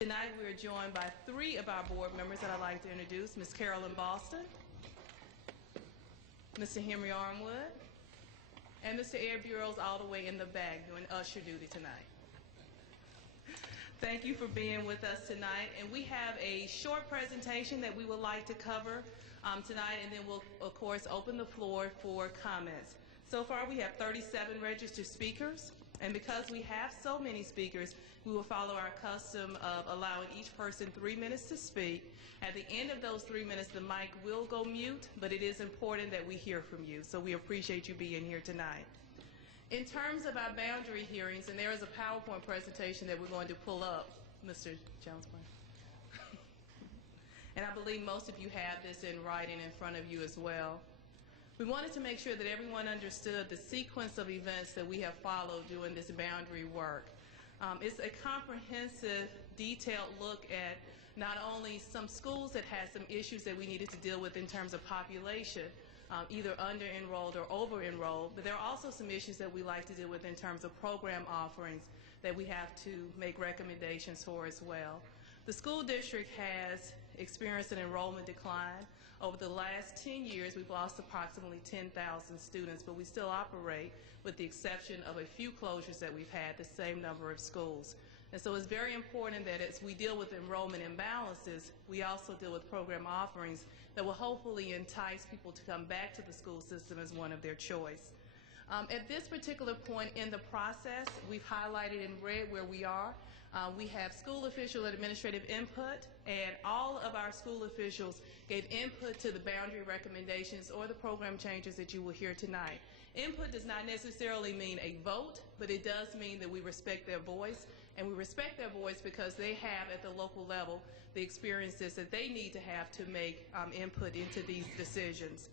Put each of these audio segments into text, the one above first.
Tonight we are joined by three of our board members that I'd like to introduce. Ms. Carolyn Boston, Mr. Henry Armwood, and Mr. Ed Bureau's all the way in the back doing usher duty tonight. Thank you for being with us tonight. And we have a short presentation that we would like to cover tonight, and then we'll, of course, open the floor for comments. So far, we have 37 registered speakers. And because we have so many speakers, we will follow our custom of allowing each person 3 minutes to speak. At the end of those 3 minutes, the mic will go mute, but it is important that we hear from you. So we appreciate you being here tonight. In terms of our boundary hearings, and there is a PowerPoint presentation that we're going to pull up, Mr. Jones. And I believe most of you have this in writing in front of you as well. We wanted to make sure that everyone understood the sequence of events that we have followed during this boundary work. It's a comprehensive, detailed look at not only some schools that had some issues that we needed to deal with in terms of population, either under-enrolled or over-enrolled, but there are also some issues that we like to deal with in terms of program offerings that we have to make recommendations for as well. The school district has experienced an enrollment decline. Over the last 10 years, we've lost approximately 10,000 students, but we still operate, with the exception of a few closures that we've had, the same number of schools. And so it's very important that as we deal with enrollment imbalances, we also deal with program offerings that will hopefully entice people to come back to the school system as one of their choice. At this particular point in the process, we've highlighted in red where we are. We have school official and administrative input, and all of our school officials gave input to the boundary recommendations or the program changes that you will hear tonight. Input does not necessarily mean a vote, but it does mean that we respect their voice, and we respect their voice because they have at the local level the experiences that they need to have to make input into these decisions.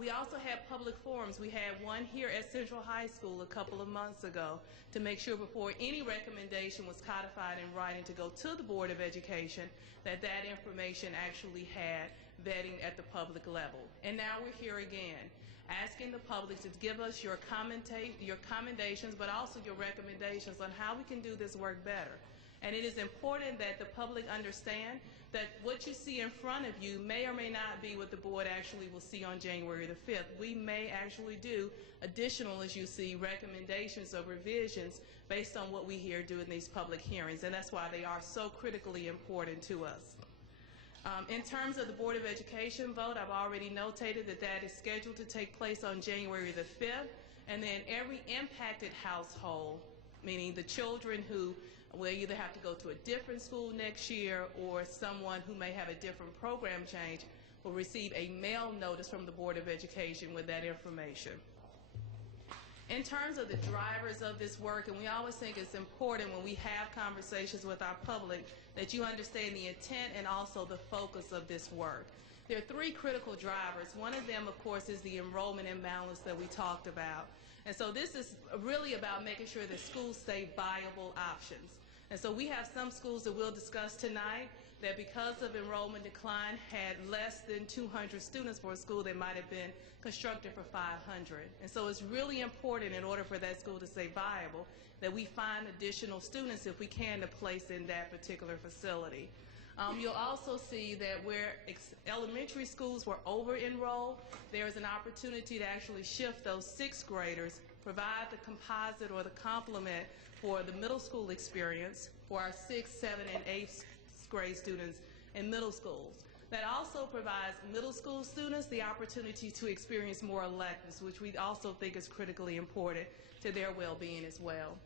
We also had public forums. We had one here at Central High School a couple of months ago to make sure before any recommendation was codified in writing to go to the Board of Education that that information actually had vetting at the public level. And now we're here again, asking the public to give us your commendations, but also your recommendations on how we can do this work better. And it is important that the public understand that what you see in front of you may or may not be what the board actually will see on January the 5th. We may actually do additional, as you see, recommendations or revisions based on what we hear during these public hearings, and that's why they are so critically important to us. In terms of the Board of Education vote, I've already notated that that is scheduled to take place on January the 5th, and then every impacted household, meaning the children who will either have to go to a different school next year or someone who may have a different program change, will receive a mail notice from the Board of Education with that information. In terms of the drivers of this work, and we always think it's important when we have conversations with our public that you understand the intent and also the focus of this work. There are three critical drivers. One of them, of course, is the enrollment imbalance that we talked about. And so this is really about making sure that schools stay viable options. And so we have some schools that we'll discuss tonight that because of enrollment decline had less than 200 students for a school that might have been constructed for 500. And so it's really important in order for that school to stay viable that we find additional students if we can to place in that particular facility. You'll also see that where elementary schools were over-enrolled, there is an opportunity to actually shift those sixth graders, provide the composite or the complement for the middle school experience for our 6th, 7th, and 8th grade students in middle schools. That also provides middle school students the opportunity to experience more electives, which we also think is critically important to their well-being as well.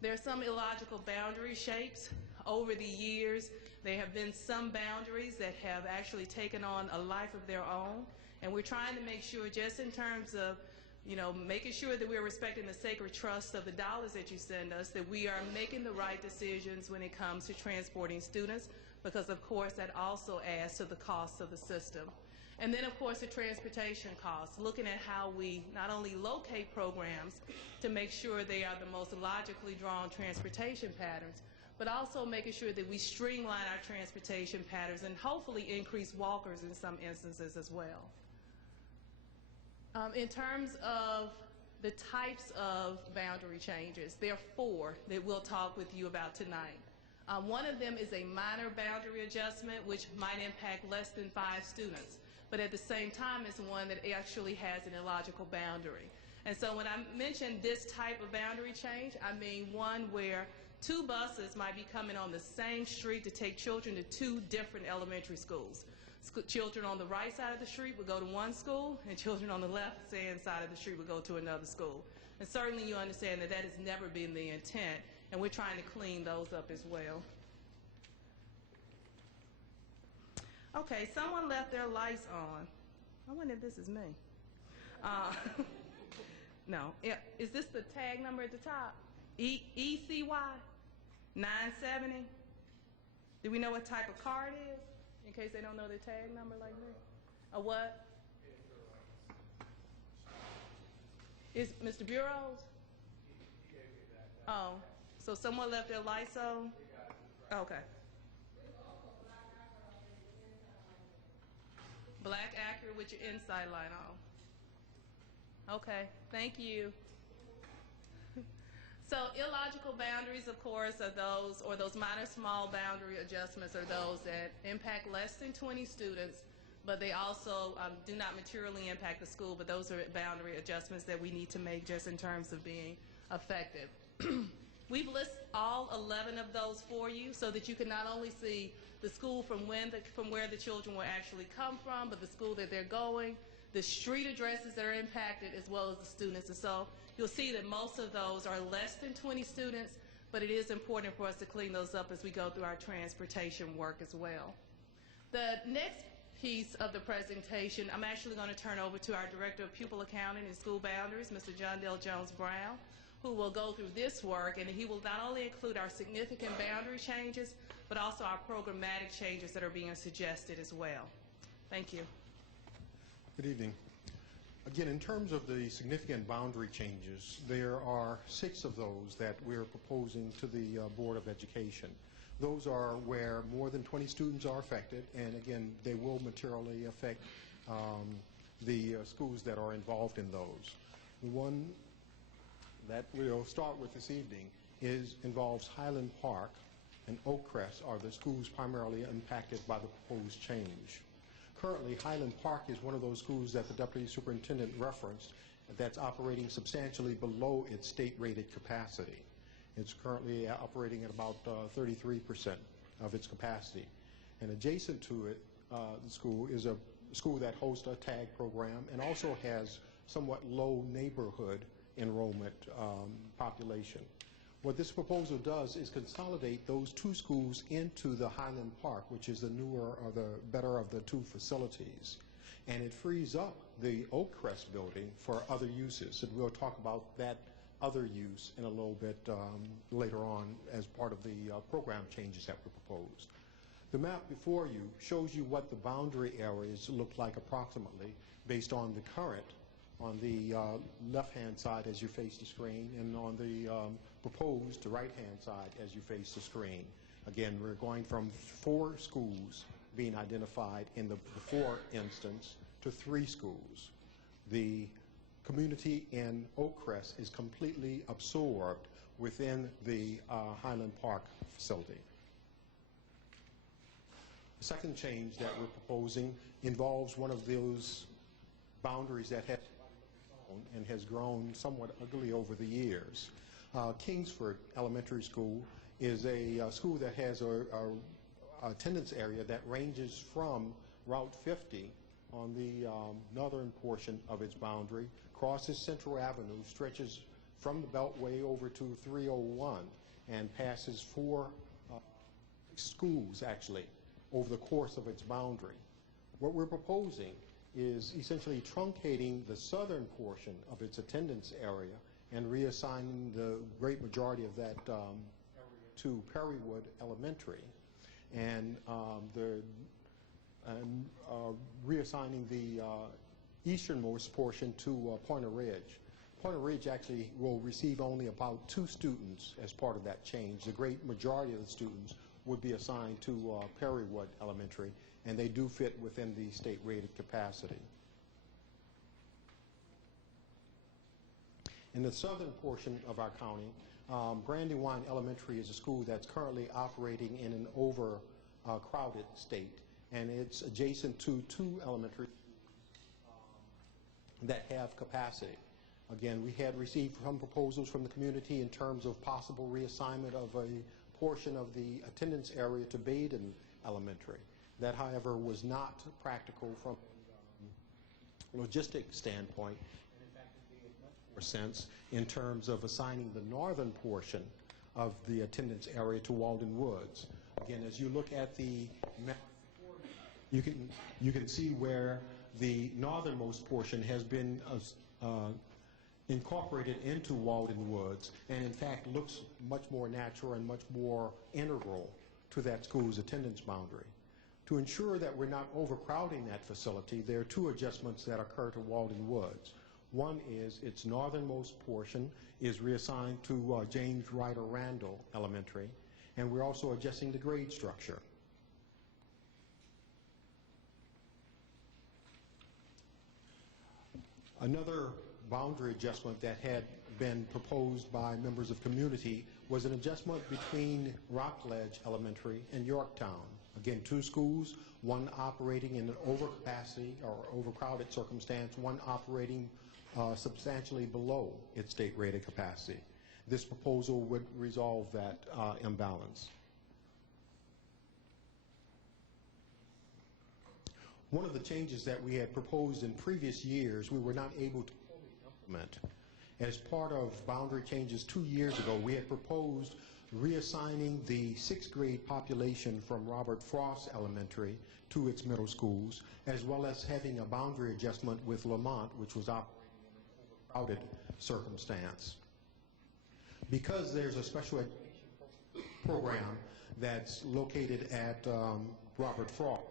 There are some illogical boundary shapes. Over the years, there have been some boundaries that have actually taken on a life of their own, and we're trying to make sure, just in terms of making sure that we're respecting the sacred trust of the dollars that you send us, that we are making the right decisions when it comes to transporting students, because of course that also adds to the cost of the system. And then of course the transportation costs, looking at how we not only locate programs to make sure they are the most logically drawn transportation patterns, but also making sure that we streamline our transportation patterns and hopefully increase walkers in some instances as well. In terms of the types of boundary changes, there are 4 that we'll talk with you about tonight. One of them is a minor boundary adjustment, which might impact less than 5 students, but at the same time it's one that actually has an illogical boundary. And so when I mention this type of boundary change, I mean one where 2 buses might be coming on the same street to take children to 2 different elementary schools. Children on the right side of the street would go to one school, and children on the left-hand side of the street would go to another school. And certainly you understand that that has never been the intent, and we're trying to clean those up as well. Okay, someone left their lights on. I wonder if this is me. No. Is this the tag number at the top? ECY 970? Do we know what type of car it is? In case they don't know their tag number like me. A what? Is Mr. Bureau's? Oh, so someone left their lights on? Okay. Black Acura with your inside light on. Okay, thank you. So illogical boundaries, of course, are those, or those minor small boundary adjustments are those that impact less than 20 students, but they also do not materially impact the school, but those are boundary adjustments that we need to make just in terms of being effective. We've listed all 11 of those for you so that you can not only see the school from where the children will actually come from, but the school that they're going, the street addresses that are impacted, as well as the students. And so you'll see that most of those are less than 20 students, but it is important for us to clean those up as we go through our transportation work as well. The next piece of the presentation, I'm actually going to turn over to our Director of Pupil Accounting and School Boundaries, Mr. John Dale Jones-Brown, who will go through this work, and he will not only include our significant boundary changes, but also our programmatic changes that are being suggested as well. Thank you. Good evening. Again, in terms of the significant boundary changes, there are 6 of those that we're proposing to the Board of Education. Those are where more than 20 students are affected, and again, they will materially affect the schools that are involved in those. The one that we'll start with this evening involves Highland Park and Oakcrest are the schools primarily impacted by the proposed change. Currently, Highland Park is one of those schools that the Deputy Superintendent referenced that's operating substantially below its state-rated capacity. It's currently operating at about 33% of its capacity. And adjacent to it, the school is a school that hosts a TAG program and also has somewhat low neighborhood enrollment population. What this proposal does is consolidate those 2 schools into the Highland Park, which is the newer or the better of the 2 facilities. And it frees up the Oakcrest building for other uses. And we'll talk about that other use in a little bit later on as part of the program changes that were proposed. The map before you shows you what the boundary areas look like approximately based on the current on the left-hand side as you face the screen, and on the proposed right-hand side as you face the screen. Again, we're going from 4 schools being identified in the before instance to 3 schools. The community in Oakcrest is completely absorbed within the Highland Park facility. The second change that we're proposing involves one of those boundaries that has and has grown somewhat ugly over the years. Kingsford Elementary School is a school that has a attendance area that ranges from Route 50 on the northern portion of its boundary, crosses Central Avenue, stretches from the Beltway over to 301, and passes 4 schools actually over the course of its boundary. What we're proposing is essentially truncating the southern portion of its attendance area and reassigning the great majority of that area to Perrywood Elementary, and reassigning the easternmost portion to Pointer Ridge. Pointer Ridge actually will receive only about 2 students as part of that change. The great majority of the students would be assigned to Perrywood Elementary, and they do fit within the state-rated capacity. In the southern portion of our county, Brandywine Elementary is a school that's currently operating in an overcrowded state, and it's adjacent to two elementary that have capacity. Again, we had received some proposals from the community in terms of possible reassignment of a portion of the attendance area to Baden Elementary. That, however, was not practical from a logistic standpoint, and in fact it made much more sense in terms of assigning the northern portion of the attendance area to Walden Woods. Again, as you look at the map, you can see where the northernmost portion has been incorporated into Walden Woods, and in fact looks much more natural and much more integral to that school's attendance boundary. To ensure that we're not overcrowding that facility, there are two adjustments that occur to Walden Woods. One is its northernmost portion is reassigned to James Ryder Randall Elementary, and we're also adjusting the grade structure. Another boundary adjustment that had been proposed by members of community was an adjustment between Rockledge Elementary and Yorktown. Again, two schools, one operating in an overcapacity or overcrowded circumstance, one operating substantially below its state-rated capacity. This proposal would resolve that imbalance. One of the changes that we had proposed in previous years, we were not able to fully implement. As part of boundary changes 2 years ago, we had proposed reassigning the 6th grade population from Robert Frost Elementary to its middle schools, as well as having a boundary adjustment with Lamont, which was operating in an overcrowded circumstance. Because there's a special education program that's located at Robert Frost,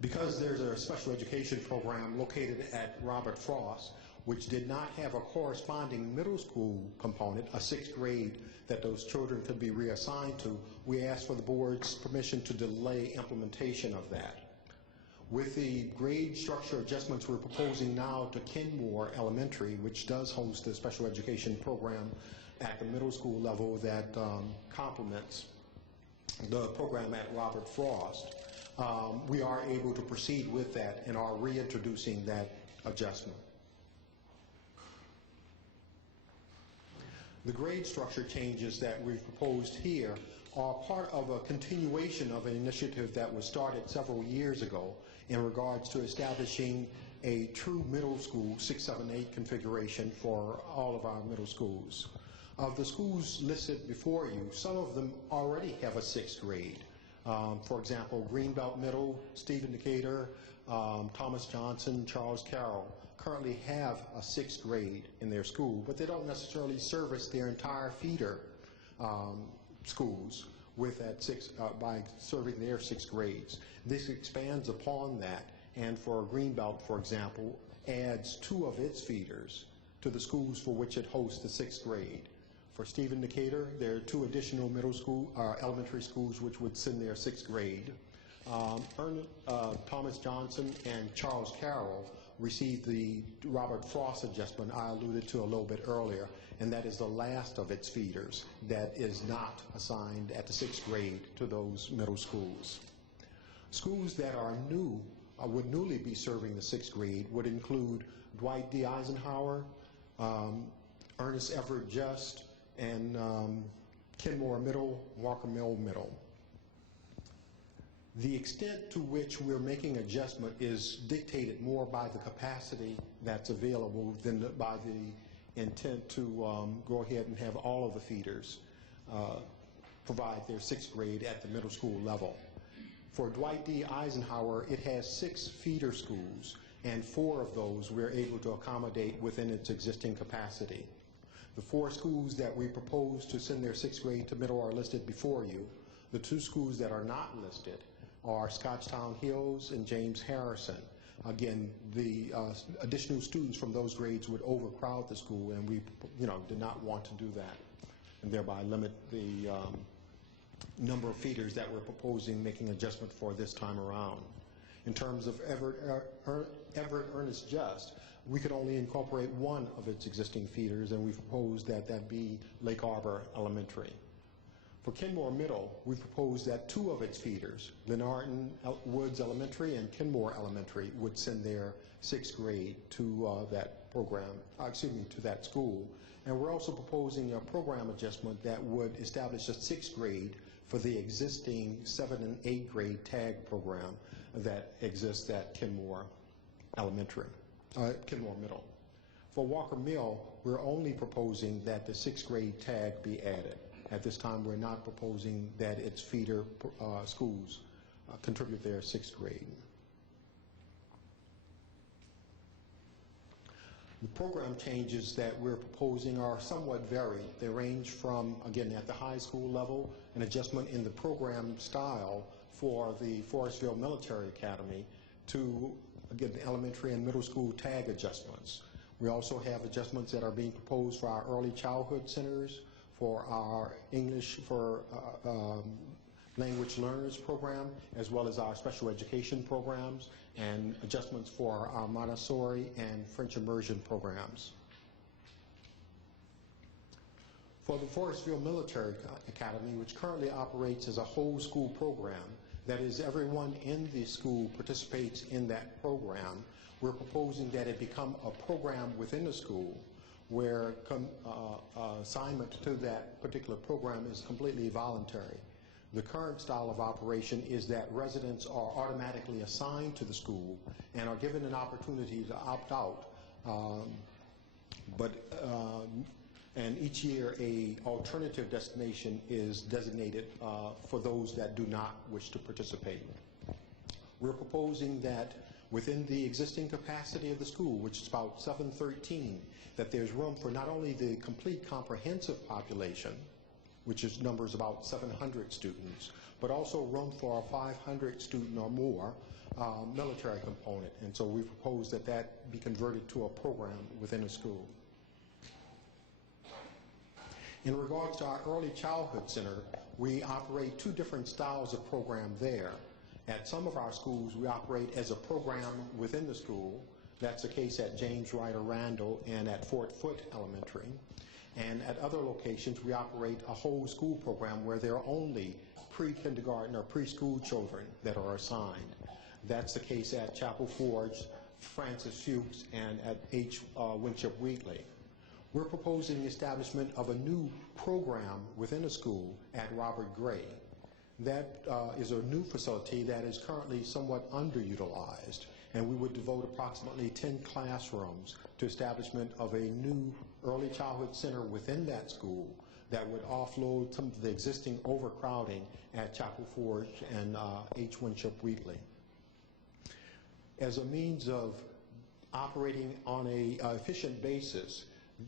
because there's a special education program located at Robert Frost, which did not have a corresponding middle school component, a 6th grade that those children could be reassigned to, we asked for the board's permission to delay implementation of that. With the grade structure adjustments we're proposing now to Kenmore Elementary, which does host a special education program at the middle school level that complements the program at Robert Frost, we are able to proceed with that and are reintroducing that adjustment. The grade structure changes that we've proposed here are part of a continuation of an initiative that was started several years ago in regards to establishing a true middle school 6, 7, 8 configuration for all of our middle schools. Of the schools listed before you, some of them already have a 6th grade. For example, Greenbelt Middle, Stephen Decatur, Thomas Johnson, Charles Carroll currently have a 6th grade in their school, but they don't necessarily service their entire feeder schools with that by serving their 6th grades. This expands upon that, and for Greenbelt, for example, adds 2 of its feeders to the schools for which it hosts the 6th grade. For Stephen Decatur, there are 2 additional middle school, elementary schools which would send their 6th grade. Thomas Johnson and Charles Carroll received the Robert Frost adjustment I alluded to a little bit earlier, and that is the last of its feeders that is not assigned at the 6th grade to those middle schools. Schools that are new, would newly be serving the 6th grade would include Dwight D. Eisenhower, Ernest Everett Just, and Kenmore Middle, Walker Mill Middle. The extent to which we're making adjustment is dictated more by the capacity that's available than by the intent to go ahead and have all of the feeders provide their 6th grade at the middle school level. For Dwight D. Eisenhower, it has 6 feeder schools, and 4 of those we're able to accommodate within its existing capacity. The 4 schools that we propose to send their 6th grade to middle are listed before you. The 2 schools that are not listed are Scotchtown Hills and James Harrison. Again, the additional students from those grades would overcrowd the school, and we did not want to do that, and thereby limit the number of feeders that we're proposing making adjustment for this time around. In terms of Everett Ernest Just, we could only incorporate one of its existing feeders, and we proposed that that be Lake Arbor Elementary. For Kenmore Middle, we proposed that two of its feeders, Glenarden Woods Elementary and Kenmore Elementary, would send their sixth grade to that program, to that school. And we're also proposing a program adjustment that would establish a sixth grade for the existing 7th and 8th grade tag program that exists at Kenmore Elementary, Kenmore Middle. For Walker Mill, we're only proposing that the 6th grade tag be added. At this time, we're not proposing that its feeder schools contribute their 6th grade. The program changes that we're proposing are somewhat varied. They range from, again, at the high school level, an adjustment in the program style for the Forestville Military Academy to, again, the elementary and middle school tag adjustments. We also have adjustments that are being proposed for our early childhood centers, for our English for language learners program, as well as our special education programs, and adjustments for our Montessori and French immersion programs. For the Forestville Military Academy, which currently operates as a whole school program, that is, everyone in the school participates in that program, we're proposing that it become a program within the school where assignment to that particular program is completely voluntary. The current style of operation is that residents are automatically assigned to the school and are given an opportunity to opt out, and each year a alternative destination is designated for those that do not wish to participate. We're proposing that within the existing capacity of the school, which is about 713, that there's room for not only the complete comprehensive population, which is numbers about 700 students, but also room for a 500 student or more military component. And so we propose that that be converted to a program within a school. In regards to our early childhood center, we operate two different styles of program there. At some of our schools, we operate as a program within the school. That's the case at James Ryder Randall and at Fort Foote Elementary. And at other locations, we operate a whole school program where there are only pre-kindergarten or preschool children that are assigned. That's the case at Chapel Forge, Francis Fuchs, and at H. Winship Wheatley. We're proposing the establishment of a new program within a school at Robert Gray. That is a new facility that is currently somewhat underutilized, and we would devote approximately 10 classrooms to establishment of a new early childhood center within that school that would offload some of the existing overcrowding at Chapel Forge and H. Winship Wheatley. As a means of operating on an efficient basis,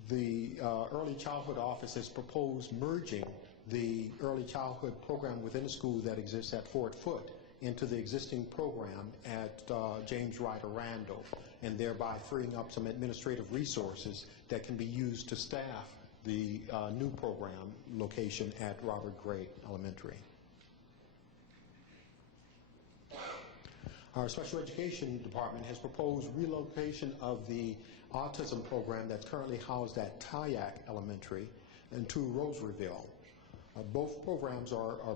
the Early Childhood Office has proposed merging the early childhood program within the school that exists at Fort Foote into the existing program at James Ryder Randall, and thereby freeing up some administrative resources that can be used to staff the new program location at Robert Gray Elementary. Our special education department has proposed relocation of the autism program that's currently housed at Tyack Elementary and to Rosaryville. Both programs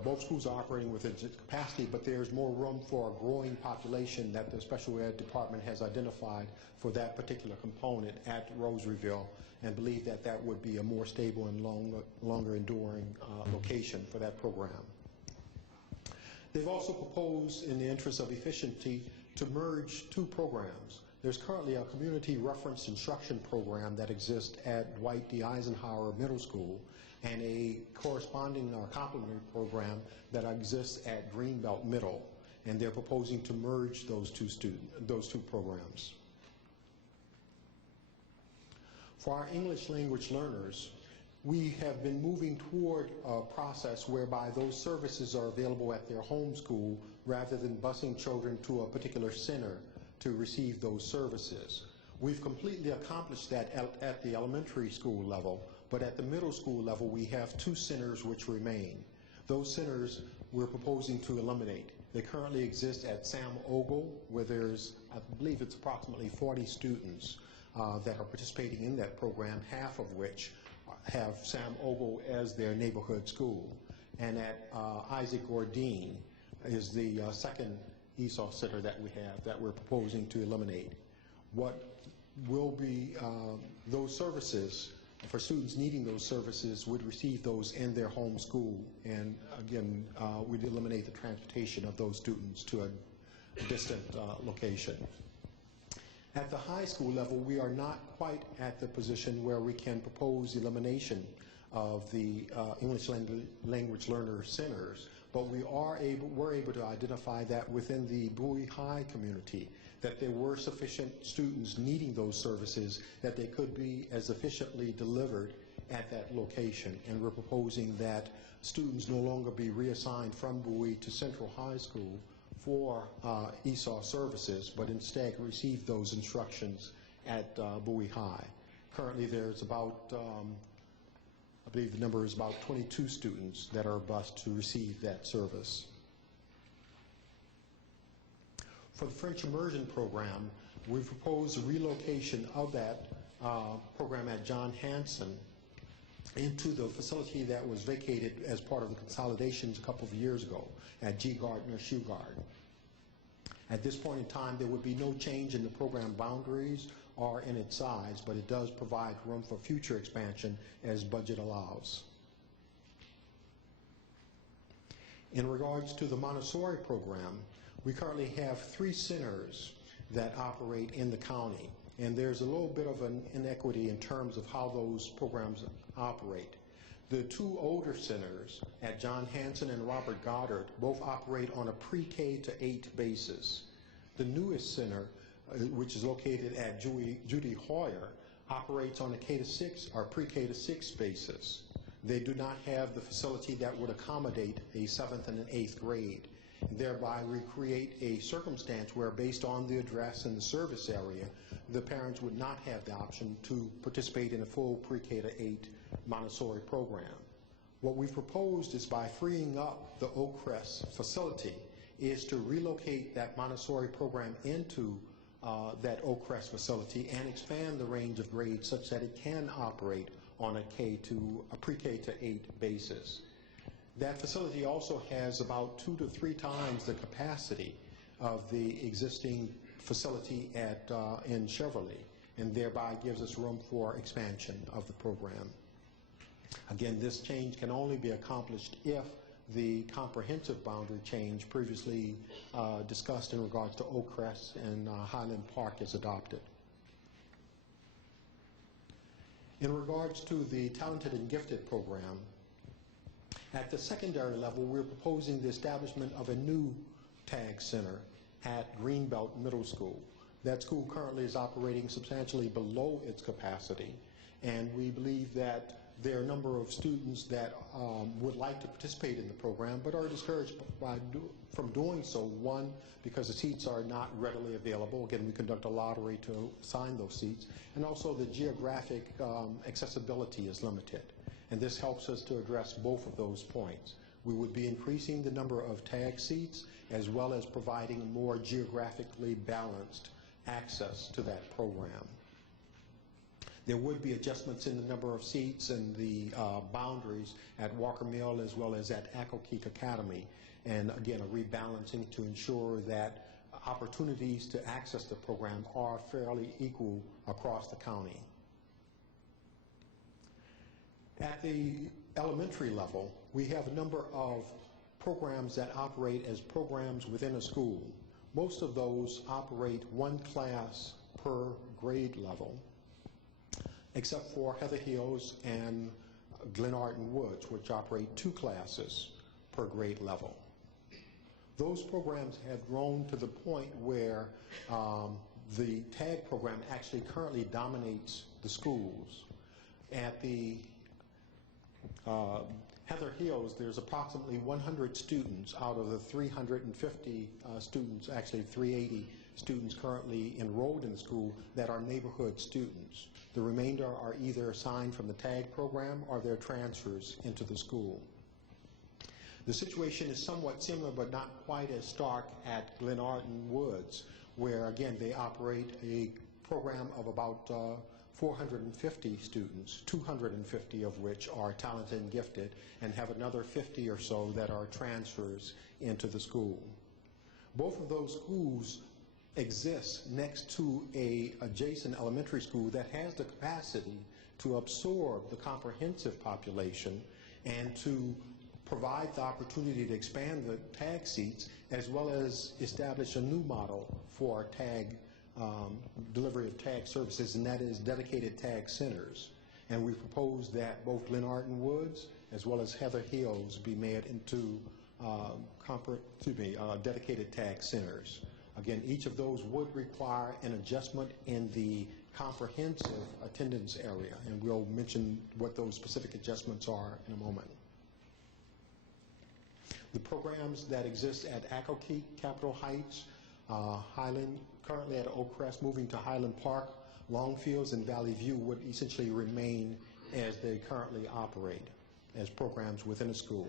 both schools are operating within its capacity, but there's more room for a growing population that the special ed department has identified for that particular component at Rosaryville, and believe that that would be a more stable and longer enduring location for that program. They've also proposed, in the interest of efficiency, to merge two programs. There's currently a community reference instruction program that exists at Dwight D. Eisenhower Middle School, and a corresponding complementary program that exists at Greenbelt Middle, and they're proposing to merge those two programs. For our English language learners, we have been moving toward a process whereby those services are available at their home school rather than busing children to a particular center to receive those services. We've completely accomplished that at the elementary school level, but at the middle school level, we have two centers which remain. Those centers we're proposing to eliminate, They currently exist at Sam Ogle, where there's, I believe it's approximately 40 students that are participating in that program, half of which have Sam Ogle as their neighborhood school. And at Isaac Gordine is the second ESOL center that we have that we're proposing to eliminate. What will be those services, for students needing those services, would receive those in their home school. And again, we'd eliminate the transportation of those students to a distant location. At the high school level, we are not quite at the position where we can propose elimination of the English language learner centers, but we're able to identify that within the Bowie High community, that there were sufficient students needing those services that they could be as efficiently delivered at that location. And we're proposing that students no longer be reassigned from Bowie to Central High School for ESOL services, but instead receive those instructions at Bowie High. Currently there's about, I believe the number is about 22 students that are bused to receive that service. For the French Immersion Program, we've proposed a relocation of that program at John Hanson into the facility that was vacated as part of the consolidations a couple of years ago at G. Gardner Shugard. At this point in time, there would be no change in the program boundaries or in its size, but it does provide room for future expansion as budget allows. In regards to the Montessori program, we currently have 3 centers that operate in the county, and there's a little bit of an inequity in terms of how those programs operate. The 2 older centers at John Hanson and Robert Goddard both operate on a pre-K to 8 basis. The newest center, which is located at Judy Hoyer, operates on a K to 6 or pre-K to 6 basis. They do not have the facility that would accommodate a 7th and an 8th grade. Thereby, we create a circumstance where, based on the address and the service area, the parents would not have the option to participate in a full pre-K to 8 Montessori program. What we've proposed is, by freeing up the Oak Crest facility, is to relocate that Montessori program into that Oak Crest facility and expand the range of grades such that it can operate on a pre-K to 8 basis. That facility also has about 2 to 3 times the capacity of the existing facility in Cheverly, and thereby gives us room for expansion of the program. Again, this change can only be accomplished if the comprehensive boundary change previously discussed in regards to Oak Crest and Highland Park is adopted. In regards to the Talented and Gifted program, at the secondary level, we're proposing the establishment of a new TAG center at Greenbelt Middle School. That school currently is operating substantially below its capacity, and we believe that there are a number of students that would like to participate in the program but are discouraged from doing so. One, because the seats are not readily available. Again, we conduct a lottery to assign those seats, and also the geographic accessibility is limited. And this helps us to address both of those points. We would be increasing the number of TAG seats as well as providing more geographically balanced access to that program. There would be adjustments in the number of seats and the boundaries at Walker Mill as well as at Accokeek Academy. And again, a rebalancing to ensure that opportunities to access the program are fairly equal across the county. At the elementary level, we have a number of programs that operate as programs within a school. Most of those operate 1 class per grade level, except for Heather Hills and Glenarden Woods, which operate 2 classes per grade level. Those programs have grown to the point where the TAG program actually currently dominates the schools. At the Heather Hills, there's approximately 100 students out of the 350 students, actually 380 students currently enrolled in the school that are neighborhood students. The remainder are either assigned from the TAG program or they're transfers into the school. The situation is somewhat similar but not quite as stark at Glenarden Woods, where again they operate a program of about 450 students, 250 of which are talented and gifted, and have another 50 or so that are transfers into the school. Both of those schools exist next to a adjacent elementary school that has the capacity to absorb the comprehensive population and to provide the opportunity to expand the tag seats, as well as establish a new model for tag delivery of tag services, and that is dedicated tag centers. And we propose that both Glenarden Woods as well as Heather Hills be made into dedicated tag centers. Again, each of those would require an adjustment in the comprehensive attendance area, and we'll mention what those specific adjustments are in a moment. The programs that exist at Accokeek, Capitol Heights, Highland, currently at Oak Crest, moving to Highland Park, Longfields, and Valley View would essentially remain as they currently operate as programs within a school.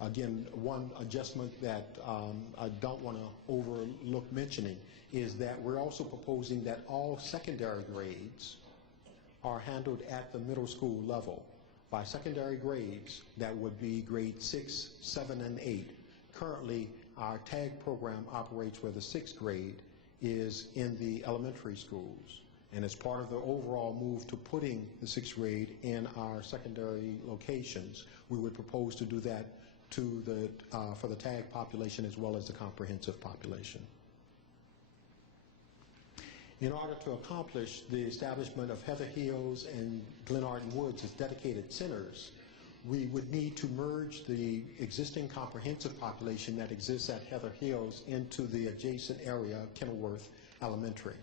Again, one adjustment that I don't want to overlook mentioning is that we're also proposing that all secondary grades are handled at the middle school level. By secondary grades, that would be grades 6, 7, and 8. Currently, our tag program operates where the 6th grade is in the elementary schools. And as part of the overall move to putting the 6th grade in our secondary locations, we would propose to do that to the, for the tag population as well as the comprehensive population. In order to accomplish the establishment of Heather Hills and Glenarden Woods as dedicated centers, we would need to merge the existing comprehensive population that exists at Heather Hills into the adjacent area of Kenilworth Elementary.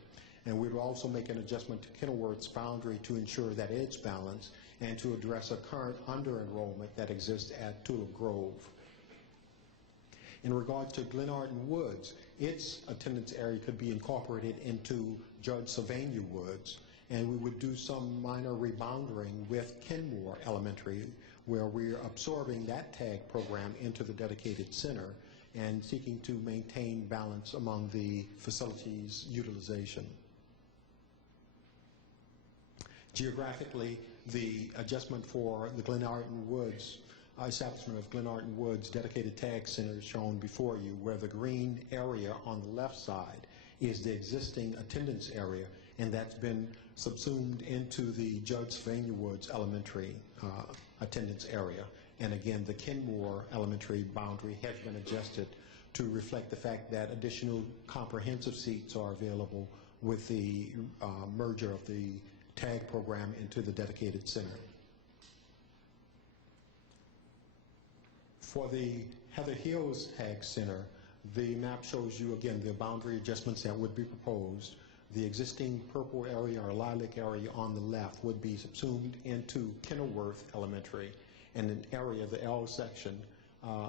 And we would also make an adjustment to Kenilworth's boundary to ensure that it's balanced and to address a current under-enrollment that exists at Tulip Grove. In regard to Glenarden Woods, its attendance area could be incorporated into Judge Sylvania Woods, and we would do some minor rebounding with Kenmore Elementary, where we're absorbing that tag program into the dedicated center and seeking to maintain balance among the facilities utilization. Geographically, the adjustment for the Glenarden Woods, establishment of Glenarden Woods dedicated tag center is shown before you, where the green area on the left side is the existing attendance area, and that's been subsumed into the Judge Sylvania Woods Elementary attendance area. And again, the Kenmore Elementary boundary has been adjusted to reflect the fact that additional comprehensive seats are available with the merger of the tag program into the dedicated center. For the Heather Hills Tag Center, the map shows you again the boundary adjustments that would be proposed. The existing purple area or lilac area on the left would be subsumed into Kenilworth Elementary, and an area, the L section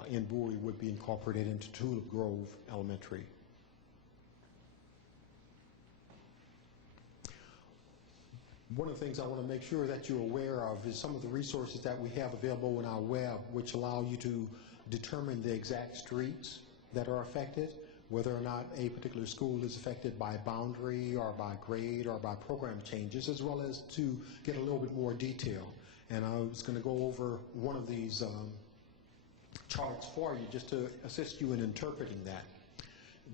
in Bowie, would be incorporated into Tulip Grove Elementary. One of the things I want to make sure that you're aware of is some of the resources that we have available on our web, which allow you to determine the exact streets that are affected, whether or not a particular school is affected by boundary or by grade or by program changes, as well as to get a little bit more detail. And I was going to go over one of these charts for you just to assist you in interpreting that.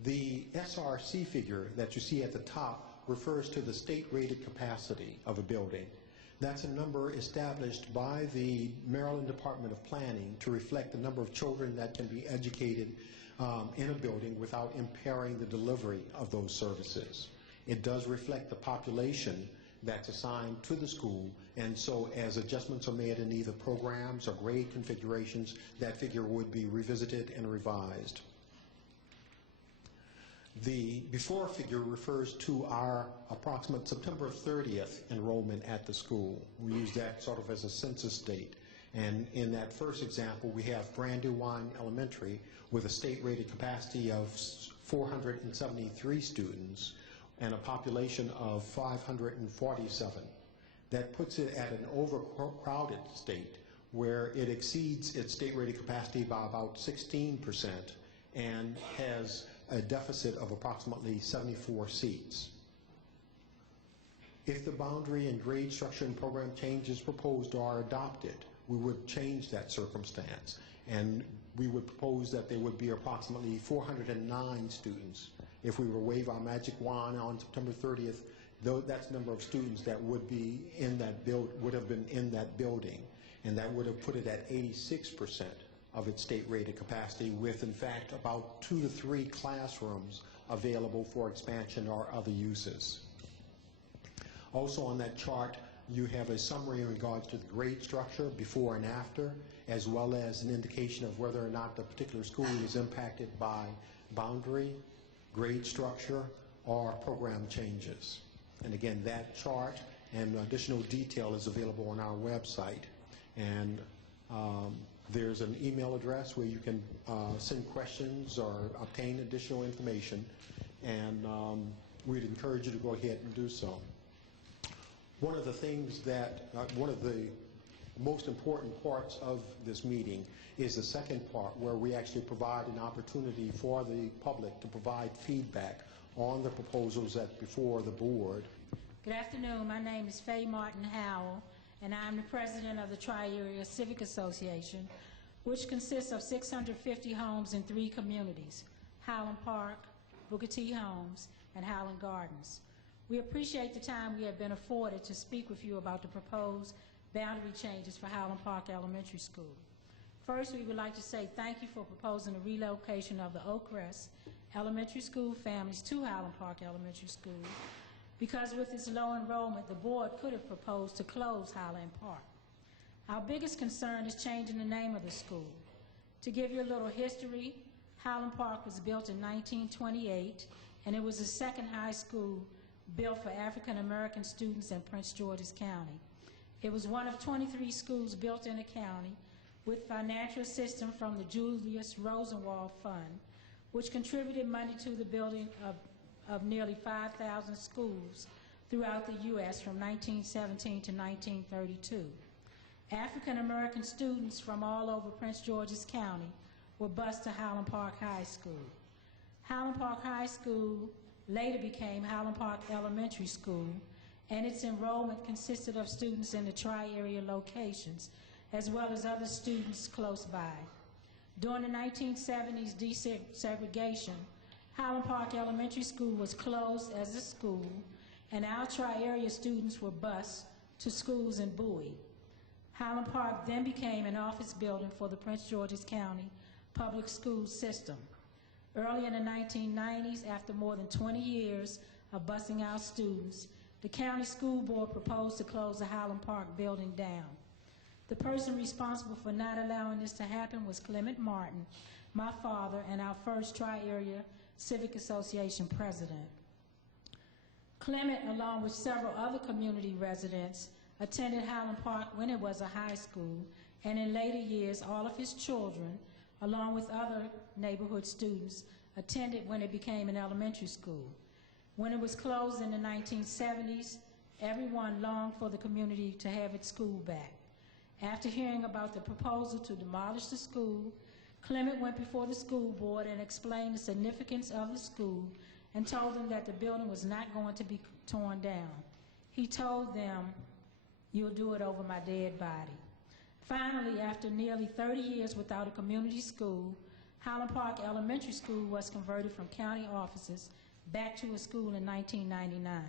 The SRC figure that you see at the top refers to the state-rated capacity of a building. That's a number established by the Maryland Department of Planning to reflect the number of children that can be educated in a building without impairing the delivery of those services. It does reflect the population that's assigned to the school, and so as adjustments are made in either programs or grade configurations, that figure would be revisited and revised. The before figure refers to our approximate September 30th enrollment at the school. We use that sort of as a census date. And in that first example, we have Brandywine Elementary with a state-rated capacity of 473 students and a population of 547. That puts it at an overcrowded state where it exceeds its state-rated capacity by about 16% and has a deficit of approximately 74 seats. If the boundary and grade structure and program changes proposed are adopted, we would change that circumstance, and we would propose that there would be approximately 409 students. If we were to wave our magic wand on September 30th, that's the number of students that would be in that would have been in that building, and that would have put it at 86% of its state-rated capacity, with in fact about 2 to 3 classrooms available for expansion or other uses. Also on that chart, you have a summary in regards to the grade structure before and after, as well as an indication of whether or not the particular school is impacted by boundary, grade structure, or program changes. And again, that chart and additional detail is available on our website. And there's an email address where you can send questions or obtain additional information, and we'd encourage you to go ahead and do so. One of the things that, one of the most important parts of this meeting is the second part, where we actually provide an opportunity for the public to provide feedback on the proposals that before the board. Good afternoon. My name is Faye Martin Howell, and I'm the president of the Tri-Area Civic Association, which consists of 650 homes in 3 communities: Highland Park, Booker T. Homes, and Highland Gardens. We appreciate the time we have been afforded to speak with you about the proposed boundary changes for Highland Park Elementary School. First, we would like to say thank you for proposing the relocation of the Oakcrest Elementary School families to Highland Park Elementary School, because with its low enrollment, the board could have proposed to close Highland Park. Our biggest concern is changing the name of the school. To give you a little history, Highland Park was built in 1928, and it was the second high school built for African American students in Prince George's County. It was one of 23 schools built in the county with financial assistance from the Julius Rosenwald Fund, which contributed money to the building of nearly 5,000 schools throughout the U.S. from 1917 to 1932. African American students from all over Prince George's County were bused to Highland Park High School. Highland Park High School later became Highland Park Elementary School, and its enrollment consisted of students in the tri-area locations, as well as other students close by. During the 1970s desegregation, Highland Park Elementary School was closed as a school, and our tri-area students were bused to schools in Bowie. Highland Park then became an office building for the Prince George's County public school system. Early in the 1990s, after more than 20 years of busing out students, the county school board proposed to close the Highland Park building down. The person responsible for not allowing this to happen was Clement Martin, my father, and our first Tri-Area Civic Association president. Clement, along with several other community residents, attended Highland Park when it was a high school, and in later years, all of his children, along with other neighborhood students, attended when it became an elementary school. When it was closed in the 1970s, everyone longed for the community to have its school back. After hearing about the proposal to demolish the school, Clement went before the school board and explained the significance of the school and told them that the building was not going to be torn down. He told them, "You'll do it over my dead body." Finally, after nearly 30 years without a community school, Highland Park Elementary School was converted from county offices back to a school in 1999.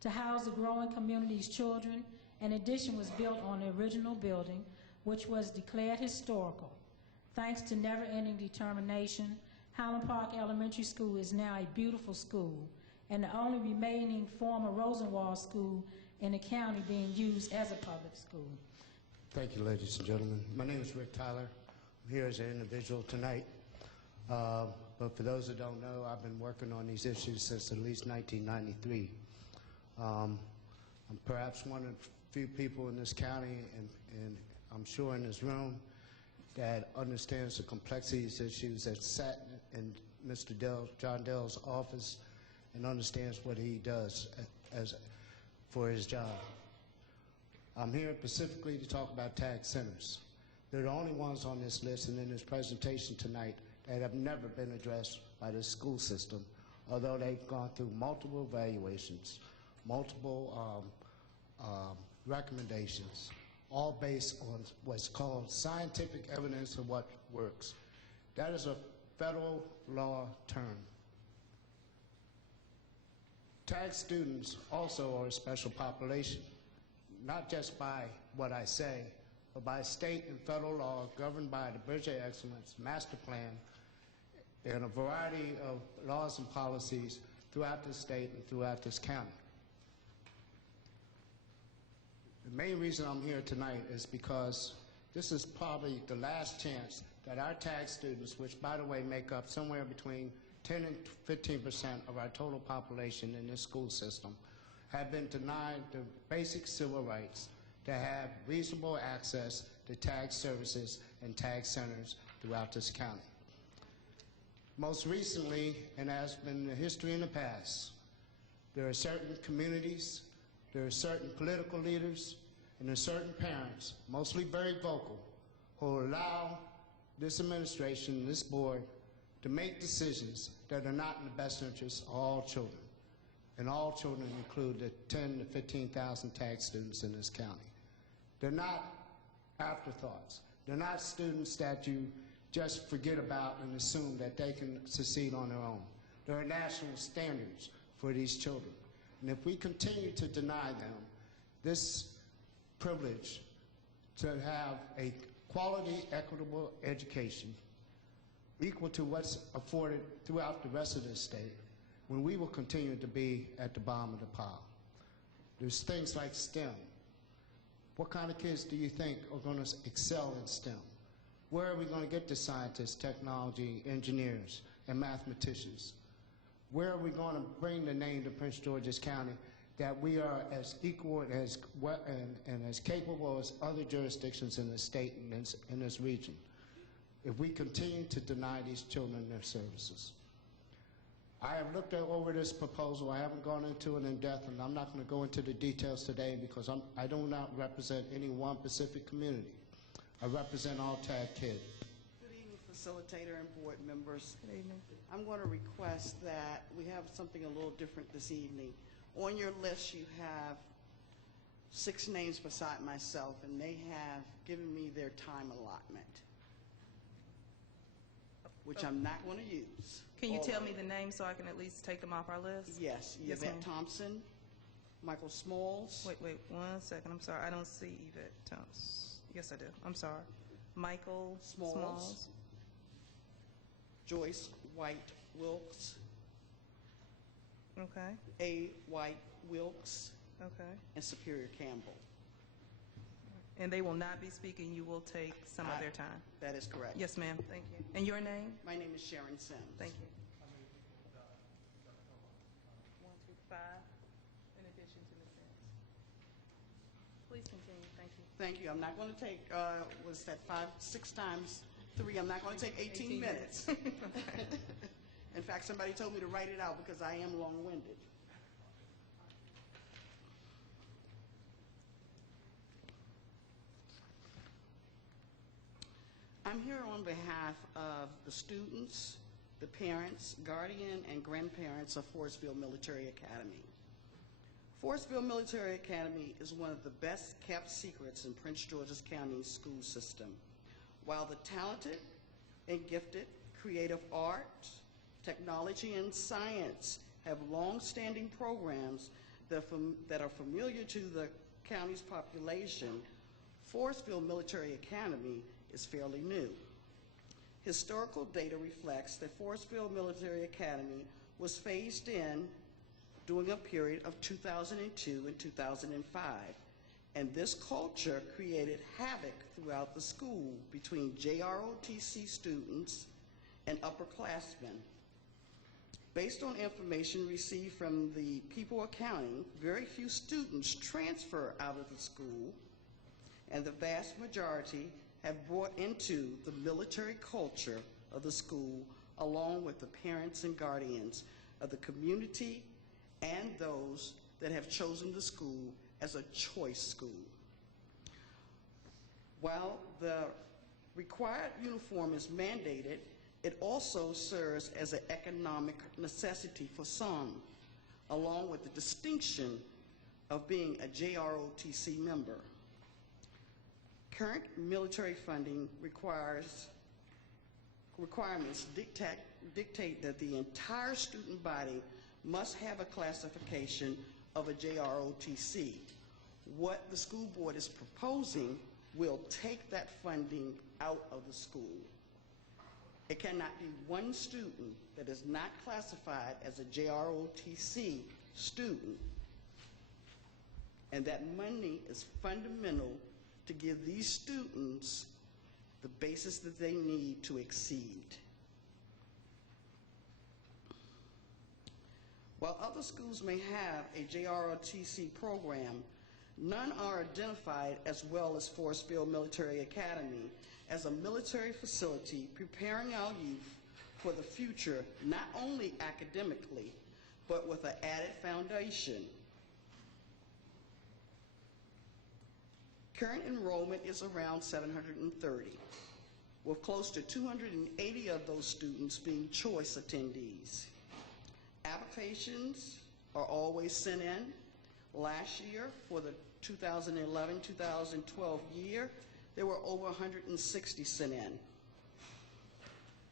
To house the growing community's children, an addition was built on the original building, which was declared historical. Thanks to never-ending determination, Highland Park Elementary School is now a beautiful school, and the only remaining former Rosenwald school in the county being used as a public school. Thank you, ladies and gentlemen. My name is Rick Tyler. I'm here as an individual tonight. But for those that don't know, I've been working on these issues since at least 1993. I'm perhaps one of the few people in this county, and I'm sure in this room, that understands the complexities issues that sat in Mr. John Dell's office and understands what he does for his job. I'm here specifically to talk about TAG centers. They're the only ones on this list and in this presentation tonight that have never been addressed by the school system, although they've gone through multiple evaluations, multiple recommendations, all based on what's called scientific evidence of what works. That is a federal law term. TAG students also are a special population, not just by what I say, but by state and federal law governed by the Bridge of Excellence Master Plan and a variety of laws and policies throughout the state and throughout this county. The main reason I'm here tonight is because this is probably the last chance that our TAG students, which by the way make up somewhere between 10 and 15% of our total population in this school system, have been denied the basic civil rights to have reasonable access to TAG services and TAG centers throughout this county. Most recently, and as been the history in the past, there are certain communities, there are certain political leaders, and there are certain parents, mostly very vocal, who allow this administration, this board, to make decisions that are not in the best interest of all children. And all children include the 10 to 15,000 TAG students in this county. They're not afterthoughts. They're not students that you just forget about and assume that they can succeed on their own. There are national standards for these children. And if we continue to deny them this privilege to have a quality, equitable education equal to what's afforded throughout the rest of the state, when we will continue to be at the bottom of the pile. There's things like STEM. What kind of kids do you think are going to excel in STEM? Where are we going to get the scientists, technology, engineers, and mathematicians? Where are we going to bring the name to Prince George's County that we are as equal and as capable as other jurisdictions in the state and in this region, if we continue to deny these children their services? I have looked over this proposal. I haven't gone into it in depth, and I'm not going to go into the details today because I do not represent any one specific community. I represent all TAG kids. Good evening, facilitator and board members. Good evening. I'm going to request that we have something a little different this evening. On your list, you have 6 names beside myself, and they have given me their time allotment, which I'm not going to use. Can you tell me the names so I can at least take them off our list? Yes. Yes, Yvette ma'am. Thompson, Michael Smalls. Wait 1 second. I'm sorry. I don't see Yvette Thompson. Yes, I do. I'm sorry. Michael Smalls. Joyce White Wilkes. Okay. A. White Wilkes. Okay. And Superior Campbell. And they will not be speaking. You will take some of their time. That is correct. Yes, ma'am. Thank you. And your name? My name is Sharon Sims. Thank you. 1, 2, 5, in addition to Ms. Sims. Please continue. Thank you. Thank you. I'm not going to take, was that 6 times 3? I'm not going to take 18 minutes. In fact, somebody told me to write it out because I am long-winded. I'm here on behalf of the students, the parents, guardian, and grandparents of Forestville Military Academy. Forestville Military Academy is one of the best kept secrets in Prince George's County school system. While the talented and gifted creative arts, technology, and science have long-standing programs that are familiar to the county's population, Forestville Military Academy is fairly new. Historical data reflects that Forestville Military Academy was phased in during a period of 2002 and 2005, and this culture created havoc throughout the school between JROTC students and upperclassmen. Based on information received from the people accounting, very few students transfer out of the school, and the vast majority have brought into the military culture of the school, along with the parents and guardians of the community and those that have chosen the school as a choice school. While the Required uniform is mandated, it also serves as an economic necessity for some, along with the distinction of being a JROTC member. Current military funding requirements dictate that the entire student body must have a classification of a JROTC. What the school board is proposing will take that funding out of the school. It cannot be one student that is not classified as a JROTC student, and that money is fundamental to give these students the basis that they need to exceed. While other schools may have a JROTC program, none are identified as well as Forestville Military Academy as a military facility preparing our youth for the future, not only academically, but with an added foundation. Current enrollment is around 730, with close to 280 of those students being choice attendees. Applications are always sent in. Last year, for the 2011-2012 year, there were over 160 sent in.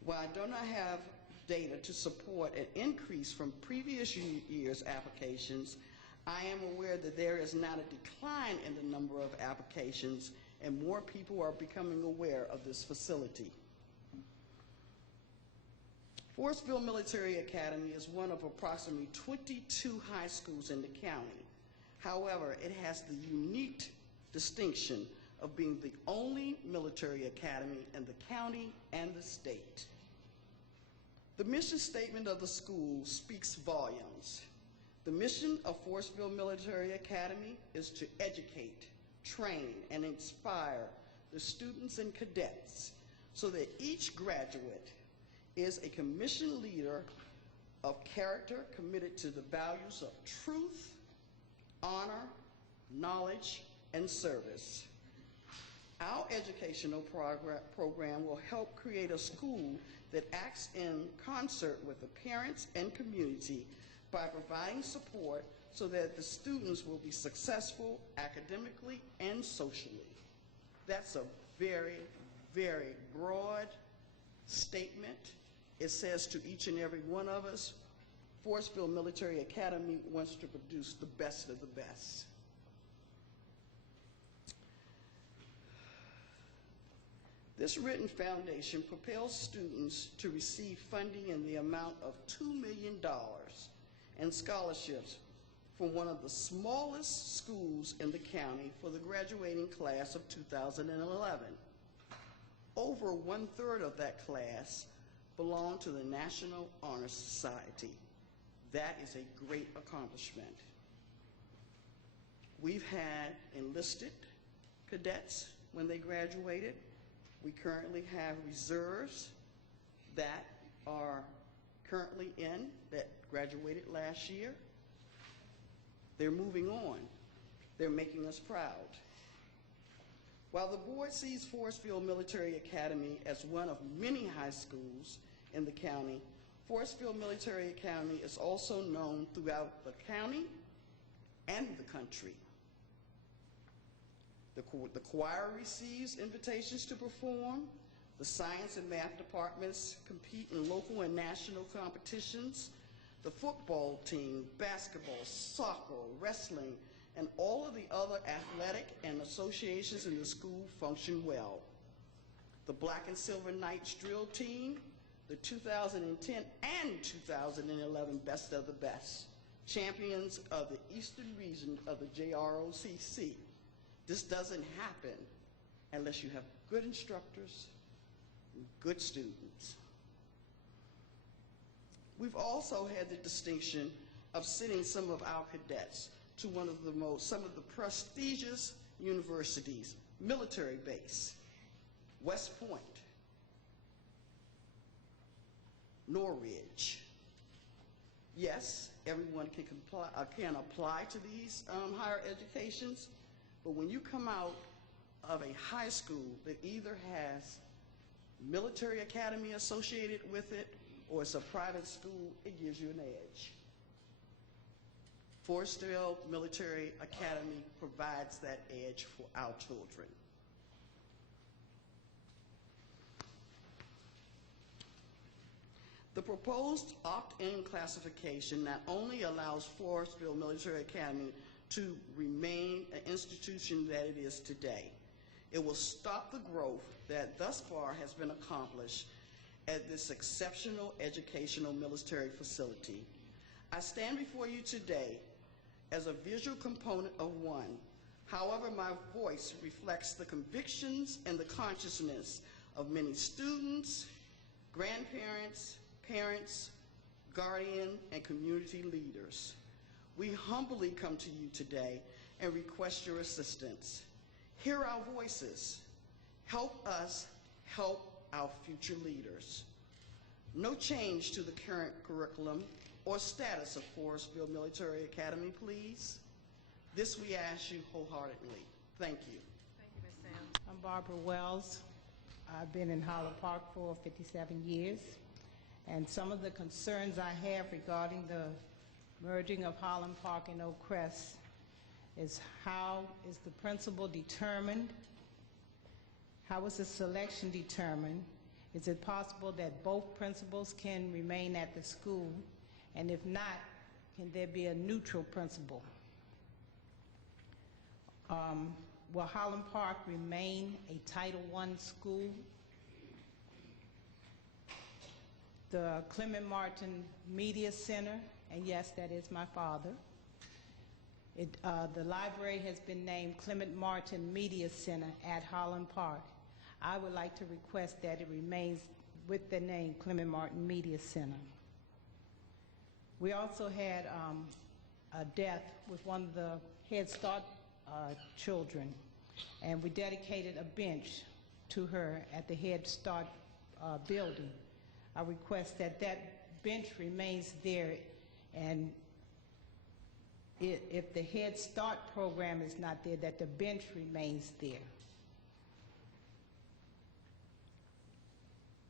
While I do not have data to support an increase from previous year's applications, I am aware that there is not a decline in the number of applications, and more people are becoming aware of this facility. Forestville Military Academy is one of approximately 22 high schools in the county. However, it has the unique distinction of being the only military academy in the county and the state. The mission statement of the school speaks volumes. The mission of Forestville Military Academy is to educate, train, and inspire the students and cadets so that each graduate is a commissioned leader of character committed to the values of truth, honor, knowledge, and service. Our educational program will help create a school that acts in concert with the parents and community by providing support so that the students will be successful academically and socially. That's a very, very broad statement. It says to each and every one of us, Forestville Military Academy wants to produce the best of the best. This written foundation propels students to receive funding in the amount of $2 million and scholarships from one of the smallest schools in the county for the graduating class of 2011. Over 1/3 of that class belong to the National Honor Society. That is a great accomplishment. We've had enlisted cadets when they graduated. We currently have reserves that are currently in, that graduated last year. They're moving on. They're making us proud. While the board sees Forestville Military Academy as one of many high schools in the county, Forestville Military Academy is also known throughout the county and the country. The choir receives invitations to perform. The science and math departments compete in local and national competitions. The football team, basketball, soccer, wrestling, and all of the other athletic and associations in the school function well. The Black and Silver Knights drill team, the 2010 and 2011 Best of the Best, champions of the Eastern region of the JROTC. This doesn't happen unless you have good instructors and good students. We've also had the distinction of sending some of our cadets to some of the prestigious universities, military base, West Point, Norridge. Yes, everyone can apply to these higher educations, but when you come out of a high school that either has military academy associated with it, or it's a private school, it gives you an edge. Forestville Military Academy provides that edge for our children. The proposed opt-in classification not only allows Forestville Military Academy to remain an institution that it is today, it will stop the growth that thus far has been accomplished at this exceptional educational military facility. I stand before you today as a visual component of one. However, my voice reflects the convictions and the consciousness of many students, grandparents, parents, guardian, and community leaders. We humbly come to you today and request your assistance. Hear our voices. Help us help our future leaders. No change to the current curriculum or status of Forestville Military Academy, please. This we ask you wholeheartedly. Thank you. Thank you, Ms. Sam. I'm Barbara Wells. I've been in Highland Park for 57 years. And some of the concerns I have regarding the merging of Highland Park and Oak Crest is how is the principal determined? How is the selection determined? Is it possible that both principals can remain at the school? And if not, can there be a neutral principal? Will Highland Park remain a Title I school? The Clement Martin Media Center, and yes, that is my father. The library has been named Clement Martin Media Center at Highland Park. I would like to request that it remains with the name Clement Martin Media Center. We also had a death with one of the Head Start children, and we dedicated a bench to her at the Head Start building. I request that that bench remains there, and if the Head Start program is not there, that the bench remains there.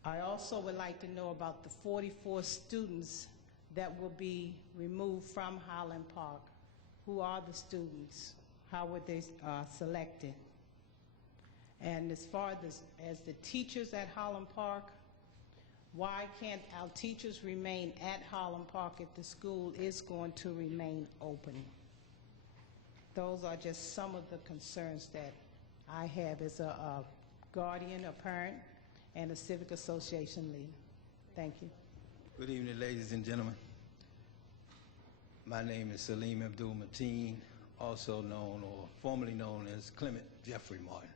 I also would like to know about the 44 students that will be removed from Highland Park. Who are the students? How were they selected? And as far as the teachers at Highland Park, why can't our teachers remain at Highland Park if the school is going to remain open? Those are just some of the concerns that I have as a guardian, a parent, and a civic association leader. Thank you. Good evening, ladies and gentlemen. My name is Salim Abdul Mateen, also known or formerly known as Clement Jeffrey Martin.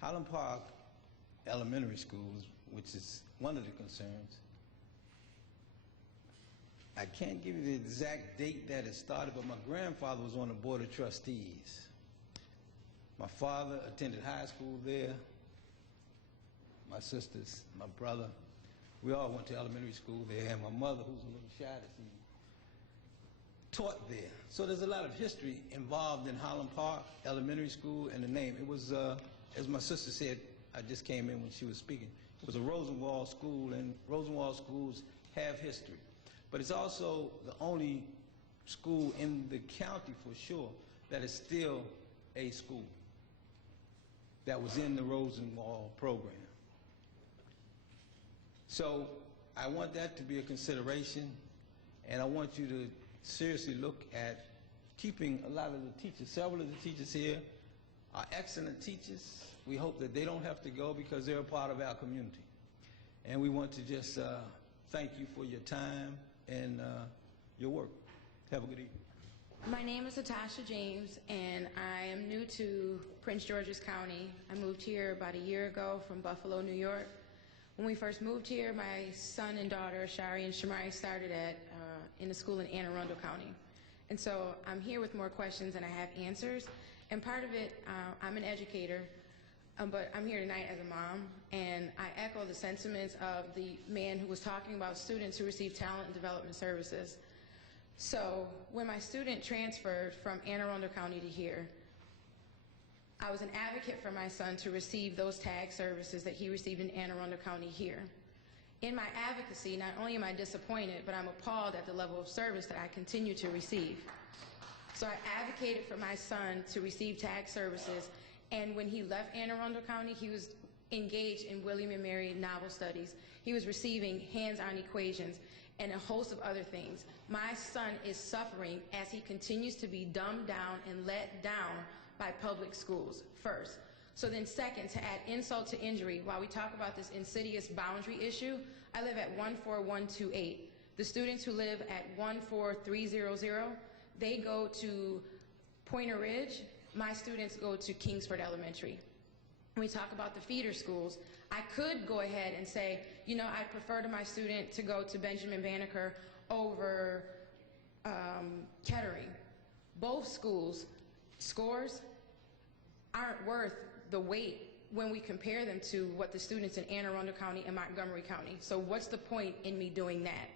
Highland Park Elementary Schools, which is one of the concerns. I can't give you the exact date that it started, but my grandfather was on the Board of Trustees. My father attended high school there. My sisters, my brother, we all went to elementary school there, and my mother, who's a little shy this evening, taught there. So there's a lot of history involved in Highland Park Elementary School, and the name. It was, as my sister said, I just came in when she was speaking, it was a Rosenwald school, and Rosenwald schools have history. But it's also the only school in the county, for sure, that is still a school that was in the Rosenwald program. So I want that to be a consideration, and I want you to seriously look at keeping a lot of the teachers. Several of the teachers here are excellent teachers. We hope that they don't have to go because they're a part of our community. And we want to just thank you for your time and your work. Have a good evening. My name is Natasha James, and I am new to Prince George's County. I moved here about a year ago from Buffalo, New York. When we first moved here, my son and daughter, Shari and Shamari, started in a school in Anne Arundel County. And so I'm here with more questions than I have answers. And part of it, I'm an educator, but I'm here tonight as a mom, and I echo the sentiments of the man who was talking about students who receive talent and development services. So when my student transferred from Anne Arundel County to here, I was an advocate for my son to receive those tag services that he received in Anne Arundel County here. In my advocacy, not only am I disappointed, but I'm appalled at the level of service that I continue to receive. So I advocated for my son to receive tag services, and when he left Anne Arundel County, he was engaged in William and Mary novel studies. He was receiving hands-on equations and a host of other things. My son is suffering as he continues to be dumbed down and let down by public schools, first. So then second, to add insult to injury, while we talk about this insidious boundary issue, I live at 14128. The students who live at 14300, they go to Pointer Ridge. My students go to Kingsford Elementary. When we talk about the feeder schools, I could go ahead and say, you know, I prefer to my student to go to Benjamin Banneker over Kettering. Both schools' scores aren't worth the weight when we compare them to what the students in Anne Arundel County and Montgomery County. So what's the point in me doing that?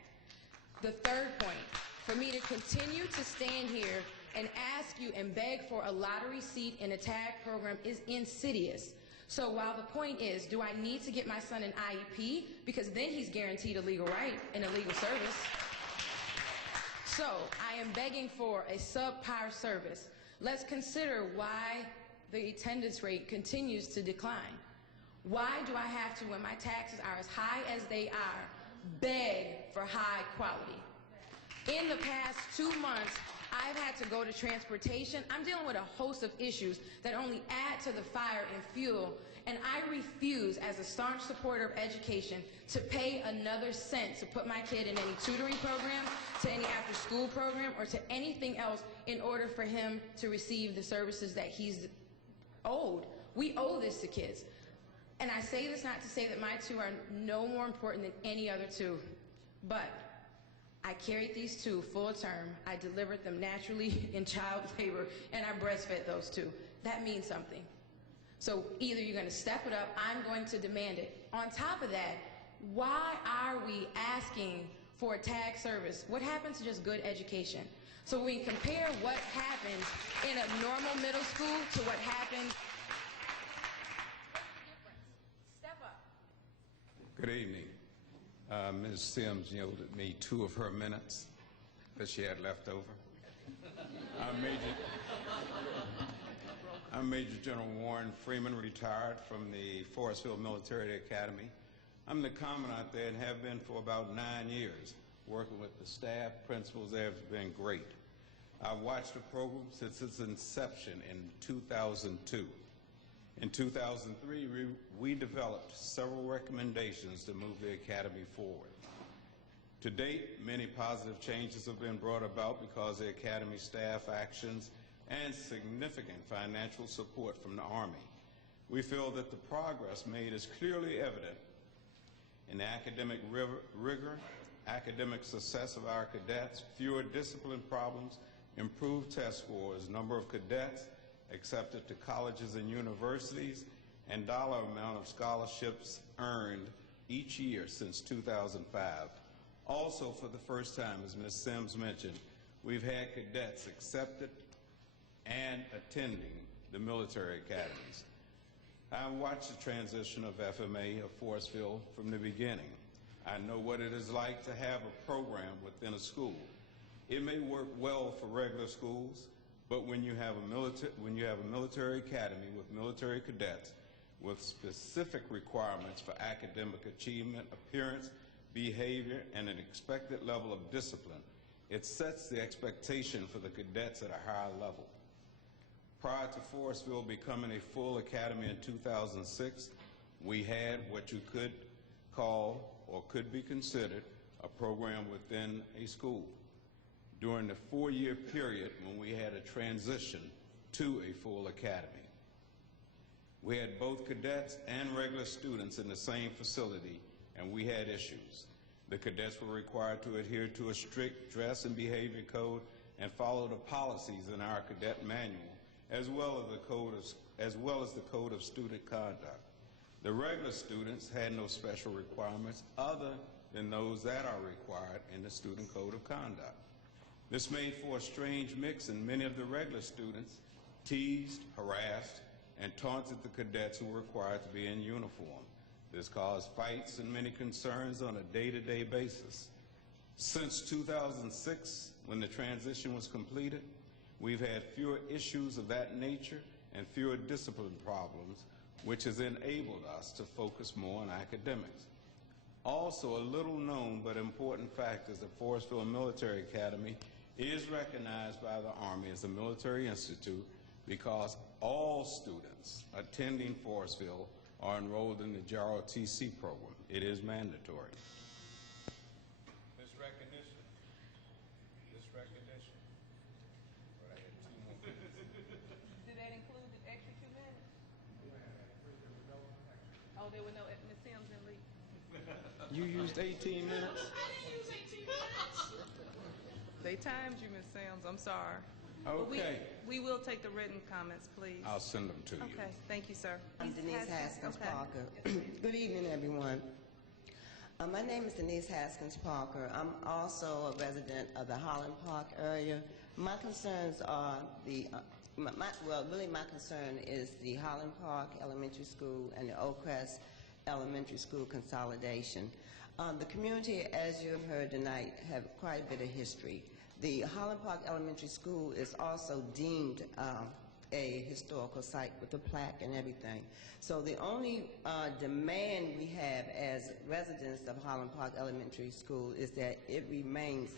The third point, for me to continue to stand here and ask you and beg for a lottery seat in a tag program is insidious. So while the point is, do I need to get my son an IEP? Because then he's guaranteed a legal right and a legal service. So I am begging for a subpar service. Let's consider why the attendance rate continues to decline. Why do I have to, when my taxes are as high as they are, beg for high quality? In the past 2 months, I've had to go to transportation. I'm dealing with a host of issues that only add to the fire and fuel, and I refuse, as a staunch supporter of education, to pay another cent to put my kid in any tutoring program, to any after-school program, or to anything else in order for him to receive the services that he's owed. We owe this to kids. And I say this not to say that my two are no more important than any other two, but I carried these two full term, I delivered them naturally in child labor, and I breastfed those two. That means something. So either you're going to step it up, I'm going to demand it. On top of that, why are we asking for a tag service? What happened to just good education? So when we compare what happens in a normal middle school to what happens, step up. Good evening. Ms. Sims yielded me 2 of her minutes that she had left over. I'm Major General Warren Freeman, retired from the Forestville Military Academy. I'm the commandant there and have been for about 9 years, working with the staff, principals. They have been great. I've watched the program since its inception in 2002. In 2003, we developed several recommendations to move the Academy forward. To date, many positive changes have been brought about because of the Academy staff actions and significant financial support from the Army. We feel that the progress made is clearly evident in the academic rigor, academic success of our cadets, fewer discipline problems, improved test scores, number of cadets accepted to colleges and universities, and dollar amount of scholarships earned each year since 2005. Also, for the first time, as Ms. Sims mentioned, we've had cadets accepted and attending the military academies. I watched the transition of FMA of Forestville from the beginning. I know what it is like to have a program within a school. It may work well for regular schools, but when you have a military academy with military cadets with specific requirements for academic achievement, appearance, behavior, and an expected level of discipline, it sets the expectation for the cadets at a higher level. Prior to Forestville becoming a full academy in 2006, we had what you could call or could be considered a program within a school. During the 4-year period when we had a transition to a full academy, we had both cadets and regular students in the same facility, and we had issues. The cadets were required to adhere to a strict dress and behavior code and follow the policies in our cadet manual, as well as the code of student conduct. The regular students had no special requirements other than those that are required in the student code of conduct. This made for a strange mix, and many of the regular students teased, harassed, and taunted the cadets who were required to be in uniform. This caused fights and many concerns on a day-to-day basis. Since 2006, when the transition was completed, we've had fewer issues of that nature and fewer discipline problems, which has enabled us to focus more on academics. Also, a little known but important fact is that Forestville Military Academy is recognized by the Army as a military institute because all students attending Forestville are enrolled in the JROTC program. It is mandatory. This recognition. Right, 2 more minutes. Did that include the extra 2 minutes? Oh, there were no Ms. Sims and Lee. You used 18 minutes? I didn't use 18 minutes. They timed you, Ms. Sims. I'm sorry. Okay. But we will take the written comments, please. I'll send them to you. Okay, thank you, sir. I'm Denise Haskins Okay. Parker. Good evening, everyone. My name is Denise Haskins Parker. I'm also a resident of the Holland Park area. My concerns are my concern is the Holland Park Elementary School and the Oak Crest Elementary School consolidation. The community, as you have heard tonight, have quite a bit of history. The Holland Park Elementary School is also deemed a historical site with a plaque and everything. So the only demand we have as residents of Holland Park Elementary School is that it remains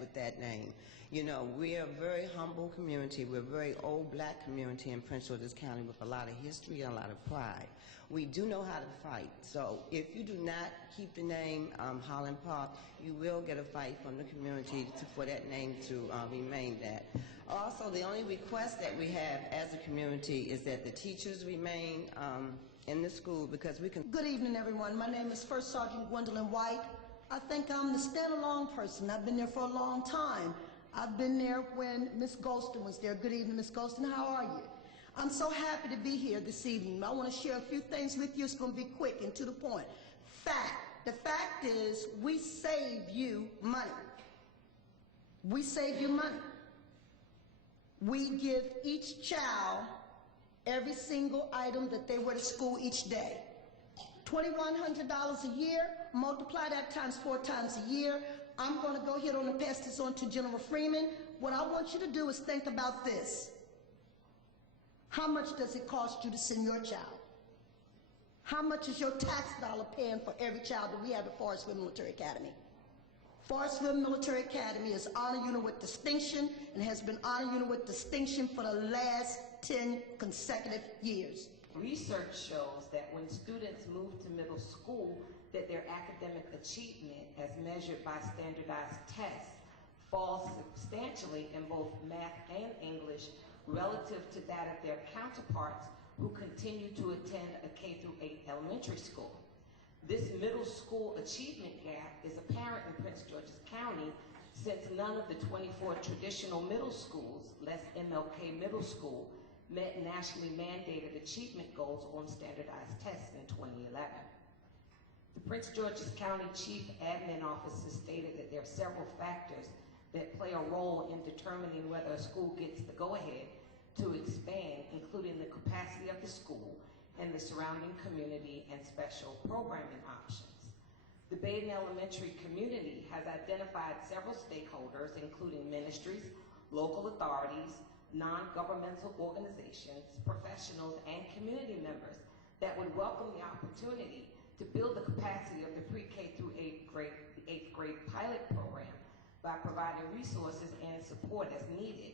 with that name. You know, we're a very humble community. We're a very old black community in Prince George's County with a lot of history and a lot of pride. We do know how to fight. So if you do not keep the name Holland Park, you will get a fight from the community for that name to remain that. Also, the only request that we have as a community is that the teachers remain in the school because we can. Good evening, everyone. My name is First Sergeant Gwendolyn White. I think I'm the stand-alone person. I've been there for a long time. I've been there when Miss Golston was there. Good evening, Miss Golston. How are you? I'm so happy to be here this evening. I want to share a few things with you. It's going to be quick and to the point. The fact is, we save you money. We save you money. We give each child every single item that they wear to school each day. $2,100 a year, multiply that times 4 times a year. I'm going to go ahead and pass this on to General Freeman. What I want you to do is think about this. How much does it cost you to send your child? How much is your tax dollar paying for every child that we have at Forestville Military Academy? Forestville Military Academy is honor unit with distinction and has been honor unit with distinction for the last 10 consecutive years. Research shows that when students move to middle school, that their academic achievement as measured by standardized tests falls substantially in both math and English relative to that of their counterparts who continue to attend a K-8 elementary school. This middle school achievement gap is apparent in Prince George's County since none of the 24 traditional middle schools, less MLK Middle School, met nationally mandated achievement goals on standardized tests in 2011. The Prince George's County Chief Admin Office has stated that there are several factors that play a role in determining whether a school gets the go-ahead to expand, including the capacity of the school and the surrounding community and special programming options. The Baden Elementary community has identified several stakeholders, including ministries, local authorities, non-governmental organizations, professionals, and community members that would welcome the opportunity to build the capacity of the pre-K through 8th grade pilot program by providing resources and support as needed.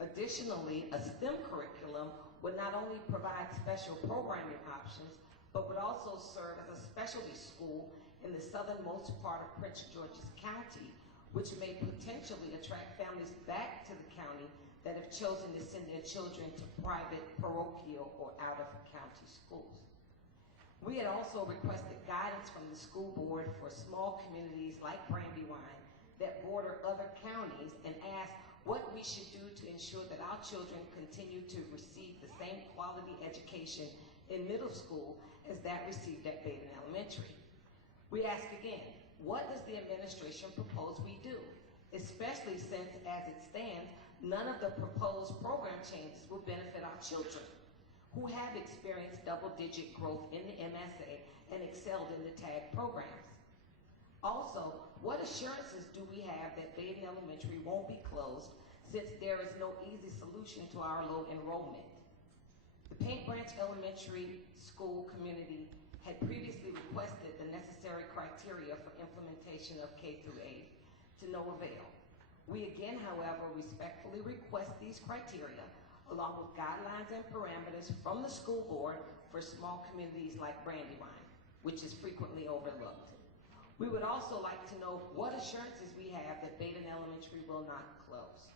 Additionally, a STEM curriculum would not only provide special programming options, but would also serve as a specialty school in the southernmost part of Prince George's County, which may potentially attract families back to the county that have chosen to send their children to private, parochial, or out-of-county schools. We had also requested guidance from the school board for small communities like Brandywine that border other counties and asked what we should do to ensure that our children continue to receive the same quality education in middle school as that received at Baden Elementary. We ask again, what does the administration propose we do? Especially since, as it stands, none of the proposed program changes will benefit our children. who have experienced double-digit growth in the MSA and excelled in the TAG programs? Also, what assurances do we have that Baden Elementary won't be closed since there is no easy solution to our low enrollment? The Paint Branch Elementary School community had previously requested the necessary criteria for implementation of K through 8 to no avail. We again, however, respectfully request these criteria along with guidelines and parameters from the school board for small communities like Brandywine, which is frequently overlooked. We would also like to know what assurances we have that Baden Elementary will not close.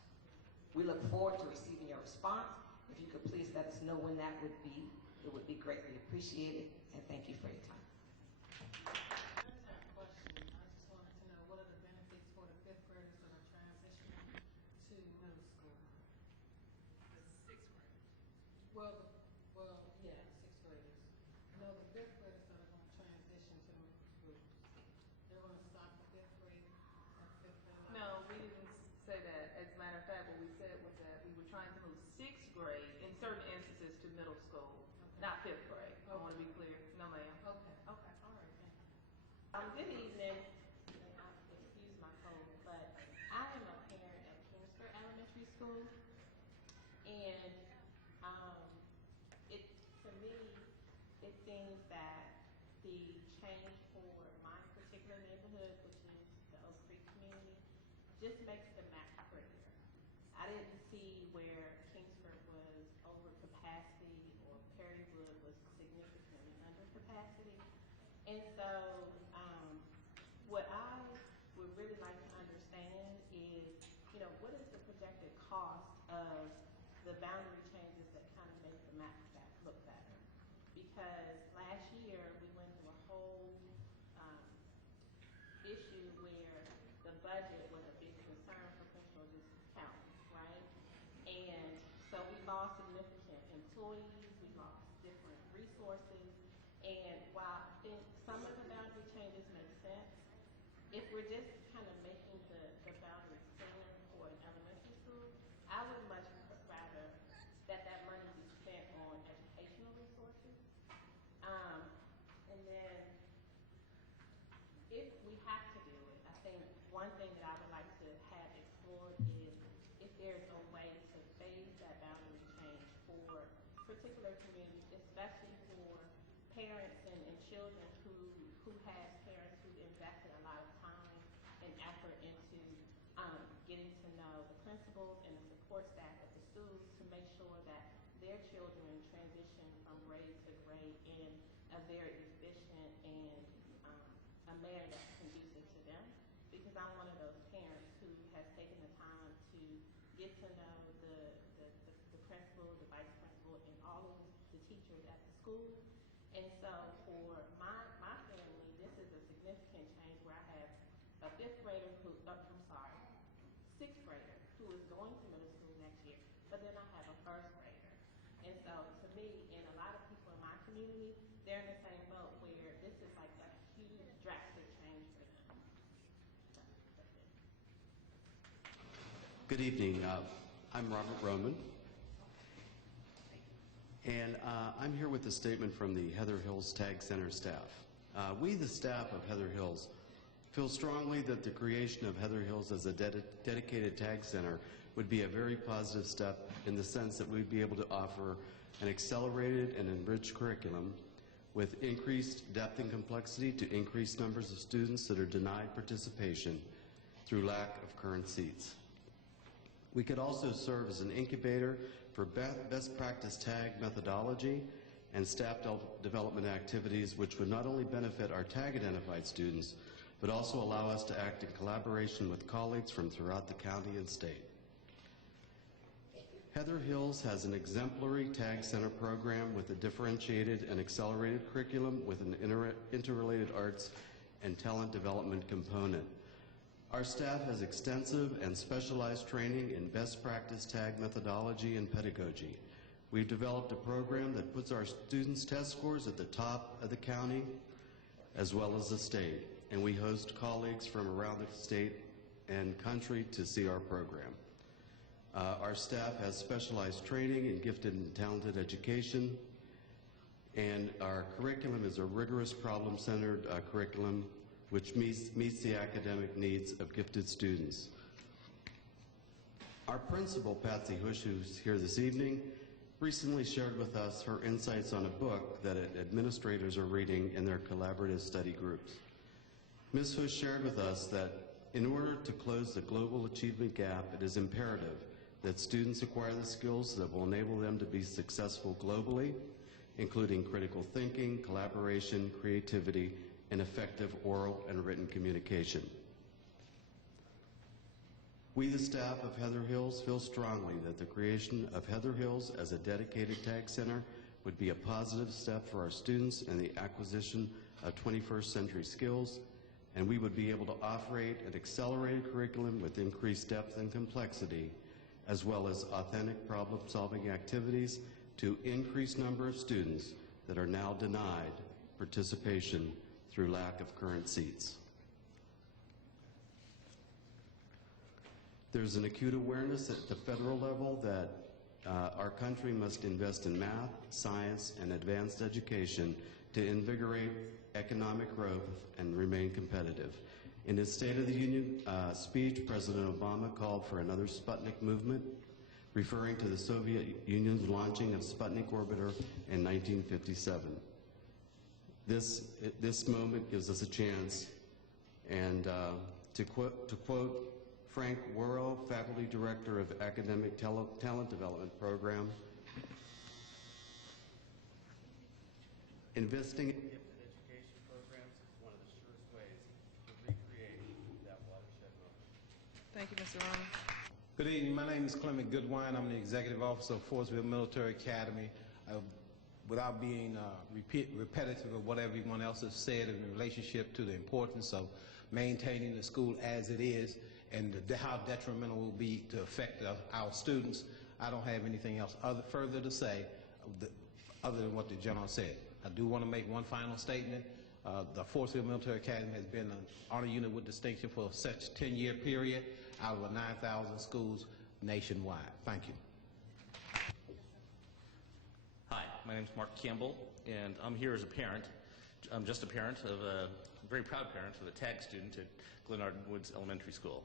We look forward to receiving your response. If you could please let us know when that would be, it would be greatly appreciated, and thank you for your time. No, we didn't say that. As a matter of fact, what we said was that we were trying to move sixth grade in certain instances to middle school, not fifth grade. I want to be clear. No, ma'am. Okay, all right, thank you. Good evening. Excuse my code, but I am a parent of Kingsford Elementary School, and to me, it seems that the change for my particular neighborhood, which is the Oak Creek community, just makes the map prettier. I didn't see where Kingsford was over capacity or Perrywood was significantly under capacity. And so what I would really like to understand is, what is the projected cost of the boundary changes that kind of make the map look better? Because last year we went through a whole issue where the budget was a big concern for Prince George's County, right? And so we lost significant employees, we lost different resources, and while I think some of the boundary changes make sense, if we're just kind of making the boundary thinner for an elementary school, I would much rather that money be spent on educational resources. And then if we have to do it, I think one thing that I would like to have explored is if there's a way to phase that boundary change for particular communities, especially for parents and children who have parents who invested a lot of time and effort into getting to know the principals and the support staff at the schools to make sure that their children transition from grade to grade in a very efficient and a manner that's conducive to them. Because I'm one of those parents who has taken the time to get to know the principal, the vice principal, and all of the teachers at the school. And so for my family, this is a significant change where I have a sixth grader who is going to middle school next year, but then I have a first grader. And so to me, and a lot of people in my community, they're in the same boat where this is like a huge drastic change for them. Good evening. I'm Robert Roman, and I'm here with a statement from the Heather Hills Tag Center staff. We, the staff of Heather Hills, feel strongly that the creation of Heather Hills as a dedicated tag center would be a very positive step in the sense that we'd be able to offer an accelerated and enriched curriculum with increased depth and complexity to increased numbers of students that are denied participation through lack of current seats. We could also serve as an incubator for best practice tag methodology and staff development activities, which would not only benefit our tag identified students, but also allow us to act in collaboration with colleagues from throughout the county and state. Heather Hills has an exemplary tag center program with a differentiated and accelerated curriculum with an interrelated arts and talent development component. Our staff has extensive and specialized training in best practice tag methodology and pedagogy. We've developed a program that puts our students' test scores at the top of the county as well as the state, and we host colleagues from around the state and country to see our program. Our staff has specialized training in gifted and talented education, and our curriculum is a rigorous problem-centered curriculum which meets the academic needs of gifted students. Our principal, Patsy Hush, who's here this evening, recently shared with us her insights on a book that administrators are reading in their collaborative study groups. Ms. Hush shared with us that in order to close the global achievement gap, it is imperative that students acquire the skills that will enable them to be successful globally, including critical thinking, collaboration, creativity, and effective oral and written communication. We, the staff of Heather Hills, feel strongly that the creation of Heather Hills as a dedicated tag center would be a positive step for our students in the acquisition of 21st century skills, and we would be able to offer an accelerated curriculum with increased depth and complexity, as well as authentic problem-solving activities to increase number of students that are now denied participation through lack of current seats. There's an acute awareness at the federal level that our country must invest in math, science, and advanced education to invigorate economic growth and remain competitive. In his State of the Union speech, President Obama called for another Sputnik movement, referring to the Soviet Union's launching of Sputnik orbiter in 1957. This moment gives us a chance, and to quote Frank Worrell, Faculty Director of Academic Talent Development Program, investing in gifted education programs is one of the surest ways to recreate that watershed moment. Thank you, Mr. Roman. Good evening. My name is Clement Goodwine. I'm the Executive Officer of Forestville Military Academy. Without being repetitive of what everyone else has said in relationship to the importance of maintaining the school as it is and how detrimental it will be to affect our students, I don't have anything else further to say other than what the gentleman said. I do want to make one final statement. The Forestville Military Academy has been an honor unit with distinction for such a 10-year period out of 9,000 schools nationwide. Thank you. Hi, my name is Mark Campbell, and I'm here as a parent. I'm just a parent of a very proud parent of a tag student at Glenarden Woods Elementary School.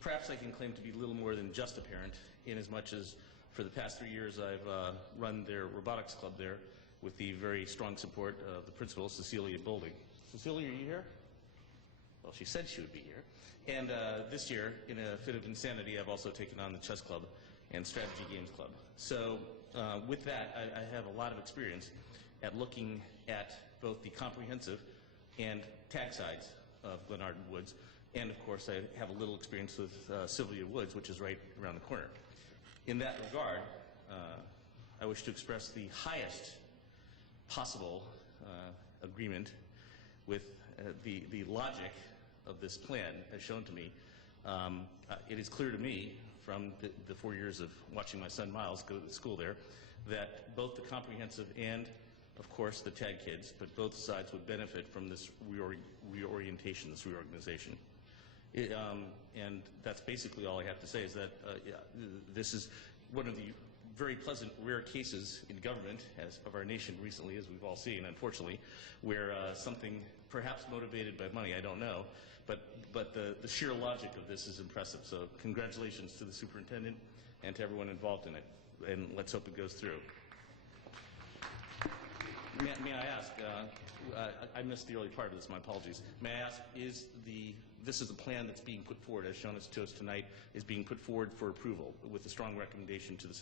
Perhaps I can claim to be little more than just a parent, in as much as for the past 3 years I've run their robotics club there with the very strong support of the principal, Cecilia Boulding. Cecilia, are you here? Well, she said she would be here. And this year, in a fit of insanity, I've also taken on the chess club and strategy games club. So with that, I have a lot of experience at looking at both the comprehensive and tag sides of Glenarden Woods. And of course, I have a little experience with Sylvia Woods, which is right around the corner. In that regard, I wish to express the highest possible agreement with the logic of this plan as shown to me. It is clear to me from the 4 years of watching my son Miles go to school there that both the comprehensive and, of course, the tag kids, but both sides would benefit from this reorientation, this reorganization. And that's basically all I have to say, is that this is one of the very pleasant, rare cases in government of our nation recently, as we've all seen, unfortunately, where something perhaps motivated by money, I don't know, but the sheer logic of this is impressive. So congratulations to the superintendent and to everyone involved in it, and let's hope it goes through. May I ask, I missed the early part of this, my apologies. May I ask, this is a plan that's being put forward, as shown to us tonight, is being put forward for approval with a strong recommendation to the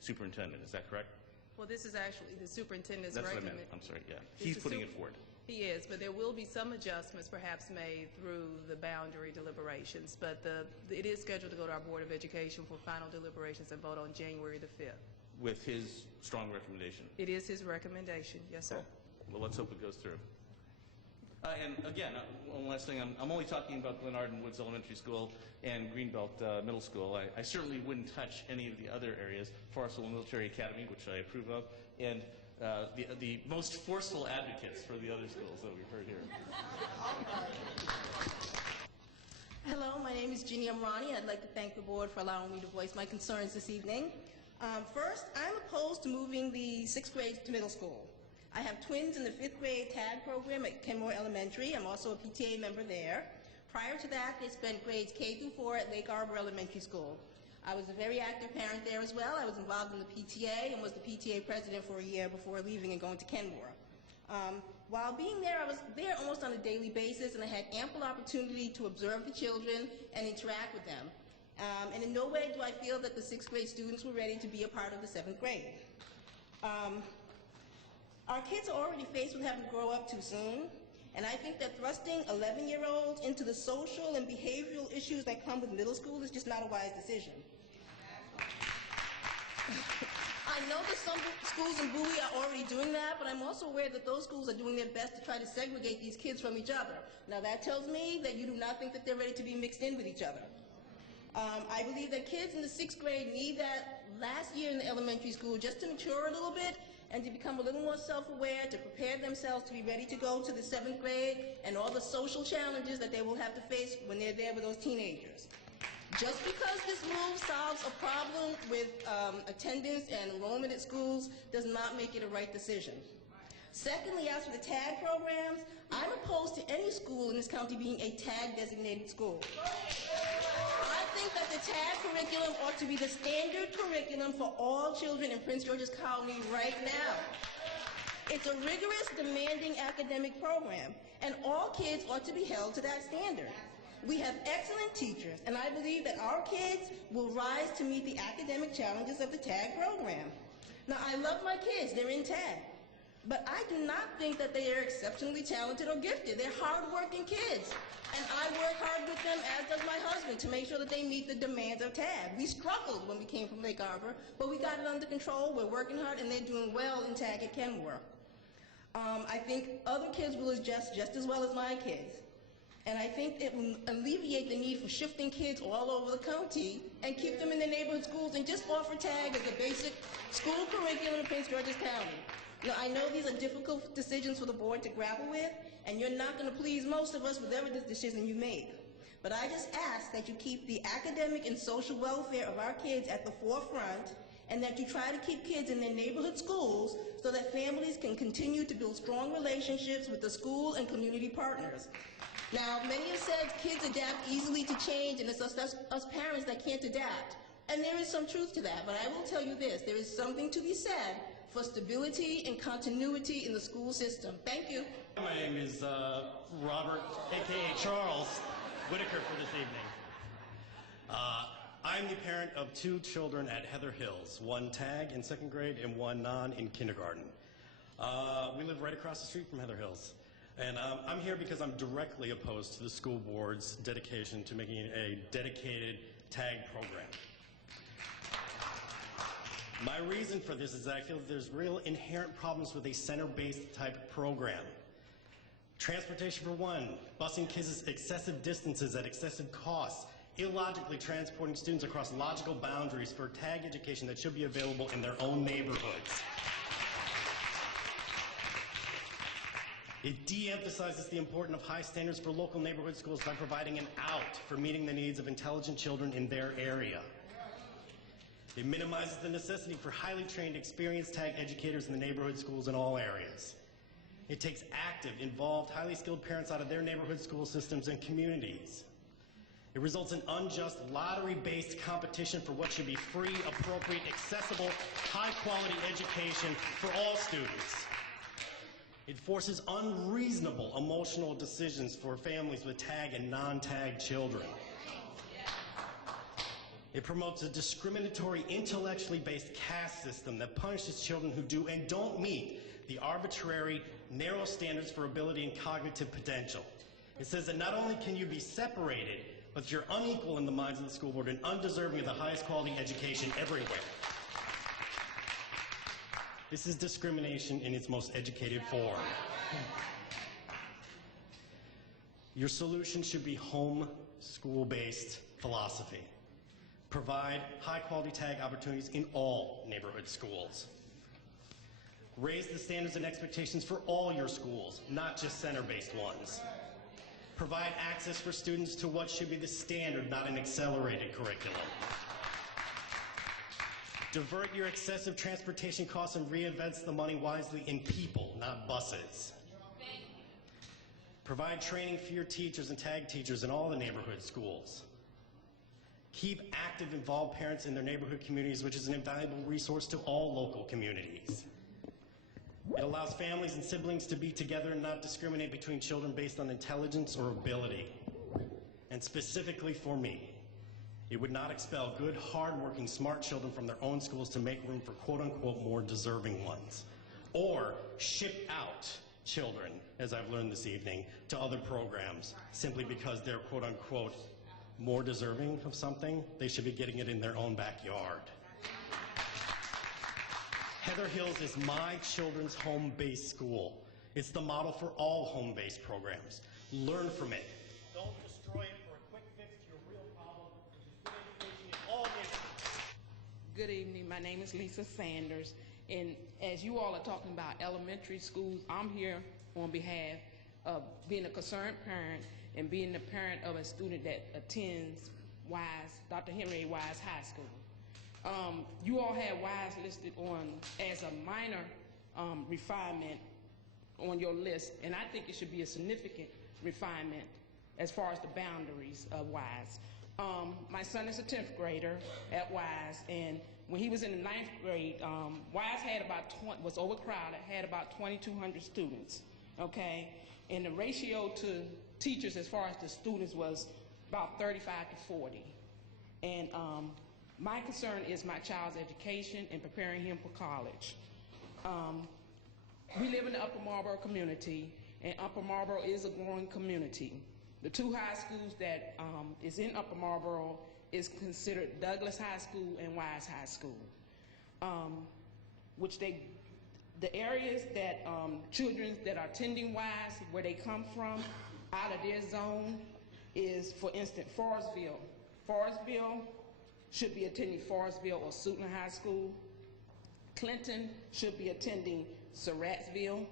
superintendent, is that correct? Well, this is actually the superintendent's recommendation. That's what I meant, I'm sorry, yeah. He's putting it forward. He is, but there will be some adjustments perhaps made through the boundary deliberations, but it is scheduled to go to our Board of Education for final deliberations and vote on January the 5th. With his strong recommendation? It is his recommendation, yes, sir. Well, let's hope it goes through. And again, one last thing, I'm only talking about Glenarden Woods Elementary School and Greenbelt Middle School. I certainly wouldn't touch any of the other areas, Forestville Military Academy, which I approve of, and the most forceful advocates for the other schools that we've heard here. Hello, my name is Ginny Amrani. I'd like to thank the board for allowing me to voice my concerns this evening. First, I'm opposed to moving the 6th grade to middle school. I have twins in the 5th grade tag program at Kenmore Elementary. I'm also a PTA member there. Prior to that, they spent grades K through 4 at Lake Arbor Elementary School. I was a very active parent there as well. I was involved in the PTA and was the PTA president for a year before leaving and going to Kenmore. While being there, I was there almost on a daily basis, and I had ample opportunity to observe the children and interact with them. And in no way do I feel that the 6th grade students were ready to be a part of the 7th grade. Our kids are already faced with having to grow up too soon, and I think that thrusting 11-year-olds into the social and behavioral issues that come with middle school is just not a wise decision. I know that some schools in Bowie are already doing that, but I'm also aware that those schools are doing their best to try to segregate these kids from each other. Now that tells me that you do not think that they're ready to be mixed in with each other. I believe that kids in the 6th grade need that last year in the elementary school just to mature a little bit and to become a little more self-aware, to prepare themselves to be ready to go to the 7th grade and all the social challenges that they will have to face when they're there with those teenagers. Just because this move solves a problem with attendance and enrollment at schools does not make it a right decision. Secondly, as for the TAG programs, I'm opposed to any school in this county being a TAG-designated school. I think that the TAG curriculum ought to be the standard curriculum for all children in Prince George's County right now. It's a rigorous, demanding academic program, and all kids ought to be held to that standard. We have excellent teachers, and I believe that our kids will rise to meet the academic challenges of the TAG program. Now, I love my kids, they're in TAG, but I do not think that they are exceptionally talented or gifted. They're hard-working kids, and I work hard with them, as does my husband, to make sure that they meet the demands of TAG. We struggled when we came from Lake Arbor, but we got it under control. We're working hard, and they're doing well in TAG at Kenmore. I think other kids will adjust just as well as my kids. And I think it will alleviate the need for shifting kids all over the county and keep them in their neighborhood schools and just offer TAG as a basic school curriculum in Prince George's County. Now, I know these are difficult decisions for the board to grapple with, and you're not going to please most of us with every decision you make. But I just ask that you keep the academic and social welfare of our kids at the forefront, and that you try to keep kids in their neighborhood schools so that families can continue to build strong relationships with the school and community partners. Now, many have said kids adapt easily to change, and it's us parents that can't adapt. And there is some truth to that, but I will tell you this, there is something to be said for stability and continuity in the school system. Thank you. My name is Robert, a.k.a. Charles Whitaker for this evening. I'm the parent of 2 children at Heather Hills, one TAG in 2nd grade and one non in kindergarten. We live right across the street from Heather Hills. And I'm here because I'm directly opposed to the school board's dedication to making it a dedicated TAG program. My reason for this is that I feel that there's real inherent problems with a center-based type program. Transportation for one, busing kids excessive distances at excessive costs, illogically transporting students across logical boundaries for TAG education that should be available in their own neighborhoods. It de-emphasizes the importance of high standards for local neighborhood schools by providing an out for meeting the needs of intelligent children in their area. It minimizes the necessity for highly trained, experienced TAG educators in the neighborhood schools in all areas. It takes active, involved, highly skilled parents out of their neighborhood school systems and communities. It results in unjust, lottery-based competition for what should be free, appropriate, accessible, high-quality education for all students. It forces unreasonable emotional decisions for families with TAG and non-TAG children. It promotes a discriminatory, intellectually based caste system that punishes children who do and don't meet the arbitrary, narrow standards for ability and cognitive potential. It says that not only can you be separated, but you're unequal in the minds of the school board and undeserving of the highest quality education everywhere. This is discrimination in its most educated form. Your solution should be home school-based philosophy. Provide high-quality TAG opportunities in all neighborhood schools. Raise the standards and expectations for all your schools, not just center-based ones. Provide access for students to what should be the standard, not an accelerated curriculum. Divert your excessive transportation costs and reinvest the money wisely in people, not buses. Provide training for your teachers and tag teachers in all the neighborhood schools. Keep active, involved parents in their neighborhood communities, which is an invaluable resource to all local communities. It allows families and siblings to be together and not discriminate between children based on intelligence or ability. And specifically for me, it would not expel good, hard-working, smart children from their own schools to make room for quote-unquote more deserving ones. Or ship out children, as I've learned this evening, to other programs simply because they're quote-unquote more deserving of something. They should be getting it in their own backyard. Heather Hills is my children's home-based school. It's the model for all home-based programs. Learn from it. Don't destroy it for a quick fix to your real problem, which is good education in all neighborhoods. Good evening. My name is Lisa Sanders, and as you all are talking about elementary schools, I'm here on behalf of being a concerned parent and being the parent of a student that attends Wise, Dr. Henry A. Wise High School. You all have Wise listed on as a minor refinement on your list, and I think it should be a significant refinement as far as the boundaries of Wise. My son is a 10th grader at Wise, and when he was in the 9th grade, Wise had was overcrowded, had about 2,200 students, okay? And the ratio to teachers as far as the students was about 35 to 40. And my concern is my child's education and preparing him for college. We live in the Upper Marlboro community, and Upper Marlboro is a growing community. The two high schools that is in Upper Marlboro is considered Douglas High School and Wise High School, the areas that children that are attending Wise, where they come from, out of their zone is, for instance, Forestville. Forestville should be attending Forestville or Suitland High School. Clinton should be attending Surrattsville.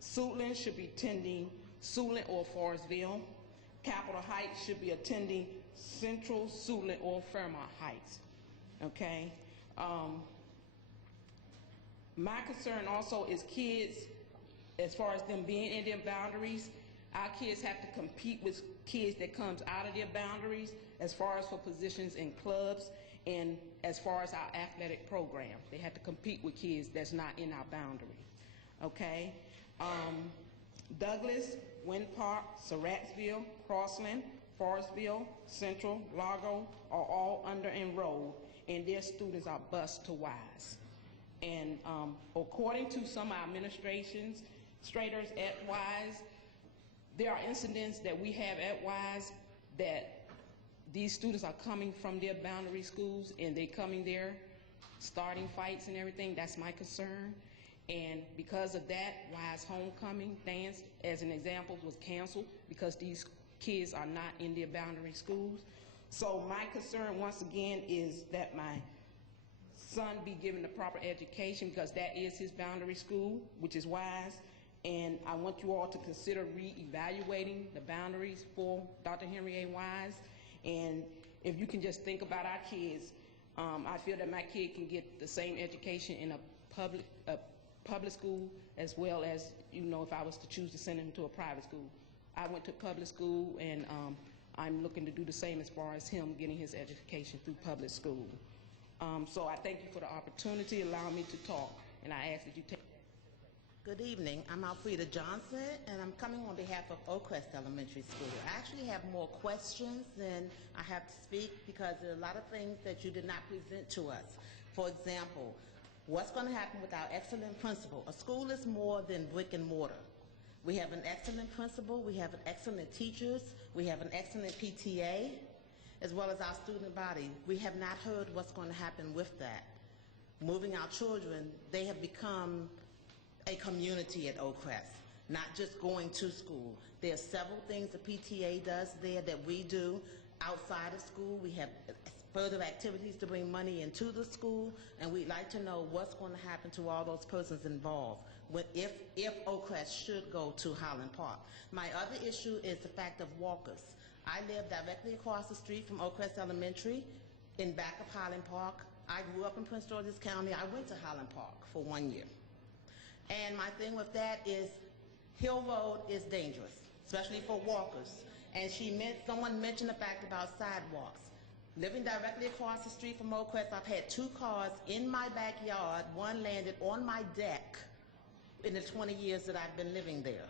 Suitland should be attending Suitland or Forestville. Capitol Heights should be attending Central, Suitland, or Fairmont Heights, okay? My concern also is kids, as far as them being in their boundaries. Our kids have to compete with kids that comes out of their boundaries as far as for positions in clubs and as far as our athletic programs. They have to compete with kids that's not in our boundary, okay? Douglas, Winter Park, Surrattsville, Crossland, Forestville, Central, Largo are all under-enrolled, and their students are bused to Wise. And according to some of our administrators at Wise, there are incidents that we have at Wise that these students are coming from their boundary schools and they coming there starting fights and everything. That's my concern. And because of that, Wise Homecoming Dance, as an example, was canceled because these kids are not in their boundary schools. So my concern, once again, is that my son be given the proper education, because that is his boundary school, which is Wise. And I want you all to consider re-evaluating the boundaries for Dr. Henry A. Wise. And if you can just think about our kids, I feel that my kid can get the same education in a public school as well as, you know, if I was to choose to send him to a private school. I went to public school, and I'm looking to do the same as far as him getting his education through public school. So I thank you for the opportunity, allowing me to talk, and I ask that you take. Good evening. I'm Alfreda Johnson, and I'm coming on behalf of Oakcrest Elementary School. I actually have more questions than I have to speak, because there are a lot of things that you did not present to us. For example, what's going to happen with our excellent principal? A school is more than brick and mortar. We have an excellent principal, we have an excellent teachers, we have an excellent PTA, as well as our student body. We have not heard what's going to happen with that. Moving our children, they have become a community at Oakcrest, not just going to school. There are several things the PTA does there that we do outside of school. We have further activities to bring money into the school, and we'd like to know what's going to happen to all those persons involved. if Oakcrest should go to Highland Park. My other issue is the fact of walkers. I live directly across the street from Oakcrest Elementary in back of Highland Park. I grew up in Prince George's County. I went to Highland Park for 1 year. And my thing with that is Hill Road is dangerous, especially for walkers. And someone mentioned the fact about sidewalks. Living directly across the street from Oakcrest, I've had 2 cars in my backyard. One landed on my deck in the 20 years that I've been living there.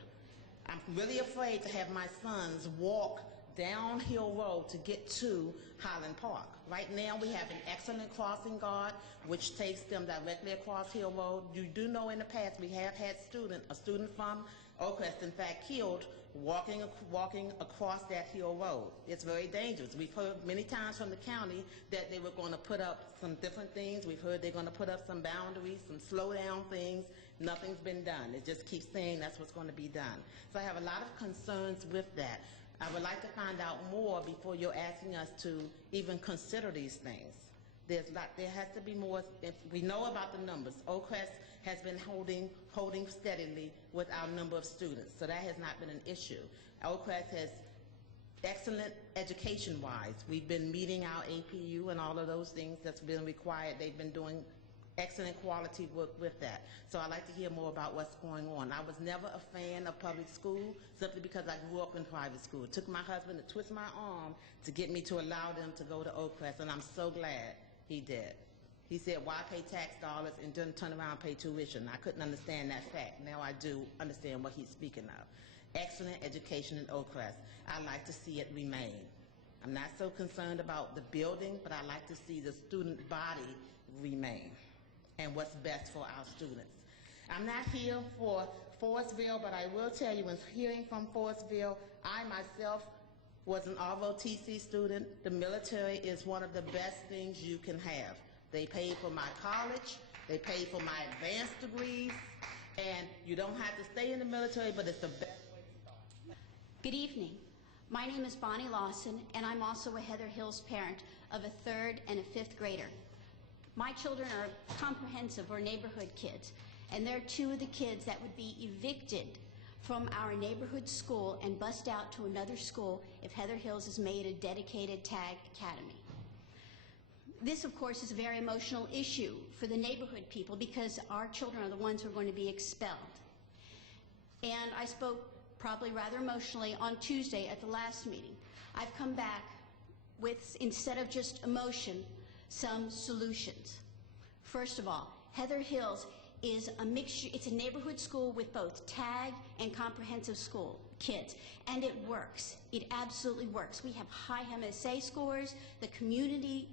I'm really afraid to have my sons walk down Hill Road to get to Highland Park. Right now we have an excellent crossing guard which takes them directly across Hill Road. You do know in the past we have had a student from Oakcrest in fact killed walking across that Hill Road. It's very dangerous. We've heard many times from the county that they were going to put up some different things. We've heard they're going to put up some boundaries, some slow down things. Nothing's been done. It just keeps saying that's what's going to be done. So I have a lot of concerns with that. I would like to find out more before you're asking us to even consider these things. There has to be more. If we know about the numbers. Oakcrest has been holding steadily with our number of students, so that has not been an issue. Oakcrest has excellent education-wise. We've been meeting our APU and all of those things that's been required. They've been doing excellent quality work with that. So I'd like to hear more about what's going on. I was never a fan of public school simply because I grew up in private school. It took my husband to twist my arm to get me to allow them to go to Oakcrest, and I'm so glad he did. He said, why pay tax dollars and then turn around and pay tuition? I couldn't understand that fact. Now I do understand what he's speaking of. Excellent education in Oakcrest. I'd like to see it remain. I'm not so concerned about the building, but I'd like to see the student body remain and what's best for our students. I'm not here for Forestville, but I will tell you, when hearing from Forestville, I myself was an ROTC student. The military is one of the best things you can have. They paid for my college, they paid for my advanced degrees, and you don't have to stay in the military, but it's the best way to start. Good evening. My name is Bonnie Lawson, and I'm also a Heather Hills parent of a 3rd and a 5th grader. My children are comprehensive or neighborhood kids, and they're 2 of the kids that would be evicted from our neighborhood school and bussed out to another school if Heather Hills is made a dedicated TAG academy. This, of course, is a very emotional issue for the neighborhood people because our children are the ones who are going to be expelled. And I spoke probably rather emotionally on Tuesday at the last meeting. I've come back with, instead of just emotion, some solutions. First of all, Heather Hills is a mixture. It's a neighborhood school with both TAG and comprehensive school kids, and it works. It absolutely works. We have high MSA scores, the community,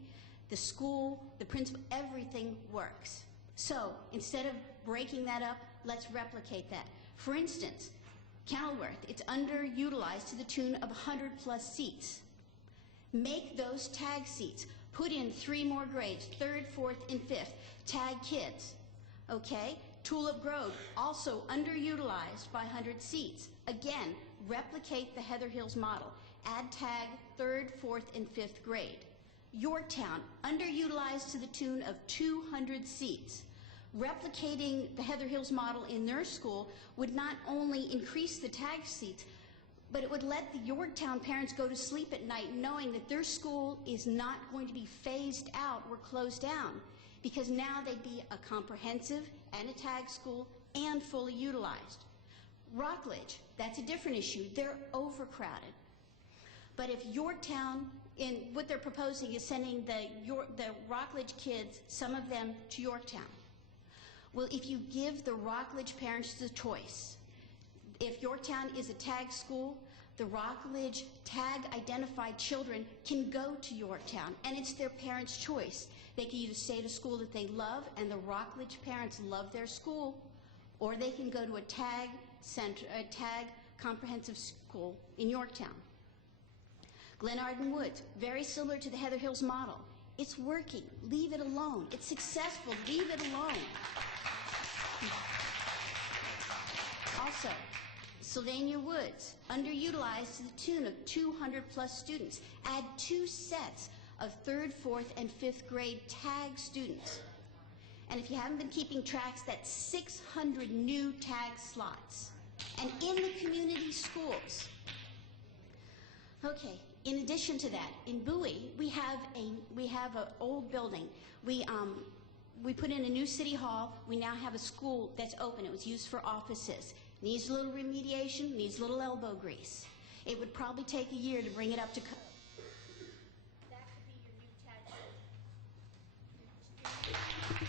the school, the principal, everything works. So instead of breaking that up, let's replicate that. For instance, Kenilworth, it's underutilized to the tune of 100+ seats. Make those TAG seats. Put in 3 more grades, 3rd, 4th, and 5th, TAG kids. Okay? Tulip Grove, also underutilized by 100 seats. Again, replicate the Heather Hills model. Add TAG 3rd, 4th, and 5th grade. Yorktown, underutilized to the tune of 200 seats. Replicating the Heather Hills model in their school would not only increase the TAG seats, but it would let the Yorktown parents go to sleep at night knowing that their school is not going to be phased out or closed down, because now they'd be a comprehensive and a TAG school and fully utilized. Rockledge, that's a different issue. They're overcrowded. But if Yorktown, in what they're proposing is sending the Rockledge kids, some of them, to Yorktown. Well, if you give the Rockledge parents the choice, if Yorktown is a TAG school, the Rockledge TAG identified children can go to Yorktown, and it's their parents' choice. They can either stay at a school that they love, and the Rockledge parents love their school, or they can go to a TAG center, a TAG comprehensive school in Yorktown. Glenarden Woods, very similar to the Heather Hills model. It's working. Leave it alone. It's successful. Leave it alone. Also, Sylvania Woods, underutilized to the tune of 200+ students. Add 2 sets of 3rd, 4th, and 5th grade TAG students. And if you haven't been keeping tracks, that's 600 new tag slots. And in the community schools. Okay, in addition to that, in Bowie, we have an old building. We put in a new city hall. We now have a school that's open. It was used for offices. Needs a little remediation, needs a little elbow grease. It would probably take a year to bring it up to code. That could be your new tag.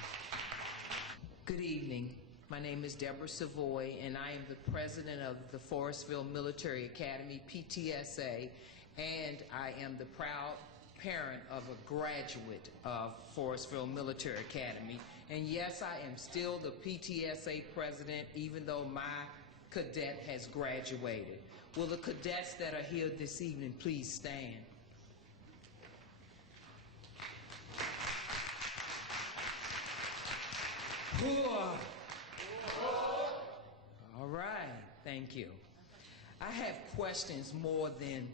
Good evening. My name is Deborah Savoy, and I am the president of the Forestville Military Academy, PTSA, and I am the proud parent of a graduate of Forestville Military Academy. And yes, I am still the PTSA president, even though my cadet has graduated. Will the cadets that are here this evening please stand? All right, thank you. I have questions more than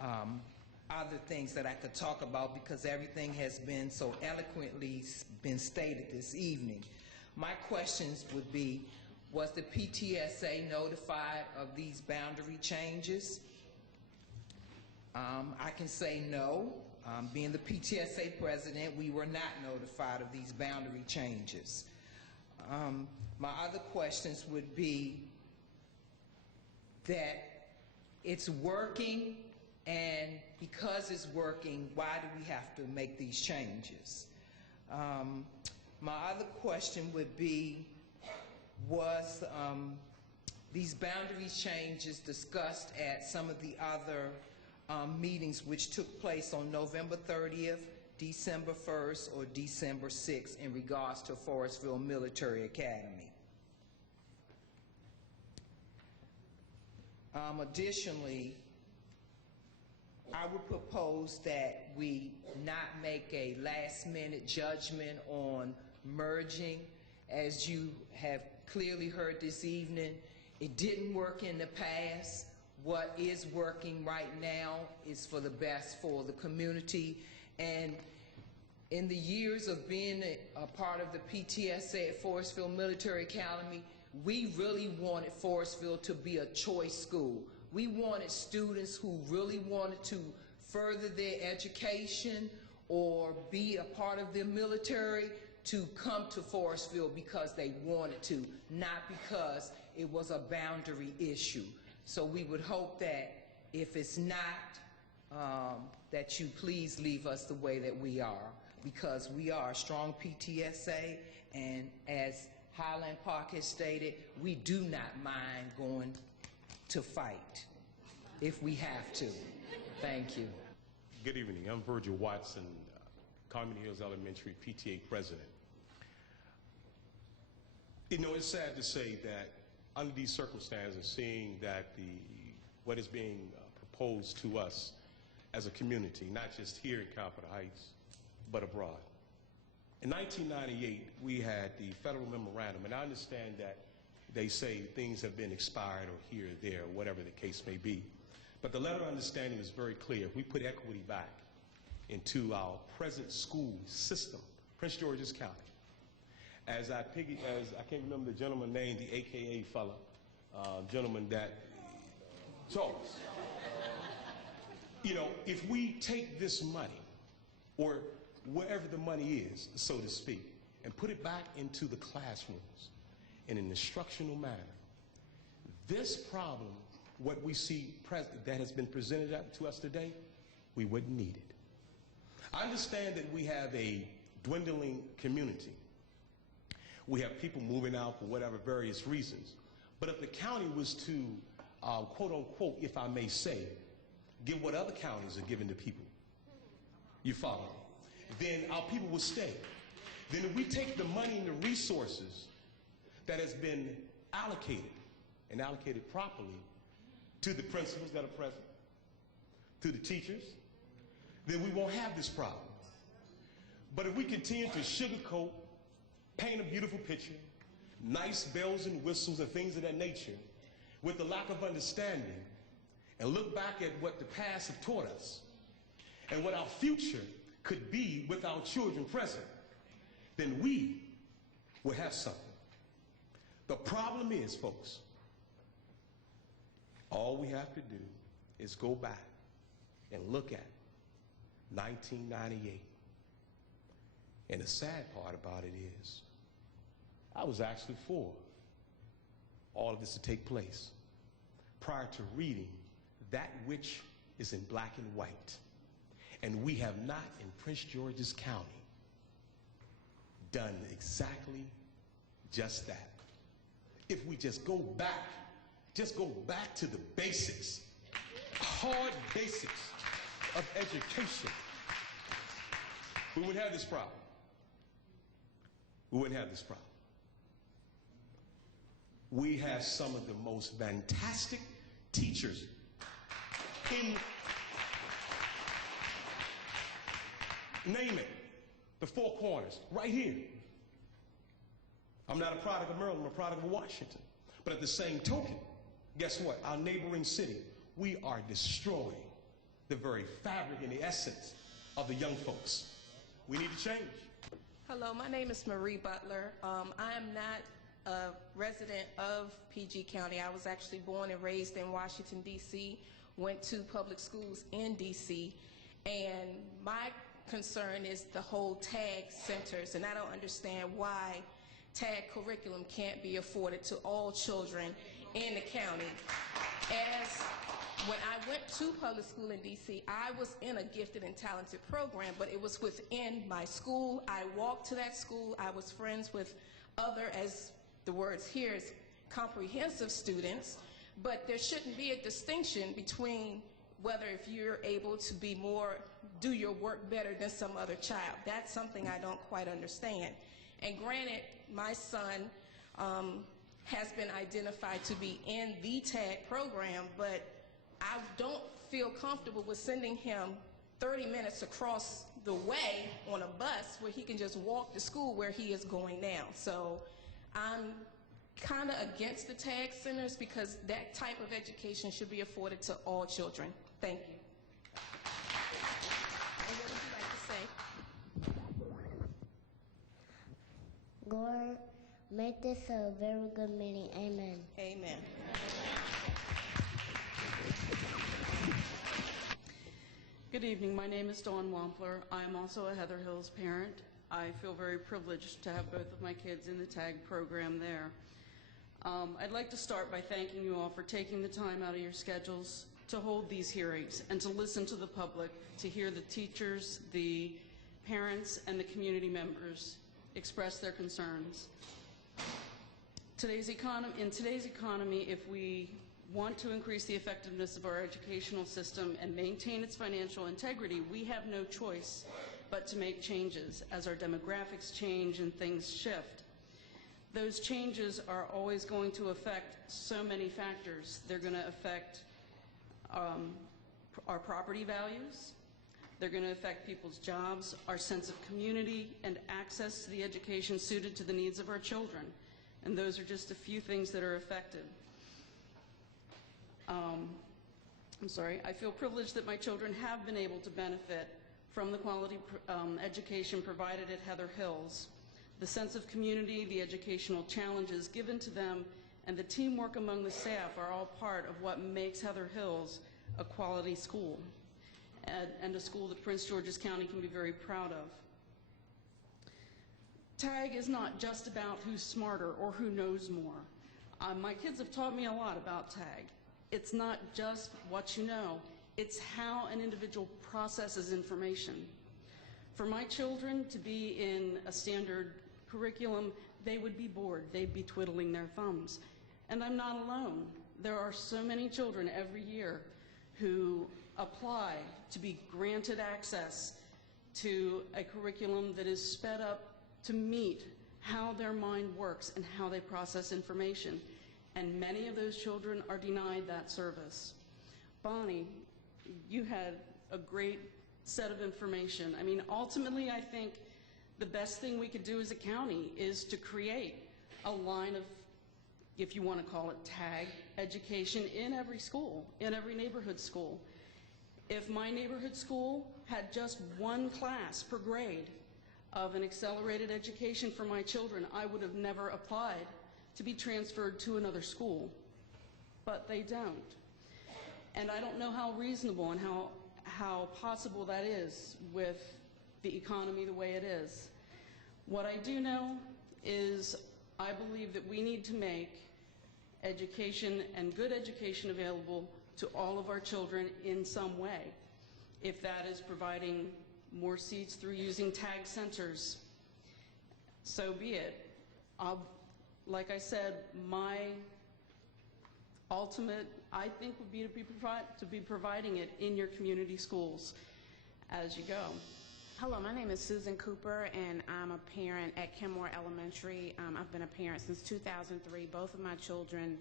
other things that I could talk about because everything has been so eloquently been stated this evening. My questions would be, was the PTSA notified of these boundary changes? I can say no. Being the PTSA president, we were not notified of these boundary changes. My other questions would be that it's working, and because it's working, why do we have to make these changes? My other question would be, was these boundary changes discussed at some of the other meetings which took place on November 30th, December 1st, or December 6th in regards to Forestville Military Academy? Additionally, I would propose that we not make a last-minute judgment on merging. As you have clearly heard this evening, it didn't work in the past. What is working right now is for the best for the community. And in the years of being a part of the PTSA at Forestville Military Academy, we really wanted Forestville to be a choice school. We wanted students who really wanted to further their education or be a part of the military to come to Forestville because they wanted to, not because it was a boundary issue. So we would hope that if it's not, that you please leave us the way that we are, because we are a strong PTSA, and as Highland Park has stated, we do not mind going to fight if we have to. Thank you. Good evening. I'm Virgil Watson, Carmen Hills Elementary PTA president. You know, it's sad to say that under these circumstances, seeing that what is being proposed to us as a community, not just here in Capitol Heights, but abroad. In 1998, we had the federal memorandum, and I understand that they say things have been expired or here or there, whatever the case may be. But the letter of understanding is very clear. We put equity back into our present school system, Prince George's County. As I can't remember the gentleman's name, the AKA fella, gentleman that, Charles. You know, if we take this money, or wherever the money is, so to speak, and put it back into the classrooms in an instructional manner, this problem, what we see that has been presented to us today, we wouldn't need it. I understand that we have a dwindling community. We have people moving out for whatever various reasons. But if the county was to, quote unquote, if I may say, give what other counties are giving to people, you follow me, then our people will stay. Then if we take the money and the resources that has been allocated, and allocated properly, to the principals that are present, to the teachers, then we won't have this problem. But if we continue to sugarcoat, paint a beautiful picture, nice bells and whistles and things of that nature, with the lack of understanding, and look back at what the past have taught us, and what our future could be with our children present, then we will have something. The problem is, folks, all we have to do is go back and look at 1998. And the sad part about it is, I was actually for all of this to take place prior to reading that which is in black and white. And we have not, in Prince George's County, done exactly just that. If we just go back to the basics, hard basics of education, we wouldn't have this problem. We wouldn't have this problem. We have some of the most fantastic teachers in, name it, the Four Corners, right here. I'm not a product of Maryland, I'm a product of Washington. But at the same token, guess what? Our neighboring city, we are destroying the very fabric and the essence of the young folks. We need to change. Hello, my name is Marie Butler. I am not a resident of PG County. I was actually born and raised in Washington, D.C., went to public schools in D.C., and my concern is the whole TAG centers, and I don't understand why TAG curriculum can't be afforded to all children in the county. As when I went to public school in D.C., I was in a gifted and talented program, but it was within my school. I walked to that school. I was friends with other, as the words here is, comprehensive students, but there shouldn't be a distinction between whether if you're able to be more, do your work better than some other child. That's something I don't quite understand. And granted, my son has been identified to be in the TAG program, but I don't feel comfortable with sending him 30 minutes across the way on a bus where he can just walk to school where he is going now. So I'm kind of against the TAG centers because that type of education should be afforded to all children. Thank you. And what would you like to say? Lord, make this a very good meeting. Amen. Amen. Good evening. My name is Dawn Wampler. I am also a Heather Hills parent. I feel very privileged to have both of my kids in the TAG program there. I'd like to start by thanking you all for taking the time out of your schedules to hold these hearings and to listen to the public, to hear the teachers, the parents, and the community members express their concerns. In today's economy, if we want to increase the effectiveness of our educational system and maintain its financial integrity, we have no choice but to make changes as our demographics change and things shift. Those changes are always going to affect so many factors. They're going to affect our property values. They're going to affect people's jobs, our sense of community, and access to the education suited to the needs of our children. And those are just a few things that are affected. I feel privileged that my children have been able to benefit from the quality education provided at Heather Hills. The sense of community, the educational challenges given to them, and the teamwork among the staff are all part of what makes Heather Hills a quality school, and a school that Prince George's County can be very proud of. TAG is not just about who's smarter or who knows more. My kids have taught me a lot about TAG. It's not just what you know, it's how an individual processes information. For my children to be in a standard curriculum, they would be bored, they'd be twiddling their thumbs. And I'm not alone. There are so many children every year who apply to be granted access to a curriculum that is sped up to meet how their mind works and how they process information. And many of those children are denied that service. Bonnie, you had a great set of information. I mean, ultimately, I think the best thing we could do as a county is to create a line of, if you want to call it TAG, education in every school, in every neighborhood school. If my neighborhood school had just one class per grade of an accelerated education for my children, I would have never applied to be transferred to another school, but they don't. And I don't know how reasonable and how possible that is with the economy the way it is. What I do know is I believe that we need to make education and good education available to all of our children in some way. If that is providing more seats through using tag centers, so be it. Like I said, my ultimate, I think, would be to be providing it in your community schools as you go. Hello, my name is Susan Cooper, and I'm a parent at Kenmore Elementary. I've been a parent since 2003. Both of my children,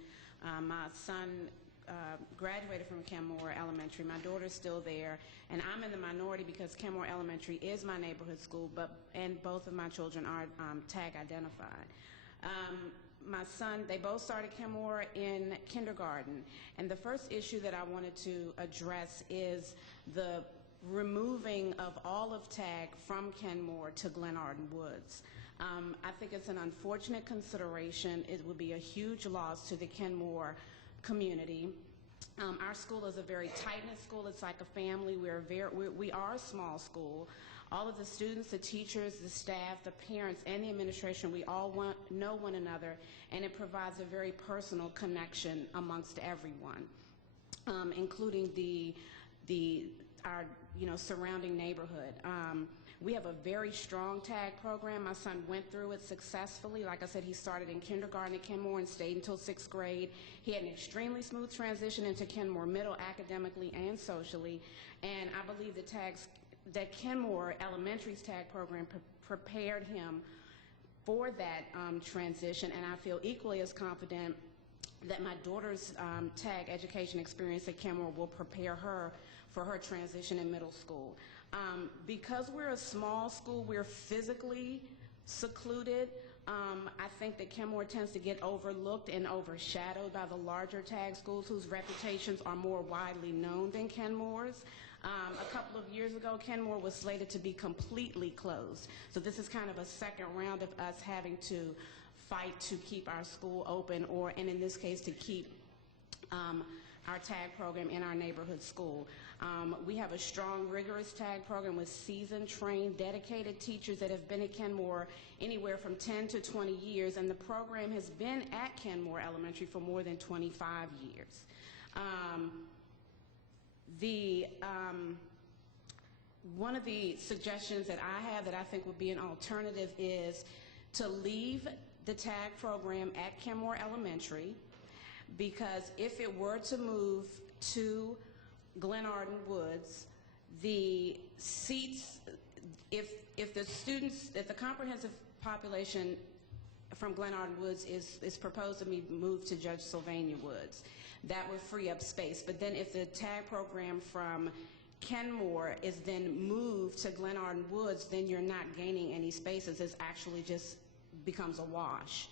my son graduated from Kenmore Elementary. My daughter's still there, and I'm in the minority because Kenmore Elementary is my neighborhood school, and both of my children are tag identified. My son, they both started Kenmore in kindergarten, and the first issue that I wanted to address is the removing of all of tag from Kenmore to Glenarden Woods. I think it's an unfortunate consideration. It would be a huge loss to the Kenmore community. Our school is a very tight-knit school. It's like a family. We are a small school. All of the students, the teachers, the staff, the parents, and the administration, we all know one another, and it provides a very personal connection amongst everyone, including our surrounding neighborhood. We have a very strong tag program. My son went through it successfully. Like I said, he started in kindergarten at Kenmore and stayed until 6th grade. He had an extremely smooth transition into Kenmore Middle academically and socially, and I believe that Kenmore Elementary's tag program prepared him for that transition, and I feel equally as confident that my daughter's tag education experience at Kenmore will prepare her for her transition in middle school. Because we're a small school, we're physically secluded. I think that Kenmore tends to get overlooked and overshadowed by the larger tag schools whose reputations are more widely known than Kenmore's. A couple of years ago, Kenmore was slated to be completely closed. So this is kind of a second round of us having to fight to keep our school open, and in this case, to keep our tag program in our neighborhood school. We have a strong, rigorous tag program with seasoned, trained, dedicated teachers that have been at Kenmore anywhere from 10 to 20 years, and the program has been at Kenmore Elementary for more than 25 years. One of the suggestions that I have that I think would be an alternative is to leave the tag program at Kenmore Elementary, because if it were to move to Glenarden Woods, the seats, if the comprehensive population from Glenarden Woods is proposed to be moved to Judge Sylvania Woods, that would free up space. But then if the tag program from Kenmore is then moved to Glenarden Woods, then you're not gaining any spaces. It actually just becomes a wash.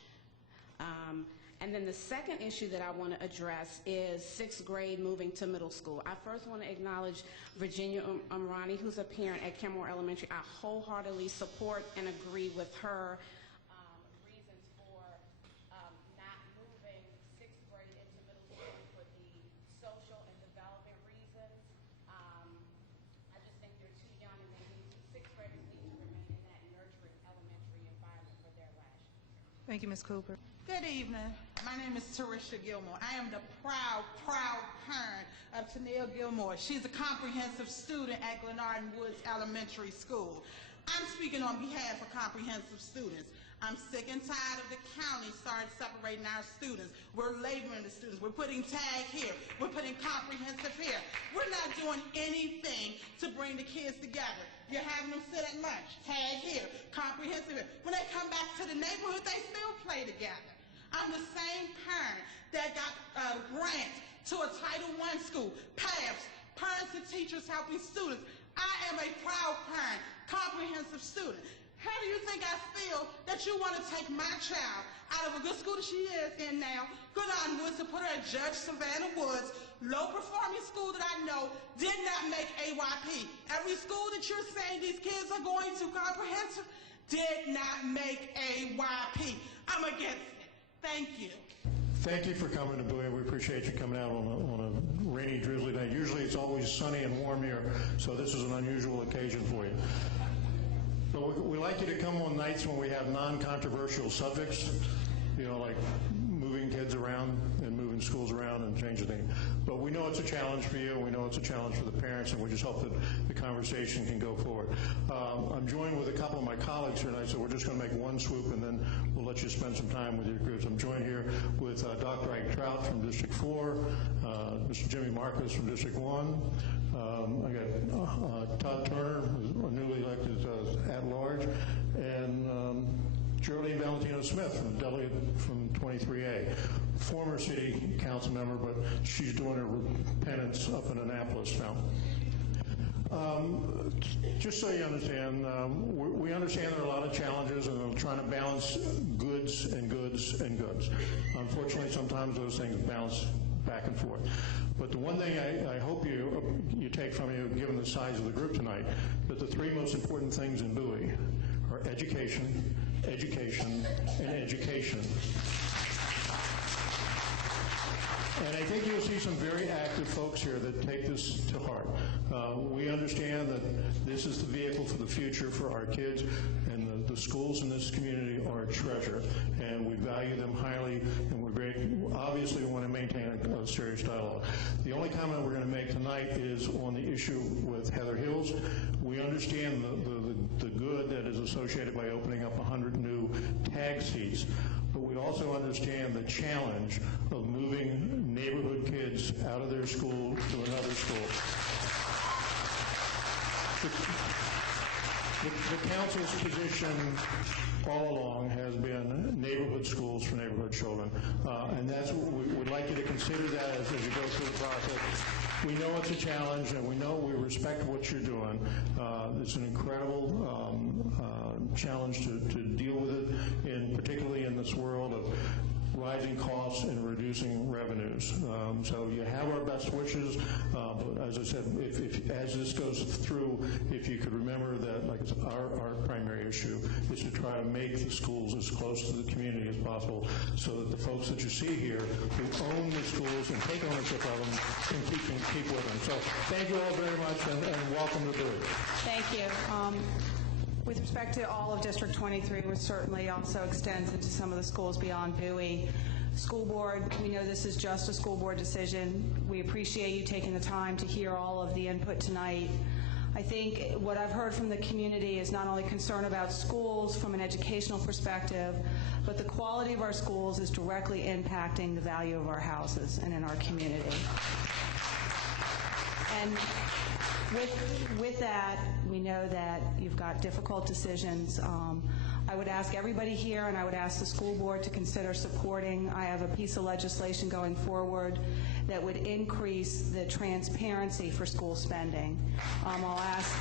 And then the second issue that I want to address is 6th grade moving to middle school. I first want to acknowledge Virginia Umrani, who's a parent at Kenmore Elementary. I wholeheartedly support and agree with her reasons for not moving 6th grade into middle school for the social and development reasons. I just think they're too young, and 6th graders need to remain in that nurturing elementary environment for their last year. Thank you, Ms. Cooper. Good evening. My name is Tarisha Gilmore. I am the proud parent of Tennille Gilmore. She's a comprehensive student at Glenarden Woods Elementary School. I'm speaking on behalf of comprehensive students. I'm sick and tired of the county starting separating our students. We're labeling the students. We're putting tag here. We're putting comprehensive here. We're not doing anything to bring the kids together. You're having them sit at lunch, tag here, comprehensive here. When they come back to the neighborhood, they still play together. I'm the same parent that got a grant to a Title I school, PAFS, Parents and Teachers Helping Students. I am a proud parent, comprehensive student. How do you think I feel that you want to take my child out of a good school that she is in now, Glenarden Woods, to put her at Judge Savannah Woods, low-performing school that I know did not make AYP. Every school that you're saying these kids are going to comprehensive, did not make AYP. I'm against it. Thank you. Thank you for coming to Bowie. We appreciate you coming out on a rainy, drizzly day. Usually it's always sunny and warm here, so this is an unusual occasion for you. But we like you to come on nights when we have non-controversial subjects, you know, like moving kids around and moving schools around and changing things. But we know it's a challenge for you, and we know it's a challenge for the parents, and we just hope that the conversation can go forward. I'm joined with a couple of my colleagues here tonight, so we're just going to make one swoop, and then we'll let you spend some time with your groups. I'm joined here with Dr. Ike Trout from District 4, Mr. Jimmy Marcus from District 1. I got Todd Turner, who's newly elected at-large, and Geraldine Valentino Smith, from delegate from 23A, former city council member, but she's doing her penance up in Annapolis now. Just so you understand, we understand there are a lot of challenges, and we're trying to balance goods and goods and goods. Unfortunately, sometimes those things bounce back and forth. But the one thing I hope you take from you, given the size of the group tonight, that the three most important things in Bowie are education, education, and education. And I think you'll see some very active folks here that take this to heart. We understand that this is the vehicle for the future for our kids, and the schools in this community are a treasure, and we value them highly, and we're great. Obviously, we want to maintain a serious dialogue. The only comment we're going to make tonight is on the issue with Heather Hills. We understand the good that is associated by opening up 100 new tag seats, but we also understand the challenge of moving neighborhood kids out of their school to another school. The council's position all along has been neighborhood schools for neighborhood children, and that's what we would like you to consider that as you go through the process. We know it's a challenge, and we know we respect what you're doing. It's an incredible challenge to deal with it, particularly in this world of rising costs and reducing revenues. So you have our best wishes, but as I said, as this goes through, if you could remember that, like our primary issue is to try to make the schools as close to the community as possible, so that the folks that you see here who own the schools and take ownership of them can keep with them. So thank you all very much, and welcome to Bowie. Thank you. With respect to all of District 23, which certainly also extends into some of the schools beyond Bowie, school board, we know this is just a school board decision. We appreciate you taking the time to hear all of the input tonight. I think what I've heard from the community is not only concern about schools from an educational perspective, but the quality of our schools is directly impacting the value of our houses and in our community. And with that, we know that you've got difficult decisions. I would ask everybody here, and I would ask the school board to consider supporting. I have a piece of legislation going forward that would increase the transparency for school spending. I'll ask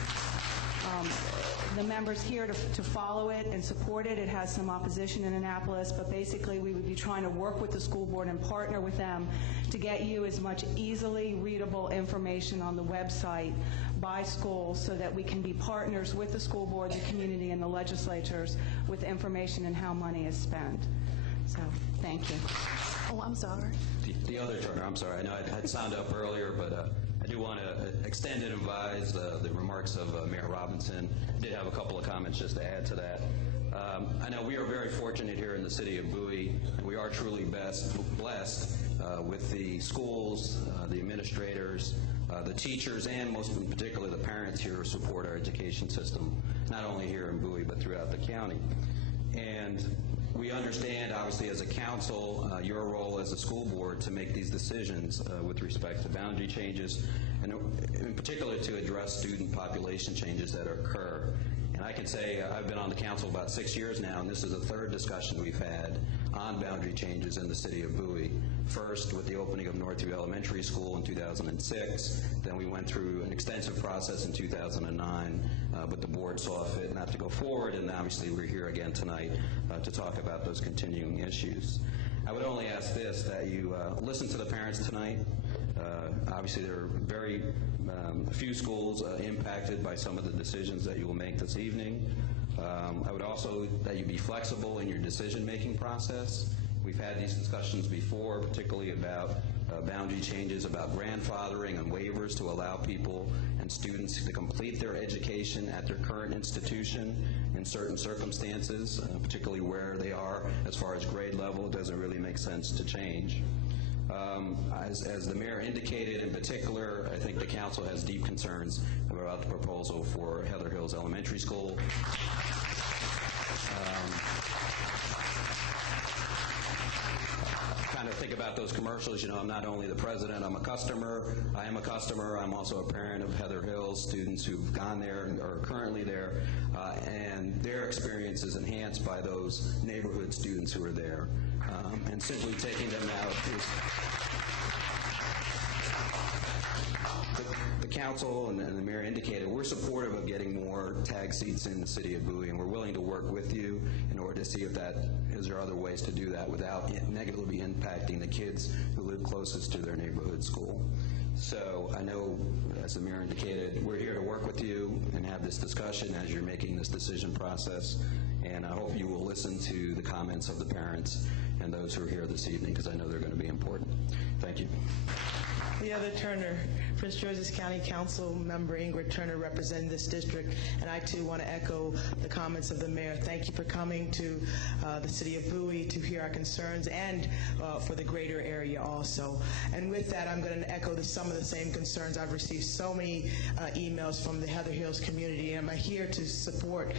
the members here to follow it and support it. It has some opposition in Annapolis, but basically we would be trying to work with the school board and partner with them to get you as much easily readable information on the website by schools, so that we can be partners with the school board, the community, and the legislatures with information and how money is spent. So, thank you. Oh, I'm sorry. The other Turner, I'm sorry. I know I had signed up earlier, but I do want to extend and advise the remarks of Mayor Robinson. I did have a couple of comments just to add to that. I know we are very fortunate here in the city of Bowie. We are truly blessed with the schools, the administrators, the teachers, and most in particular the parents here who support our education system, not only here in Bowie but throughout the county. And we understand, obviously, as a council, your role as a school board to make these decisions with respect to boundary changes, and in particular to address student population changes that occur. And I can say I've been on the council about 6 years now, and this is the third discussion we've had on boundary changes in the city of Bowie. First with the opening of Northview Elementary School in 2006, then we went through an extensive process in 2009, but the board saw fit not to go forward, and obviously we're here again tonight to talk about those continuing issues. I would only ask this, that you listen to the parents tonight. Obviously there are very few schools impacted by some of the decisions that you will make this evening. I would also that you be flexible in your decision-making process. We've had these discussions before, particularly about boundary changes, about grandfathering and waivers to allow people and students to complete their education at their current institution in certain circumstances, particularly where they are as far as grade level. It doesn't really make sense to change. As the mayor indicated, in particular, I think the council has deep concerns about the proposal for Heather Hills Elementary School. Kind of think about those commercials. You know, I'm not only the president, I'm a customer. I am a customer. I'm also a parent of Heather Hills, students who've gone there and are currently there, and their experience is enhanced by those neighborhood students who are there. And simply taking them out is... The council and the mayor indicated we're supportive of getting more tag seats in the city of Bowie, and we're willing to work with you in order to see if there are other ways to do that without negatively impacting the kids who live closest to their neighborhood school. So I know, as the mayor indicated, we're here to work with you and have this discussion as you're making this decision process, and I hope you will listen to the comments of the parents and those who are here this evening, because I know they're going to be important. Thank you. Heather Turner, Prince George's County Council Member Ingrid Turner, representing this district, and I too want to echo the comments of the mayor. Thank you for coming to the city of Bowie to hear our concerns and for the greater area also. And with that, I'm going to echo some of the same concerns. I've received so many emails from the Heather Hills community, and I'm here to support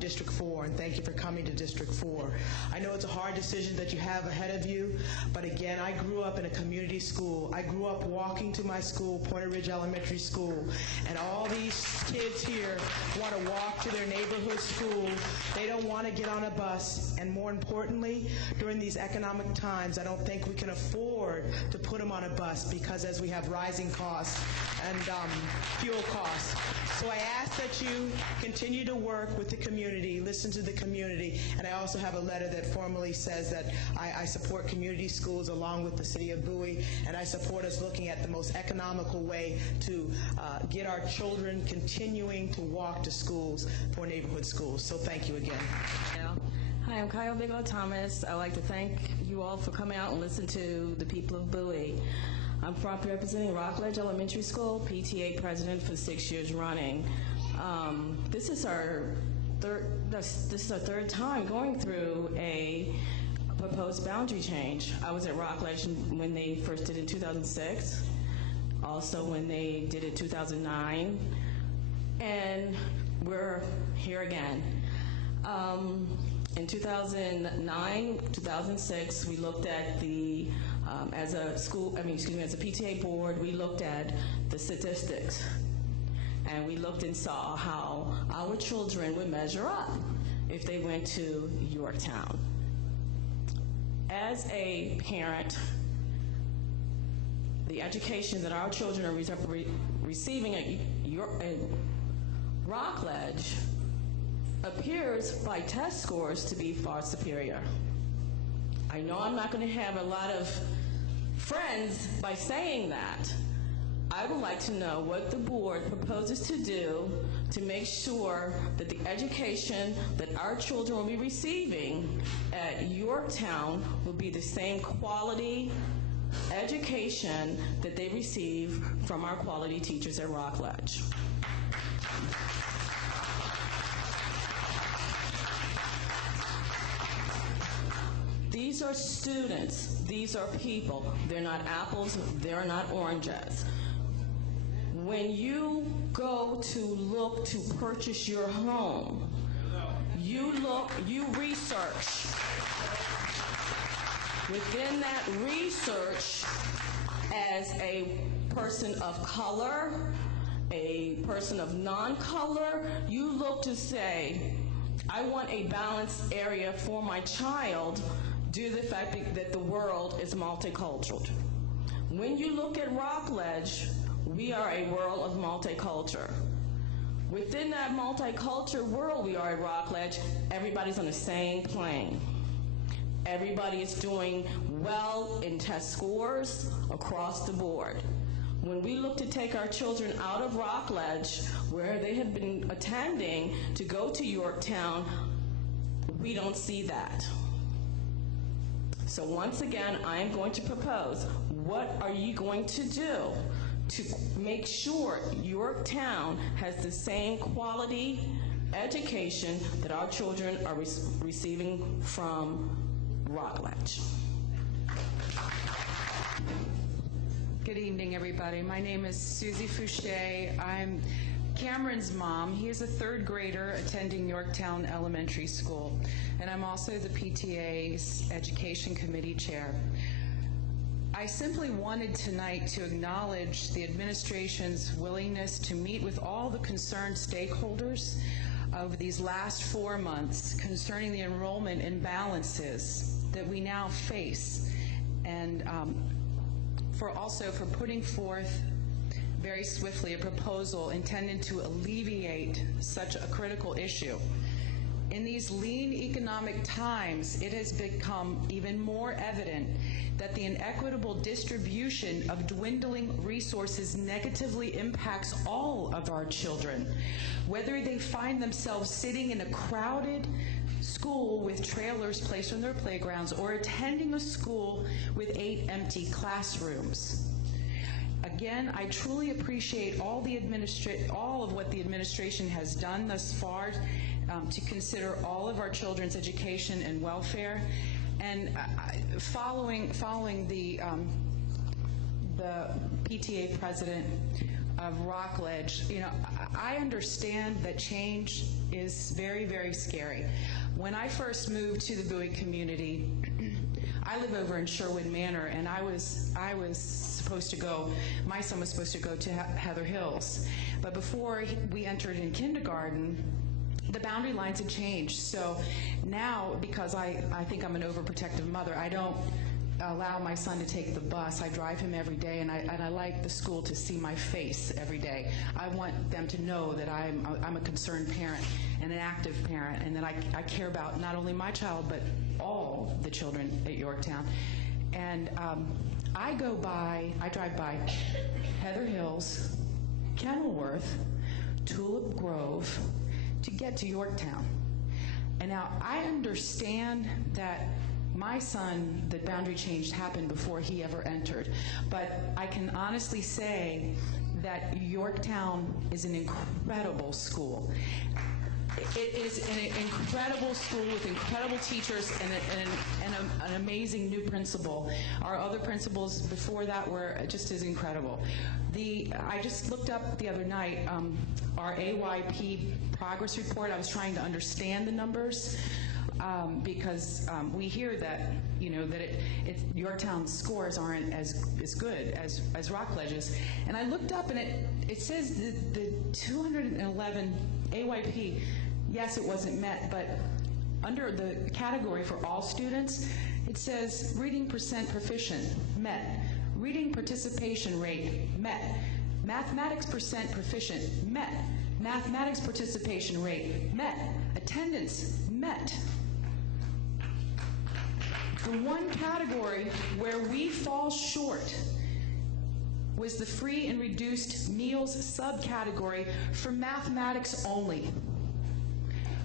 District 4, and thank you for coming to District 4. I know it's a hard decision that you have ahead of you, but again, I grew up in a community school. I grew up walking to my school, Pointer Ridge Elementary School, and all these kids here want to walk to their neighborhood school. They don't want to get on a bus, and more importantly, during these economic times, I don't think we can afford to put them on a bus because as we have rising costs and fuel costs. So I ask that you continue to work with the community, listen to the community, and I also have a letter that formally says that I support community schools along with the city of Bowie, and I support us looking at the most economical way to get our children continuing to walk to schools for neighborhood schools. So thank you again. Hi, I'm Kyle Bigelow Thomas. I'd like to thank you all for coming out and listening to the people of Bowie. I'm representing Rockledge Elementary School, PTA president for 6 years running. This is our third time going through a proposed boundary change. I was at Rockledge when they first did it in 2006, also when they did it in 2009, and we're here again. In 2009, 2006, we looked at the, as a PTA board, we looked at the statistics, and we looked and saw how our children would measure up if they went to Yorktown. As a parent, the education that our children are receiving at Rockledge appears by test scores to be far superior. I know I'm not going to have a lot of friends by saying that. I would like to know what the board proposes to do to make sure that the education that our children will be receiving at Yorktown will be the same quality education that they receive from our quality teachers at Rockledge. These are students, these are people. They're not apples, they're not oranges. When you go to look to purchase your home, you research. Within that research, as a person of color, a person of non-color, you look to say, I want a balanced area for my child due to the fact that the world is multicultural. When you look at Rockledge, we are a world of multicultural. Within that multicultural world we are at Rockledge, everybody's on the same plane. Everybody is doing well in test scores across the board. When we look to take our children out of Rockledge, where they had been attending, to go to Yorktown, we don't see that. So once again, I am going to propose, what are you going to do to make sure Yorktown has the same quality education that our children are receiving from Rockledge? Good evening, everybody. My name is Susie Fouché. I'm Cameron's mom. He is a third grader attending Yorktown Elementary School, and I'm also the PTA's Education Committee Chair. I simply wanted tonight to acknowledge the administration's willingness to meet with all the concerned stakeholders over these last 4 months concerning the enrollment imbalances that we now face, and for putting forth very swiftly a proposal intended to alleviate such a critical issue. In these lean economic times, it has become even more evident that the inequitable distribution of dwindling resources negatively impacts all of our children, whether they find themselves sitting in a crowded school with trailers placed on their playgrounds or attending a school with 8 empty classrooms. Again, I truly appreciate all of what the administration has done thus far to consider all of our children's education and welfare. And following the PTA president of Rockledge, I understand that change is very, very scary. When I first moved to the Bowie community, I live over in Sherwood Manor, and my son was supposed to go to Heather Hills. But before we entered in kindergarten, the boundary lines had changed. So now, because I think I'm an overprotective mother, I don't allow my son to take the bus. I drive him every day, and I like the school to see my face every day. I want them to know that I'm a concerned parent and an active parent, and that I care about not only my child, but all the children at Yorktown. And I drive by Heather Hills, Kenilworth, Tulip Grove, to get to Yorktown. And now I understand that my son, the boundary change happened before he ever entered, but I can honestly say that Yorktown is an incredible school. It is an incredible school with incredible teachers and an amazing new principal. Our other principals before that were just as incredible. I just looked up the other night our AYP progress report. I was trying to understand the numbers because we hear that Yorktown's scores aren't as good as Rockledge's. And I looked up, and it says the 211 AYP. Yes, it wasn't met, but under the category for all students, it says reading percent proficient, met. Reading participation rate, met. Mathematics percent proficient, met. Mathematics participation rate, met. Attendance, met. The one category where we fall short was the free and reduced meals subcategory for mathematics only.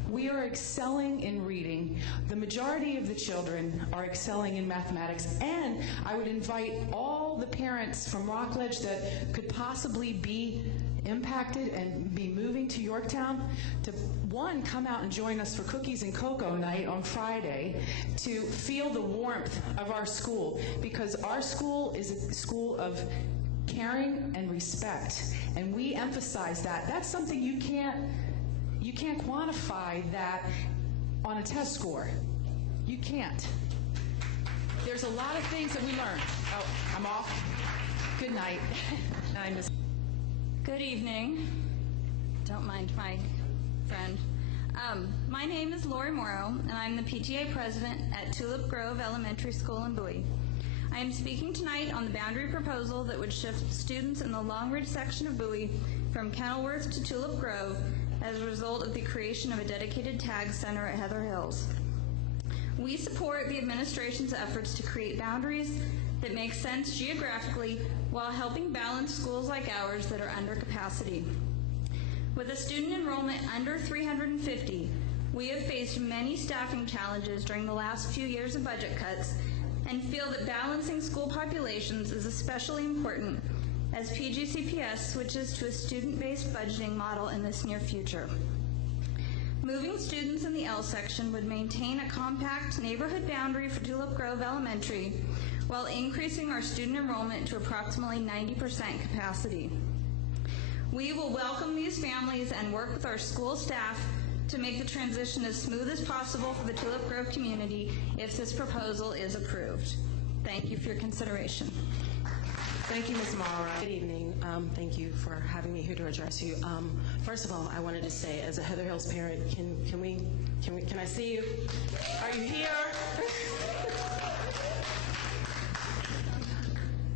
We are excelling in reading. The majority of the children are excelling in mathematics, and I would invite all the parents from Rockledge that could possibly be impacted and be moving to Yorktown to, one, come out and join us for cookies and cocoa night on Friday, to feel the warmth of our school, because our school is a school of caring and respect, and we emphasize that. That's something you can't quantify that on a test score. You can't. There's a lot of things that we learn. Oh, I'm off. Good night. Good evening. Don't mind my friend. My name is Lori Morrow, and I'm the PTA president at Tulip Grove Elementary School in Bowie. I am speaking tonight on the boundary proposal that would shift students in the Long Ridge section of Bowie from Kenilworth to Tulip Grove as a result of the creation of a dedicated tag center at Heather Hills. We support the administration's efforts to create boundaries that makes sense geographically while helping balance schools like ours that are under capacity. With a student enrollment under 350, we have faced many staffing challenges during the last few years of budget cuts and feel that balancing school populations is especially important as PGCPS switches to a student-based budgeting model in this near future. Moving students in the L section would maintain a compact neighborhood boundary for Tulip Grove Elementary while increasing our student enrollment to approximately 90% capacity. We will welcome these families and work with our school staff to make the transition as smooth as possible for the Tulip Grove community if this proposal is approved. Thank you for your consideration. Thank you, Ms. Mara. Good evening. Thank you for having me here to address you. First of all, I wanted to say, as a Heather Hills parent, can I see you? Are you here?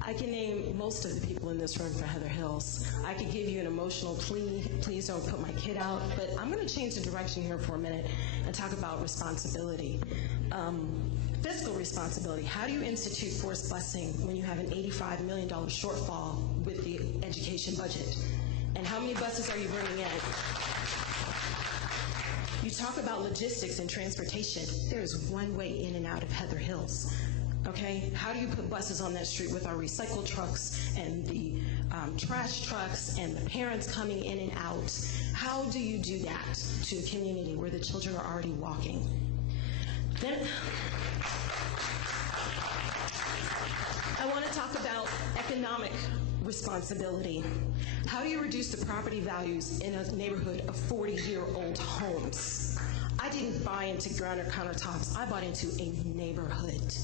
I can name most of the people in this room for Heather Hills. I could give you an emotional plea, please don't put my kid out, but I'm going to change the direction here for a minute and talk about responsibility. Fiscal responsibility. How do you institute forced busing when you have an $85 million shortfall with the education budget? And how many buses are you bringing in? You talk about logistics and transportation. There is one way in and out of Heather Hills. Okay, how do you put buses on that street with our recycle trucks and the trash trucks and the parents coming in and out? How do you do that to a community where the children are already walking? Then I want to talk about economic responsibility. How do you reduce the property values in a neighborhood of 40-year-old homes? I didn't buy into granite countertops. I bought into a neighborhood.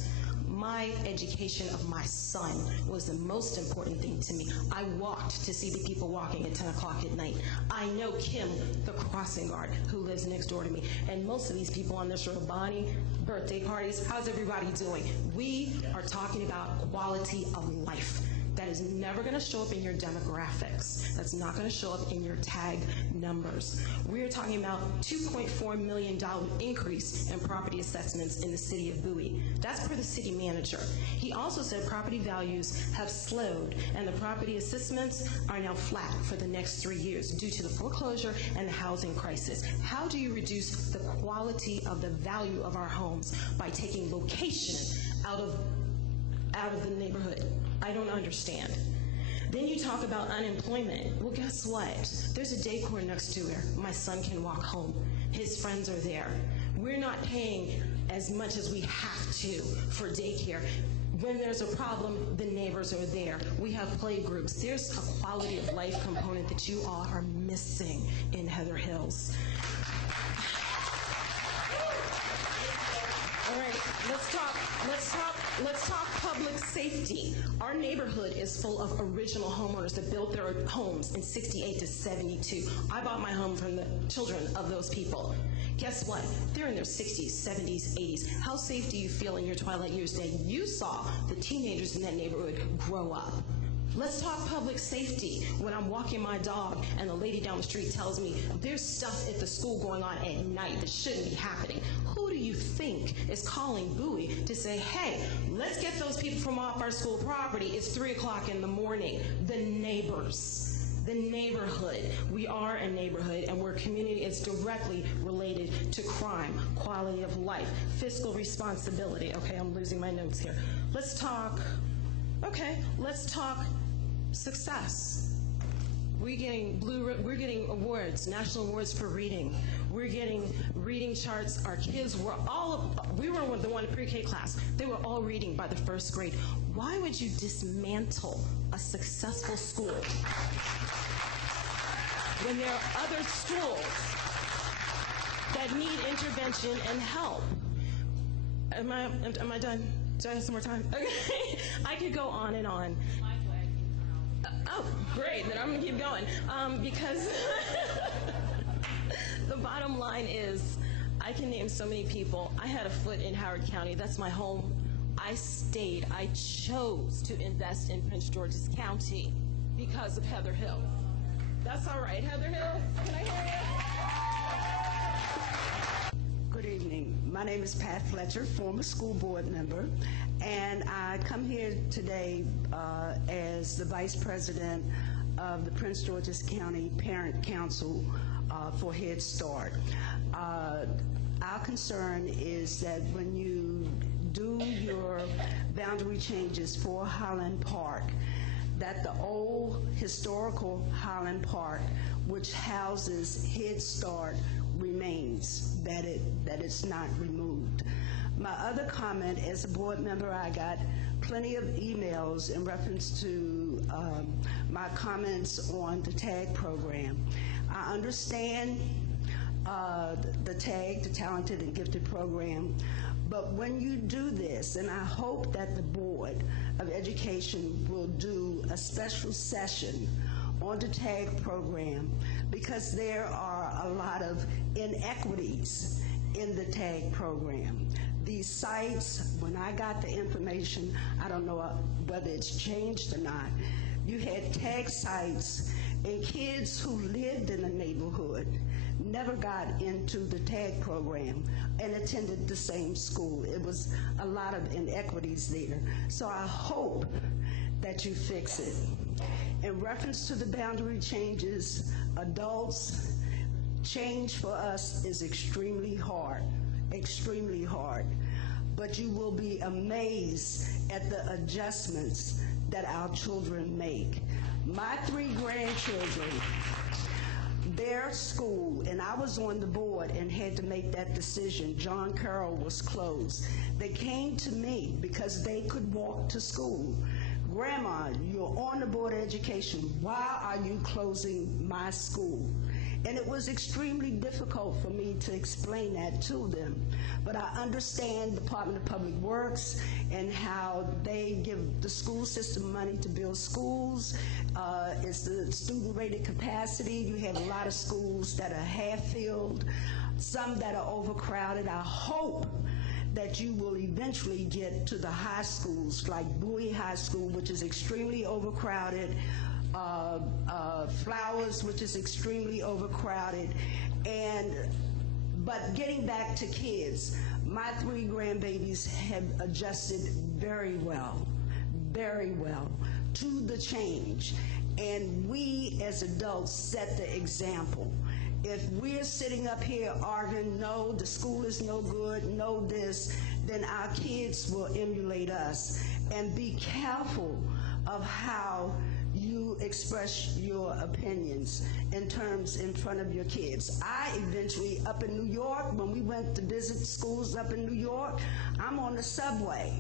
My education of my son was the most important thing to me. I walked to see the people walking at 10 o'clock at night. I know Kim, the crossing guard, who lives next door to me. And most of these people on this row, Bonnie, birthday parties, how's everybody doing? We are talking about quality of life. That is never going to show up in your demographics. That's not going to show up in your tag numbers. We're talking about $2.4 million increase in property assessments in the city of Bowie. That's per the city manager. He also said property values have slowed and the property assessments are now flat for the next 3 years due to the foreclosure and the housing crisis. How do you reduce the quality of the value of our homes by taking location out of the neighborhood? I don't understand. Then you talk about unemployment. Well, guess what? There's a daycare next to where my son can walk home. His friends are there. We're not paying as much as we have to for daycare. When there's a problem, the neighbors are there. We have play groups. There's a quality of life component that you all are missing in Heather Hills. All right, let's talk public safety. Our neighborhood is full of original homeowners that built their homes in 68 to 72. I bought my home from the children of those people. Guess what? They're in their 60s, 70s, 80s. How safe do you feel in your twilight years that you saw the teenagers in that neighborhood grow up? Let's talk public safety. When I'm walking my dog and the lady down the street tells me there's stuff at the school going on at night that shouldn't be happening, who do you think is calling Bowie to say, hey, let's get those people from off our school property? It's 3 o'clock in the morning. The neighbors. The neighborhood. We are a neighborhood, and we're a community. It's directly related to crime, quality of life, fiscal responsibility. Okay, I'm losing my notes here. Let's talk success. We're getting awards, national awards for reading. We're getting reading charts. Our kids were we were the one pre-K class. They were all reading by the first grade. Why would you dismantle a successful school when there are other schools that need intervention and help? Am I done? Do I have some more time? Okay. I could go on and on. Oh, great. Then I'm going to keep going. Because the bottom line is, I can name so many people. I had a foot in Howard County. That's my home. I chose to invest in Prince George's County because of Heather Hill. That's all right. Heather Hill, can I hear you? Good evening. My name is Pat Fletcher, former school board member, and I come here today as the Vice President of the Prince George's County Parent Council for Head Start. Our concern is that when you do your boundary changes for Highland Park, that the old historical Highland Park, which houses Head Start, remains, that it's not removed. My other comment, as a board member, I got plenty of emails in reference to my comments on the TAG program. I understand the TAG, the Talented and Gifted program, but when you do this, and I hope that the Board of Education will do a special session on the TAG program, because there are a lot of inequities in the TAG program. These sites, when I got the information, I don't know whether it's changed or not, you had TAG sites and kids who lived in the neighborhood never got into the TAG program and attended the same school. It was a lot of inequities there. So I hope that you fix it. In reference to the boundary changes, adults, change for us is extremely hard, but you will be amazed at the adjustments that our children make. My 3 grandchildren, their school, and I was on the board and had to make that decision. John Carroll was closed. They came to me because they could walk to school. Grandma, you're on the Board of Education. Why are you closing my school? And it was extremely difficult for me to explain that to them. But I understand the Department of Public Works and how they give the school system money to build schools. It's the student-rated capacity. You have a lot of schools that are half-filled, some that are overcrowded. I hope that you will eventually get to the high schools, like Bowie High School, which is extremely overcrowded, Flowers, which is extremely overcrowded, but getting back to kids, my 3 grandbabies have adjusted very well to the change, and we as adults set the example. If we're sitting up here arguing, no, the school is no good, no this, then our kids will emulate us. And be careful of how you express your opinions in front of your kids. I eventually, up in New York, when we went to visit schools up in New York, I'm on the subway,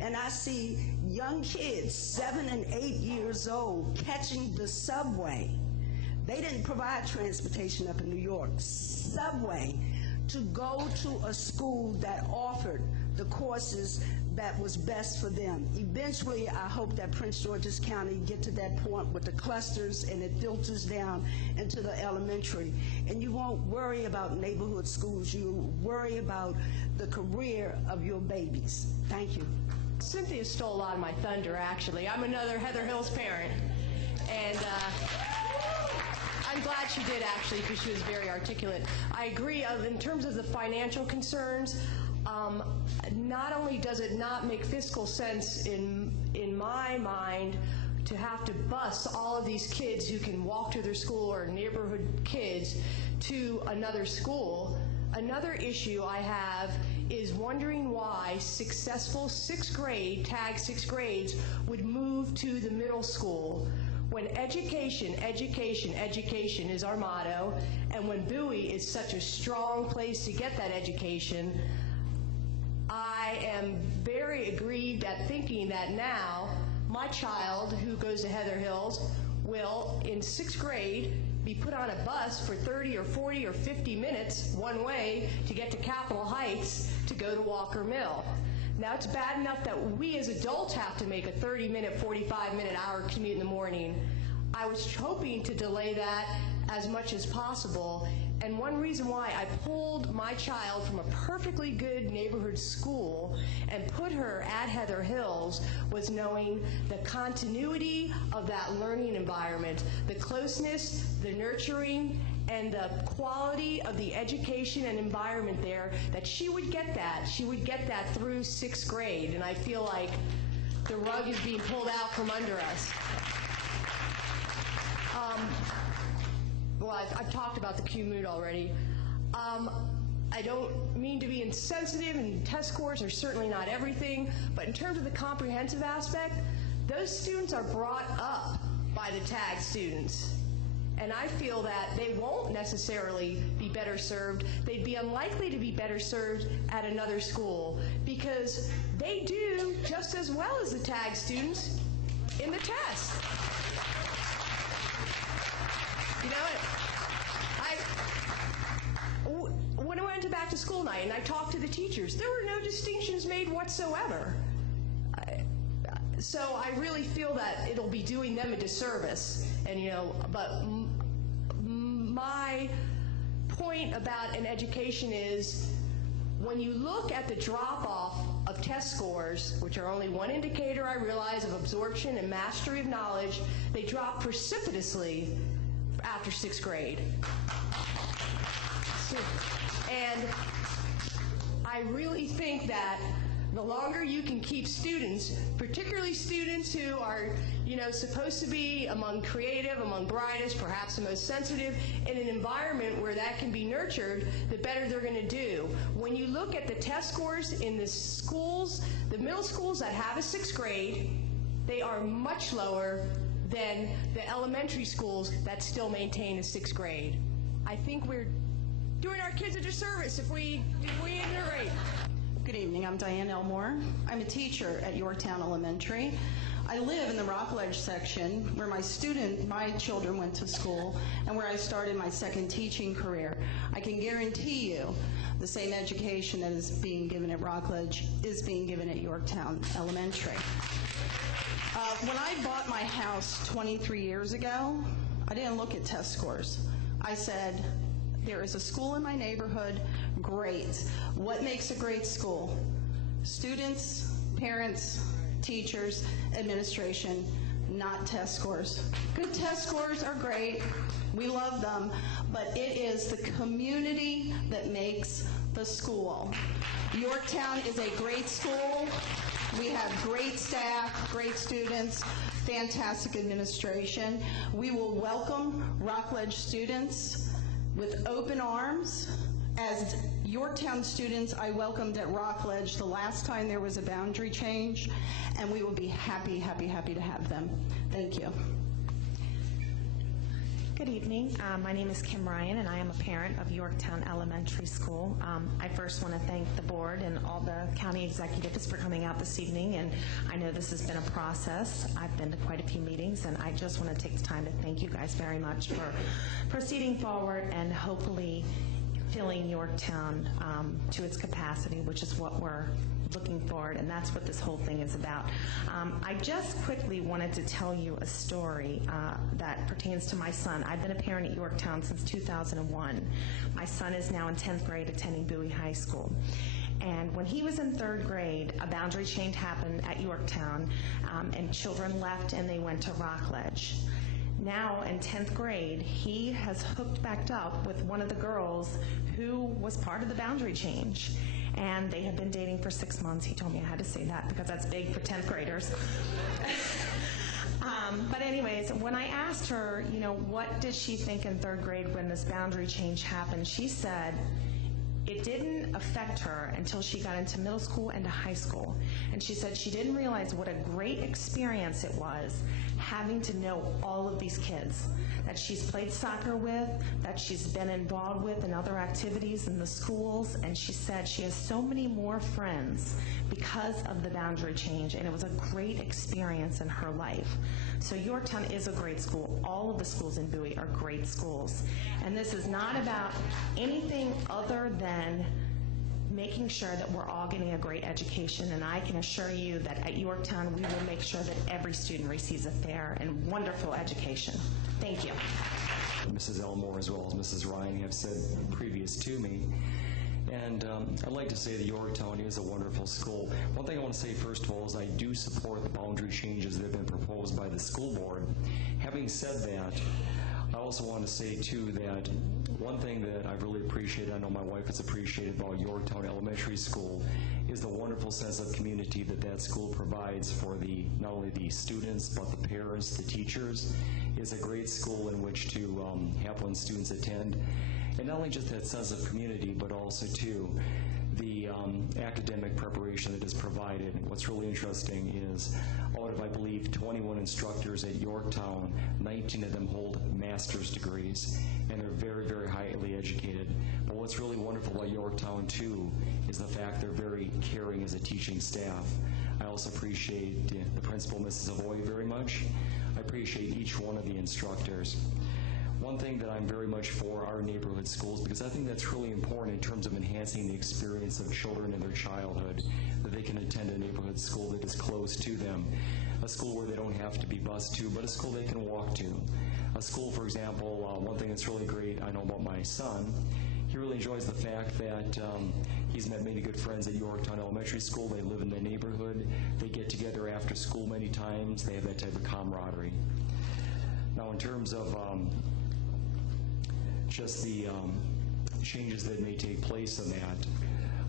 and I see young kids, 7 and 8 years old, catching the subway. They didn't provide transportation up in New York. Subway, to go to a school that offered the courses that was best for them. Eventually, I hope that Prince George's County get to that point with the clusters and it filters down into the elementary. And you won't worry about neighborhood schools. You worry about the career of your babies. Thank you. Cynthia stole a lot of my thunder, actually. I'm another Heather Hills parent. And I'm glad she did, actually, because she was very articulate. I agree in terms of the financial concerns. Not only does it not make fiscal sense in my mind to have to bus all of these kids who can walk to their school or neighborhood kids to another school, another issue I have is wondering why successful 6th grade, TAG 6th grades, would move to the middle school when education is our motto, and when Bowie is such a strong place to get that education. I am very aggrieved at thinking that now my child who goes to Heather Hills will, in 6th grade, be put on a bus for 30 or 40 or 50 minutes one way to get to Capitol Heights to go to Walker Mill. Now, it's bad enough that we as adults have to make a 30-minute, 45-minute, hour commute in the morning. I was hoping to delay that as much as possible And one reason why I pulled my child from a perfectly good neighborhood school and put her at Heather Hills was knowing the continuity of that learning environment, the closeness, the nurturing, and the quality of the education and environment there, that she would get that. She would get that through 6th grade, and I feel like the rug is being pulled out from under us. Well, I've talked about the Q-mood already. I don't mean to be insensitive, and test scores are certainly not everything, but in terms of the comprehensive aspect, those students are brought up by the TAG students. And I feel that they won't necessarily be better served. They'd be unlikely to be better served at another school because they do just as well as the TAG students in the test. You know, when I went to back to school night and I talked to the teachers, there were no distinctions made whatsoever. So I really feel that it'll be doing them a disservice. And but my point about an education is when you look at the drop-off of test scores, which are only one indicator, I realize, of absorption and mastery of knowledge, they drop precipitously after 6th grade. And I really think that the longer you can keep students, particularly students who are, supposed to be among creative, among brightest, perhaps the most sensitive, in an environment where that can be nurtured, the better they're going to do. When you look at the test scores in the schools, the middle schools that have a 6th grade, they are much lower than the elementary schools that still maintain a 6th grade. I think we're doing our kids a disservice if we iterate. Good evening, I'm Diane Elmore. I'm a teacher at Yorktown Elementary. I live in the Rockledge section where my children went to school and where I started my second teaching career. I can guarantee you the same education that is being given at Rockledge is being given at Yorktown Elementary. When I bought my house 23 years ago, I didn't look at test scores. I said, there is a school in my neighborhood, great. What makes a great school? Students, parents, teachers, administration, not test scores. Good test scores are great, we love them, but it is the community that makes the school. Yorktown is a great school. We have great staff, great students, fantastic administration. We will welcome Rockledge students with open arms. As Yorktown students, I welcomed at Rockledge the last time there was a boundary change, and we will be happy, happy, happy to have them. Thank you. Good evening. My name is Kim Ryan, and I am a parent of Yorktown Elementary School. I first want to thank the board and all the county executives for coming out this evening, and I know this has been a process. I've been to quite a few meetings, and I just want to take the time to thank you guys very much for proceeding forward and hopefully filling Yorktown to its capacity, which is what we're looking forward, and that's what this whole thing is about. I just quickly wanted to tell you a story that pertains to my son. I've been a parent at Yorktown since 2001. My son is now in 10th grade attending Bowie High School. And when he was in 3rd grade, a boundary change happened at Yorktown, and children left and they went to Rockledge. Now in 10th grade, he has hooked back up with one of the girls who was part of the boundary change. And they had been dating for 6 months. He told me I had to say that because that's big for 10th graders. But anyways, when I asked her, what did she think in 3rd grade when this boundary change happened, she said it didn't affect her until she got into middle school and to high school. And she said she didn't realize what a great experience it was having to know all of these kids that she's played soccer with, that she's been involved with in other activities in the schools, and she said she has so many more friends because of the boundary change, and it was a great experience in her life. So Yorktown is a great school. All of the schools in Bowie are great schools. And this is not about anything other than making sure that we're all getting a great education, and I can assure you that at Yorktown we will make sure that every student receives a fair and wonderful education. Thank you. Mrs. Elmore as well as Mrs. Ryan have said previous to me. And I'd like to say that Yorktown is a wonderful school. One thing I want to say first of all is I do support the boundary changes that have been proposed by the school board. Having said that, I also want to say too that one thing that I really appreciate, I know my wife has appreciated about Yorktown Elementary School, is the wonderful sense of community that that school provides for not only the students, but the parents, the teachers. It's a great school in which to have when students attend. And not only just that sense of community, but also too the academic preparation that is provided. What's really interesting is out of, I believe, 21 instructors at Yorktown, 19 of them hold master's degrees, and they're very, very highly educated. But what's really wonderful about Yorktown, too, is the fact they're very caring as a teaching staff. I also appreciate the principal, Mrs. Avoy, very much. I appreciate each one of the instructors. One thing that I'm very much for are neighborhood schools, because I think that's really important in terms of enhancing the experience of children in their childhood, that they can attend a neighborhood school that is close to them, a school where they don't have to be bused to, but a school they can walk to. A school, for example, one thing that's really great I know about my son, he really enjoys the fact that he's met many good friends at Yorktown Elementary School. They live in the neighborhood. They get together after school many times. They have that type of camaraderie. Now, in terms of just the changes that may take place in that,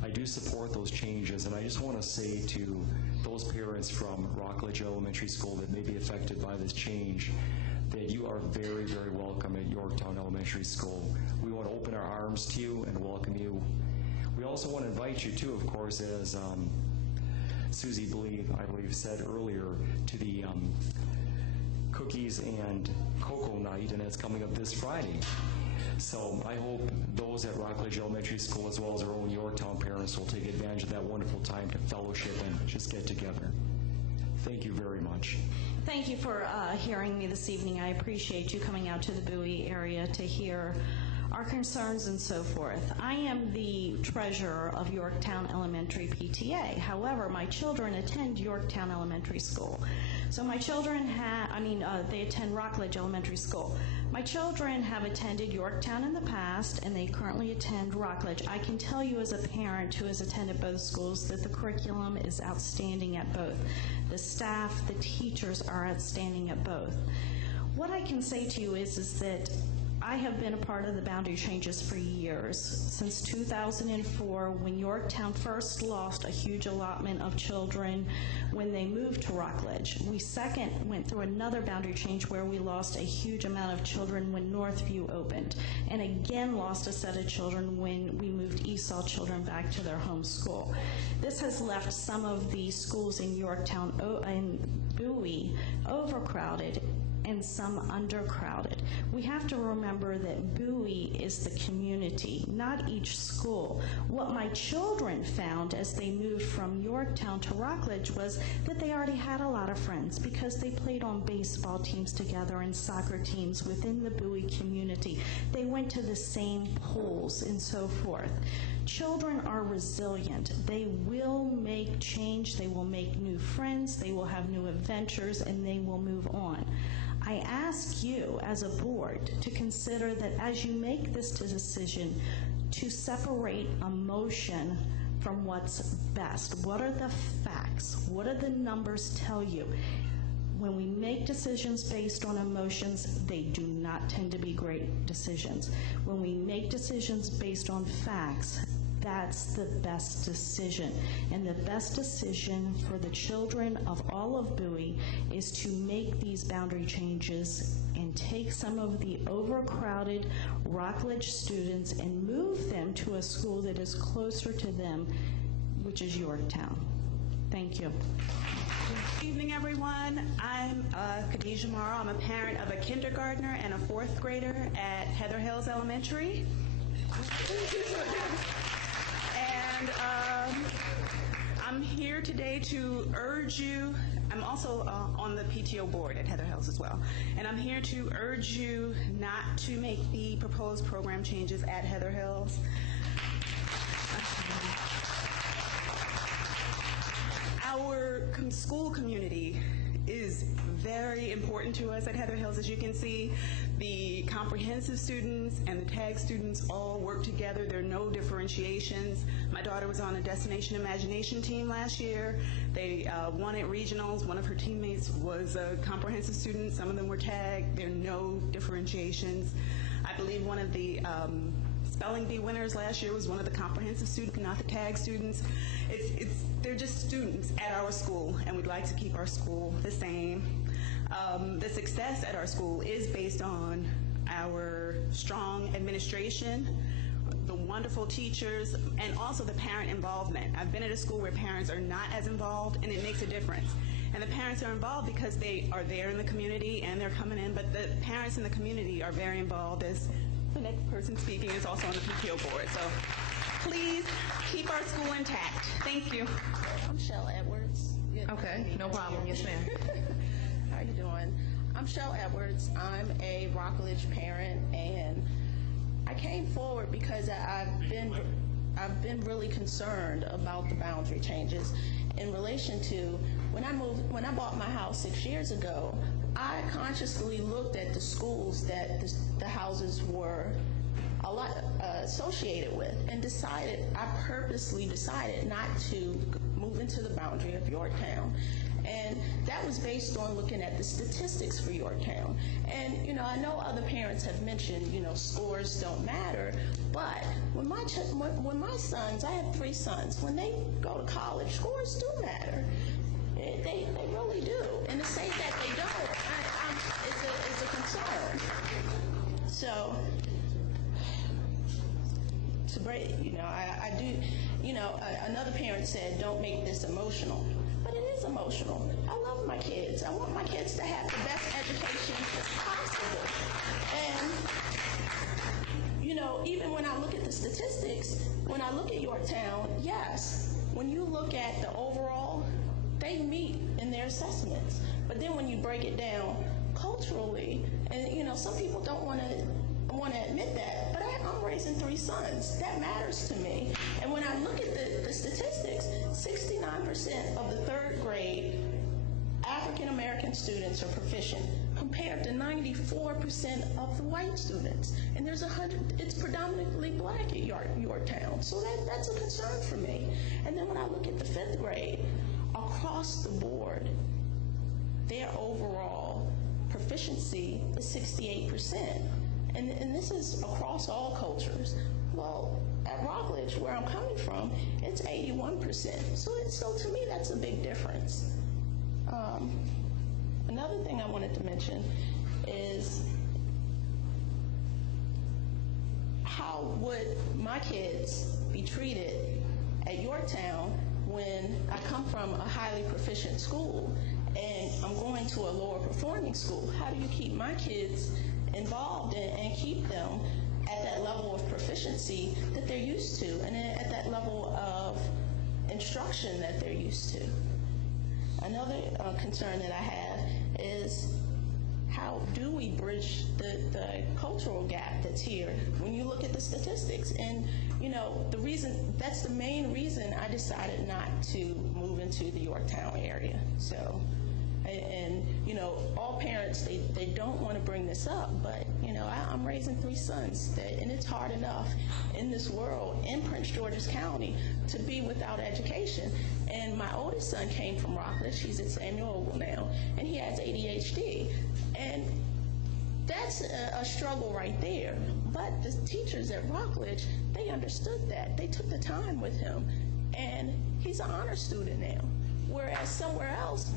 I do support those changes, and I just want to say to those parents from Rockledge Elementary School that may be affected by this change that you are very, very welcome at Yorktown Elementary School. We want to open our arms to you and welcome you. We also want to invite you too, of course, as Susie I believe said earlier, to the cookies and cocoa night, and that's coming up this Friday. So I hope those at Rockledge Elementary School as well as our own Yorktown parents will take advantage of that wonderful time to fellowship and just get together. Thank you very much. Thank you for hearing me this evening. I appreciate you coming out to the Bowie area to hear our concerns and so forth. I am the treasurer of Yorktown Elementary PTA. However, my children attend Yorktown Elementary School. So my children they attend Rockledge Elementary School. My children have attended Yorktown in the past, and they currently attend Rockledge. I can tell you as a parent who has attended both schools that the curriculum is outstanding at both. The staff, the teachers are outstanding at both. What I can say to you is that I have been a part of the boundary changes for years. Since 2004, when Yorktown first lost a huge allotment of children when they moved to Rockledge. We second went through another boundary change where we lost a huge amount of children when Northview opened, and again lost a set of children when we moved Esau children back to their home school. This has left some of the schools in Yorktown and Bowie overcrowded and some undercrowded. We have to remember that Bowie is the community, not each school. What my children found as they moved from Yorktown to Rockledge was that they already had a lot of friends because they played on baseball teams together and soccer teams within the Bowie community. They went to the same pools and so forth. Children are resilient. They will make change, they will make new friends, they will have new adventures, and they will move on. I ask you as a board to consider that as you make this decision, to separate emotion from what's best. What are the facts? What do the numbers tell you? When we make decisions based on emotions, they do not tend to be great decisions. When we make decisions based on facts, that's the best decision. And the best decision for the children of all of Bowie is to make these boundary changes and take some of the overcrowded Rockledge students and move them to a school that is closer to them, which is Yorktown. Thank you. Good evening, everyone. I'm Khadijah Morrow. I'm a parent of a kindergartner and a fourth grader at Heather Hills Elementary. And I'm here today to urge you, I'm also on the PTO board at Heather Hills as well, and I'm here to urge you not to make the proposed program changes at Heather Hills. Our school community is very important to us at Heather Hills. As you can see, the comprehensive students and the TAG students all work together. There are no differentiations. My daughter was on a Destination Imagination team last year. They won at regionals. One of her teammates was a comprehensive student. Some of them were TAG. There are no differentiations. I believe one of the spelling bee winners last year was one of the comprehensive students, not the TAG students. They're just students at our school, and we'd like to keep our school the same. The success at our school is based on our strong administration, the wonderful teachers, and also the parent involvement. I've been at a school where parents are not as involved, and it makes a difference. And the parents are involved because they are there in the community and they're coming in, but the parents in the community are very involved, as the next person speaking is also on the PTO board. So please keep our school intact. Thank you. I'm Shell Edwards. Okay, no problem. Yes, ma'am. How are you doing? I'm Shell Edwards. I'm a Rockledge parent, and I came forward because I've been really concerned about the boundary changes in relation to when I bought my house 6 years ago. I consciously looked at the schools that the houses were a lot associated with, and I purposely decided not to move into the boundary of Yorktown. And that was based on looking at the statistics for Yorktown. And, I know other parents have mentioned, scores don't matter, but when my sons, I have 3 sons, when they go to college, scores do matter. They really do. And to say that they don't, is a concern. So, to break, I do, another parent said, don't make this emotional. But it is emotional. I love my kids. I want my kids to have the best education possible. And, even when I look at the statistics, when I look at Yorktown, yes, when you look at the overall, they meet in their assessments. But then when you break it down culturally, and, some people don't want to admit that, but I'm raising 3 sons. That matters to me. And when I look at the statistics, 69% of the 3rd grade African American students are proficient, compared to 94% of the white students. And it's predominantly black at Yorktown. So that's a concern for me. And then when I look at the 5th grade, across the board, their overall proficiency is 68%. And this is across all cultures. Well, at Rockledge, where I'm coming from, it's 81%. So to me, that's a big difference. Another thing I wanted to mention is how would my kids be treated at Yorktown when I come from a highly proficient school and I'm going to a lower performing school? How do you keep my kids involved and keep them at that level of proficiency that they're used to, and at that level of instruction that they're used to? Another concern that I have is how do we bridge the cultural gap that's here when you look at the statistics? And, that's the main reason I decided not to move into the Yorktown area. So, and all parents, they don't want to bring this up, but, I'm raising 3 sons, and it's hard enough in this world, in Prince George's County, to be without education. And my oldest son came from Rockledge. He's at Samuel Ogle now, and he has ADHD. And that's a struggle right there. But the teachers at Rockledge, they understood that. They took the time with him, and he's an honor student now. Whereas somewhere else,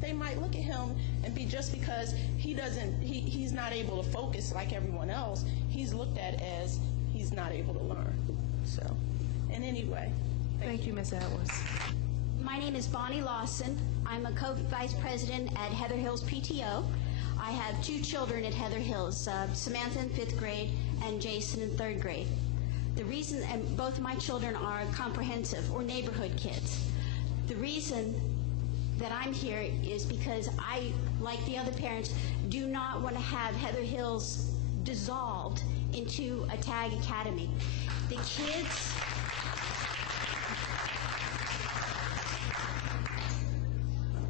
they might look at him and be, just because he's not able to focus like everyone else, he's looked at as he's not able to learn. So, and anyway. Thank you, Ms. Edwards. My name is Bonnie Lawson. I'm a co-vice president at Heather Hills PTO. I have 2 children at Heather Hills, Samantha in 5th grade and Jason in 3rd grade. The reason, and both of my children are comprehensive or neighborhood kids. The reason that I'm here is because I, like the other parents, do not want to have Heather Hills dissolved into a TAG academy. The kids...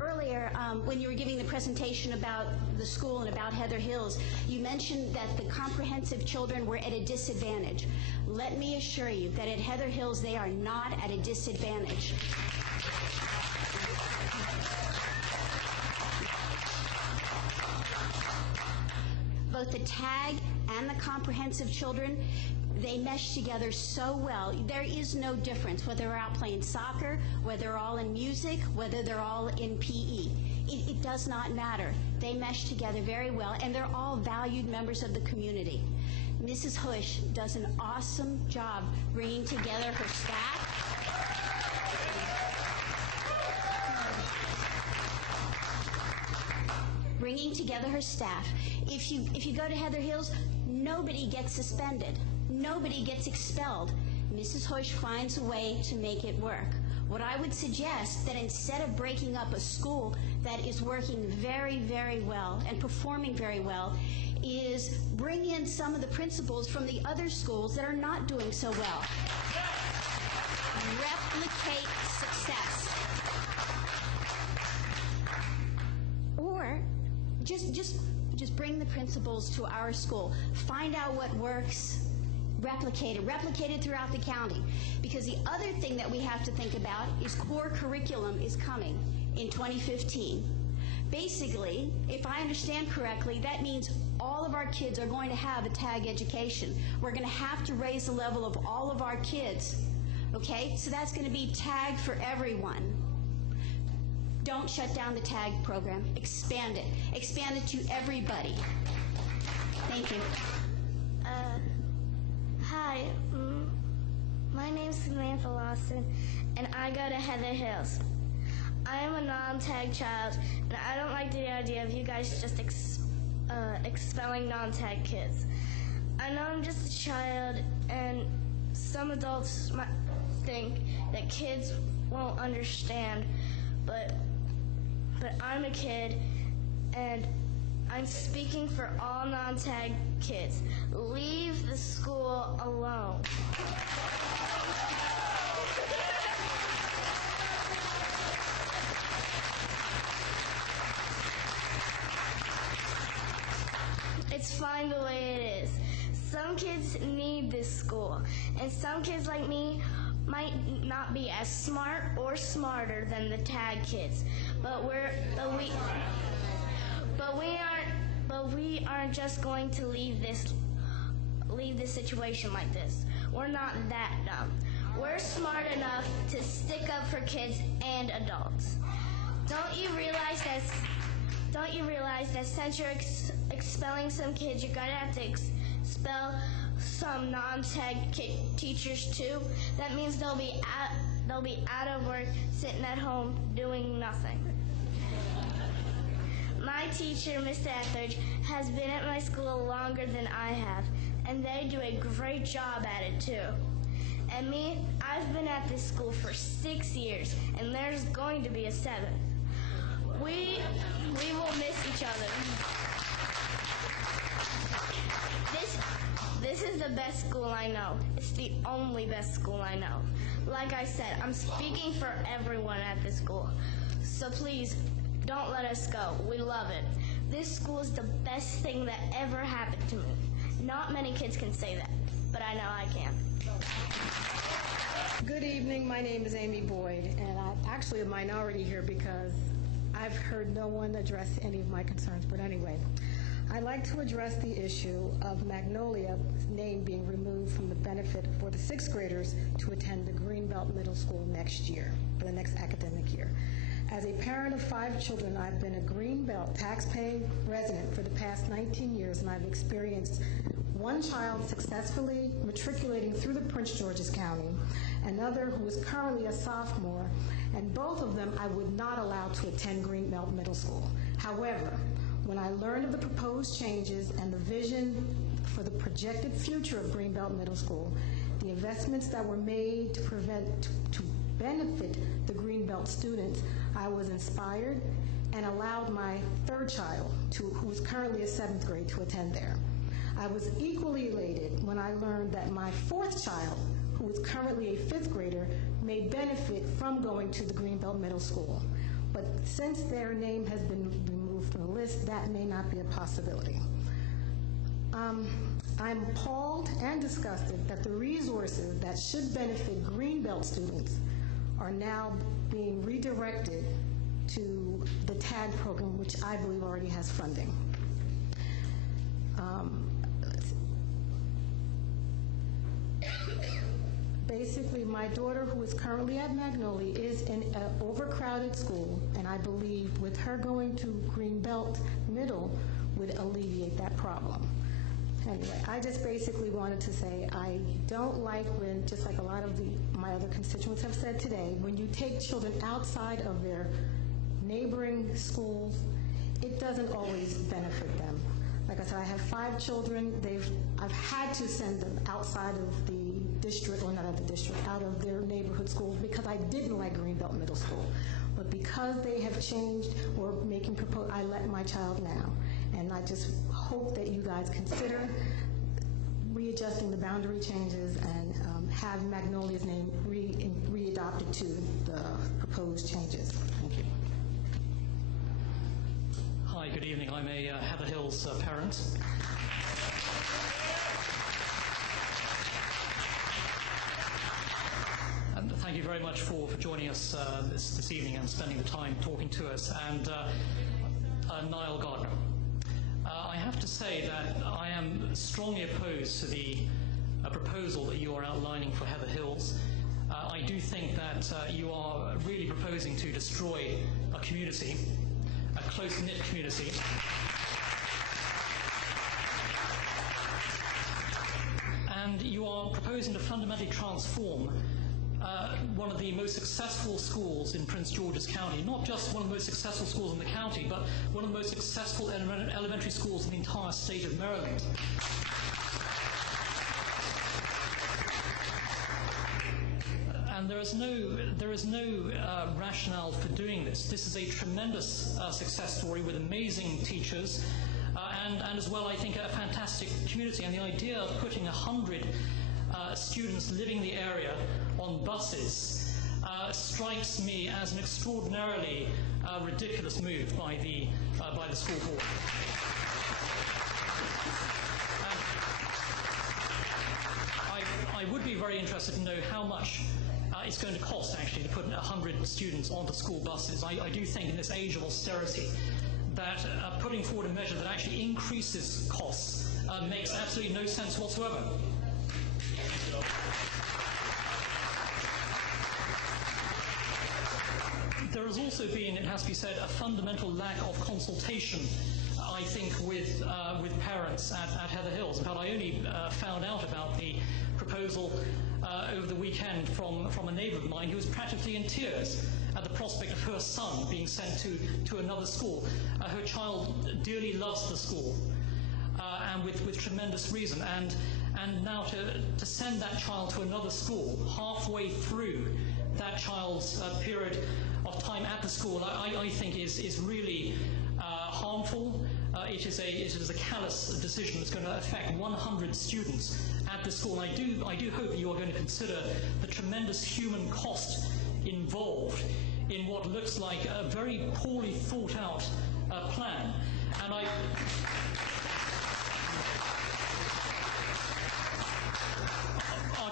Earlier, when you were giving the presentation about the school and about Heather Hills, you mentioned that the comprehensive children were at a disadvantage. Let me assure you that at Heather Hills, they are not at a disadvantage. Both the TAG and the comprehensive children, they mesh together so well. There is no difference whether they're out playing soccer, whether they're all in music, whether they're all in PE. It does not matter. They mesh together very well, and they're all valued members of the community. Mrs. Hush does an awesome job bringing together her staff. Bringing together her staff. If you go to Heather Hills, nobody gets suspended. Nobody gets expelled. Mrs. Hush finds a way to make it work. What I would suggest that instead of breaking up a school that is working very, very well and performing very well, is bring in some of the principals from the other schools that are not doing so well. Replicate success. Or just bring the principals to our school. Find out what works. Replicate it throughout the county. Because the other thing that we have to think about is core curriculum is coming in 2015. Basically, if I understand correctly, that means all of our kids are going to have a TAG education. We're going to have to raise the level of all of our kids. Okay? So that's going to be TAG for everyone. Don't shut down the TAG program. Expand it. Expand it to everybody. Thank you. Hi, my name is Samantha Lawson, and I go to Heather Hills. I am a non-tag child, and I don't like the idea of you guys just expelling non-tag kids. I know I'm just a child, and some adults might think that kids won't understand, but I'm a kid, and I'm speaking for all non-tag kids. Leave the school alone. It's fine the way it is. Some kids need this school, and some kids like me might not be as smart or smarter than the TAG kids, but we aren't just going to leave this situation like this. We're not that dumb. We're smart enough to stick up for kids and adults. Don't you realize that since you're expelling some kids, you're going to have to expel some non-tag teachers too? That means they'll be out of work, sitting at home, doing nothing. My teacher, Mr. Etheridge, has been at my school longer than I have, and they do a great job at it too. And me, I've been at this school for 6 years, and there's going to be a 7th. We will miss each other. This is the best school I know. It's the only best school I know. Like I said, I'm speaking for everyone at this school. So please, don't let us go. We love it. This school is the best thing that ever happened to me. Not many kids can say that, but I know I can. Good evening. My name is Amy Boyd, and I'm actually a minority here because I've heard no one address any of my concerns. But anyway, I'd like to address the issue of Magnolia's name being removed from the benefit for the 6th graders to attend the Greenbelt Middle School next year, for the next academic year. As a parent of 5 children, I've been a Greenbelt tax-paying resident for the past 19 years, and I've experienced one child successfully matriculating through the Prince George's County, another who is currently a sophomore, and both of them I would not allow to attend Greenbelt Middle School. However, when I learned of the proposed changes and the vision for the projected future of Greenbelt Middle School, the investments that were made to benefit the Greenbelt students, I was inspired and allowed my 3rd child, who is currently a 7th grade, to attend there. I was equally elated when I learned that my 4th child, who is currently a 5th grader, may benefit from going to the Greenbelt Middle School. But since their name has been removed from the list, that may not be a possibility. I'm appalled and disgusted that the resources that should benefit Greenbelt students are now being redirected to the TAG program, which I believe already has funding. Basically, my daughter, who is currently at Magnolia, is in an overcrowded school, and I believe with her going to Greenbelt Middle would alleviate that problem. Anyway, I just basically wanted to say I don't like when, just like a lot of my other constituents have said today, when you take children outside of their neighboring schools, it doesn't always benefit them. Like I said, I have 5 children. I've had to send them outside of the district, or not out of the district, out of their neighborhood schools because I didn't like Greenbelt Middle School. But because they have changed or making proposals, I let my child now. And I just hope that you guys consider readjusting the boundary changes and have Magnolia's name readopted to the proposed changes. Thank you. Hi, good evening. I'm a Heather Hills parent. And thank you very much for joining us this evening and spending the time talking to us. And Niall Gardner. I have to say that I am strongly opposed to the proposal that you are outlining for Heather Hills. I do think that you are really proposing to destroy a community, a close-knit community. And you are proposing to fundamentally transform one of the most successful schools in Prince George's County, not just one of the most successful schools in the county, but one of the most successful elementary schools in the entire state of Maryland. And there is no rationale for doing this. This is a tremendous success story with amazing teachers, and as well, I think, a fantastic community. And the idea of putting 100 students living in the area on buses strikes me as an extraordinarily ridiculous move by the school board. I would be very interested to know how much it's going to cost, actually, to put 100 students onto school buses. I do think in this age of austerity that putting forward a measure that actually increases costs makes absolutely no sense whatsoever. There has also been, it has to be said, a fundamental lack of consultation, I think, with parents at Heather Hills. In fact, I only found out about the proposal over the weekend from a neighbour of mine who was practically in tears at the prospect of her son being sent to another school. Her child dearly loves the school, and with tremendous reason. And now to send that child to another school halfway through that child's period of time at the school, I think is really harmful. It is a callous decision that's going to affect 100 students at the school. I do hope that you are going to consider the tremendous human cost involved in what looks like a very poorly thought out plan. And our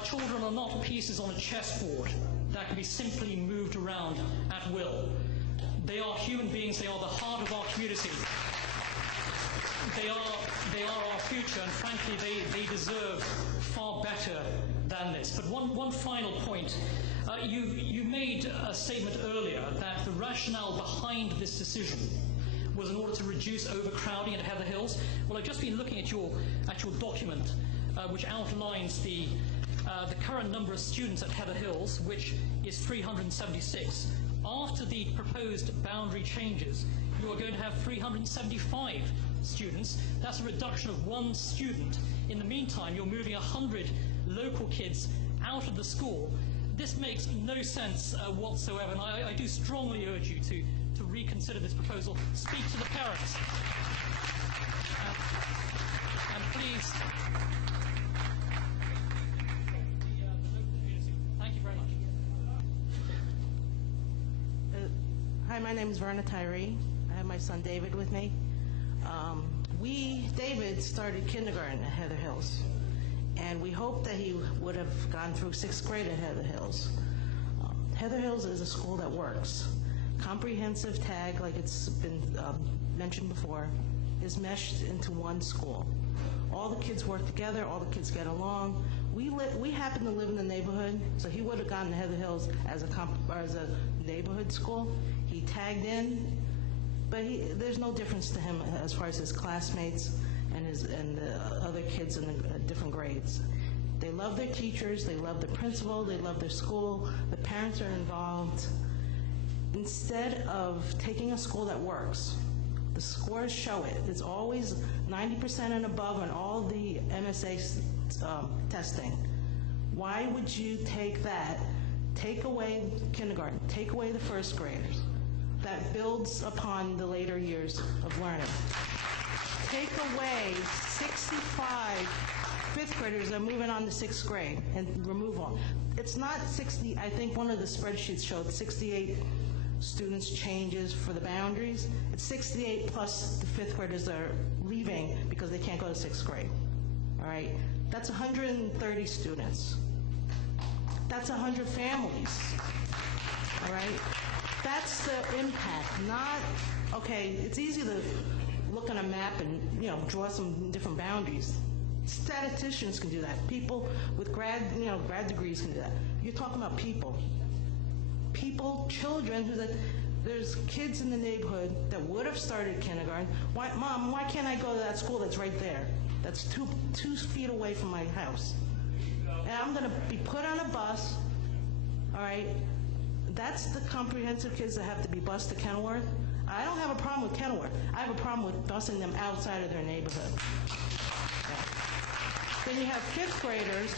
children are not pieces on a chessboard that can be simply moved around at will. They are human beings. They are the heart of our community. They are our future, and frankly, they deserve far better than this. But one final point. You made a statement earlier that the rationale behind this decision was in order to reduce overcrowding at Heather Hills. Well, I've just been looking at your document, which outlines the current number of students at Heather Hills, which is 376. After the proposed boundary changes, you are going to have 375 students. That's a reduction of 1 student. In the meantime, you're moving 100 local kids out of the school. This makes no sense whatsoever, and I do strongly urge you to reconsider this proposal. Speak to the parents. And please... Hi, my name is Verna Tyree. I have my son David with me. David started kindergarten at Heather Hills, and we hoped that he would have gone through 6th grade at Heather Hills. Heather Hills is a school that works. Comprehensive tag, like it's been mentioned before, is meshed into one school. All the kids work together, all the kids get along. We happen to live in the neighborhood, so he would have gone to Heather Hills as a neighborhood school. He tagged in, but there's no difference to him as far as his classmates and the other kids in the different grades. They love their teachers, they love the principal, they love their school, the parents are involved. Instead of taking a school that works, the scores show it. It's always 90% and above on all the MSA testing. Why would you take that, take away kindergarten, take away the 1st graders? That builds upon the later years of learning. Take away 65 5th graders that are moving on to 6th grade and remove them. It's not 60, I think one of the spreadsheets showed 68 students changes for the boundaries. It's 68 plus the 5th graders that are leaving because they can't go to 6th grade. All right? That's 130 students. That's 100 families. All right? That's the impact, not, okay, it's easy to look on a map and, draw some different boundaries. Statisticians can do that. People with grad degrees can do that. You're talking about people. People, children, there's kids in the neighborhood that would have started kindergarten. Mom, why can't I go to that school that's right there? That's two feet away from my house. And I'm going to be put on a bus, all right? That's the comprehensive kids that have to be bused to Kenilworth. I don't have a problem with Kenilworth. I have a problem with busing them outside of their neighborhood. Yeah. Then you have 5th graders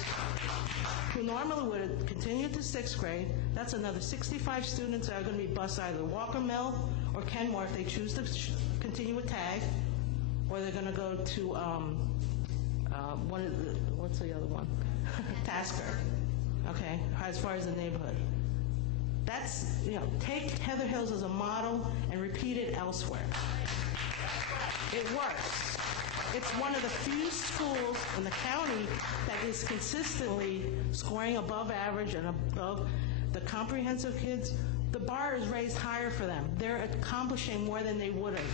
who normally would have continued to 6th grade. That's another 65 students that are going to be bused either Walker Mill or Kenmore if they choose to continue with tag, or they're going to go to what's the other one? Tasker. Okay, as far as the neighborhood. That's, take Heather Hills as a model and repeat it elsewhere. It works. It's one of the few schools in the county that is consistently scoring above average and above the comprehensive kids. The bar is raised higher for them. They're accomplishing more than they would have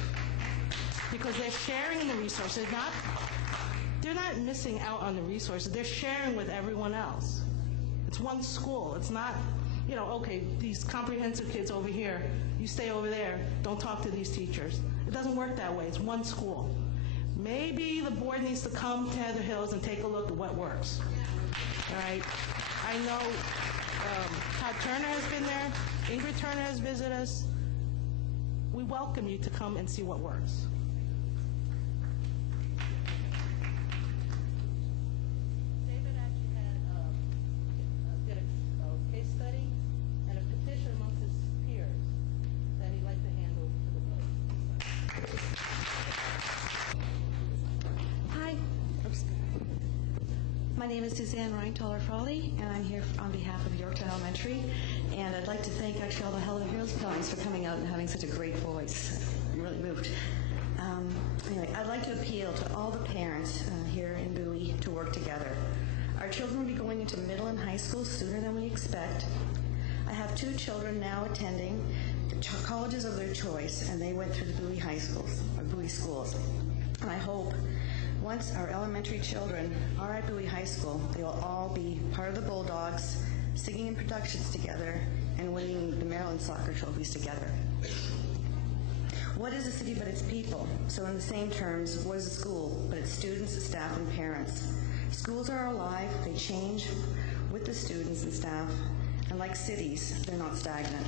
because they're sharing the resources. They're not missing out on the resources. They're sharing with everyone else. It's one school. It's not, okay, these comprehensive kids over here, you stay over there, don't talk to these teachers. It doesn't work that way. It's one school. Maybe the board needs to come to Heather Hills and take a look at what works. All right? I know Todd Turner has been there. Ingrid Turner has visited us. We welcome you to come and see what works. David actually did a case study and a petition amongst his peers that he'd like to handle to the board. Hi. My name is Suzanne Reintaler-Frawley, and I'm here on behalf of Yorktown Elementary. And I'd like to thank actually all the Heather Hills parents for coming out and having such a great voice. I'm really moved. Anyway, I'd like to appeal to all the parents here in Bowie to work together. Our children will be going into middle and high school sooner than we expect. I have 2 children now attending the colleges of their choice, and they went through the Bowie high schools, or Bowie schools. And I hope once our elementary children are at Bowie High School, they will all be part of the Bulldogs, singing in productions together, and winning the Maryland soccer trophies together. What is a city but its people? So in the same terms, what is a school but its students, staff, and parents? Schools are alive, they change with the students and staff, and like cities, they're not stagnant.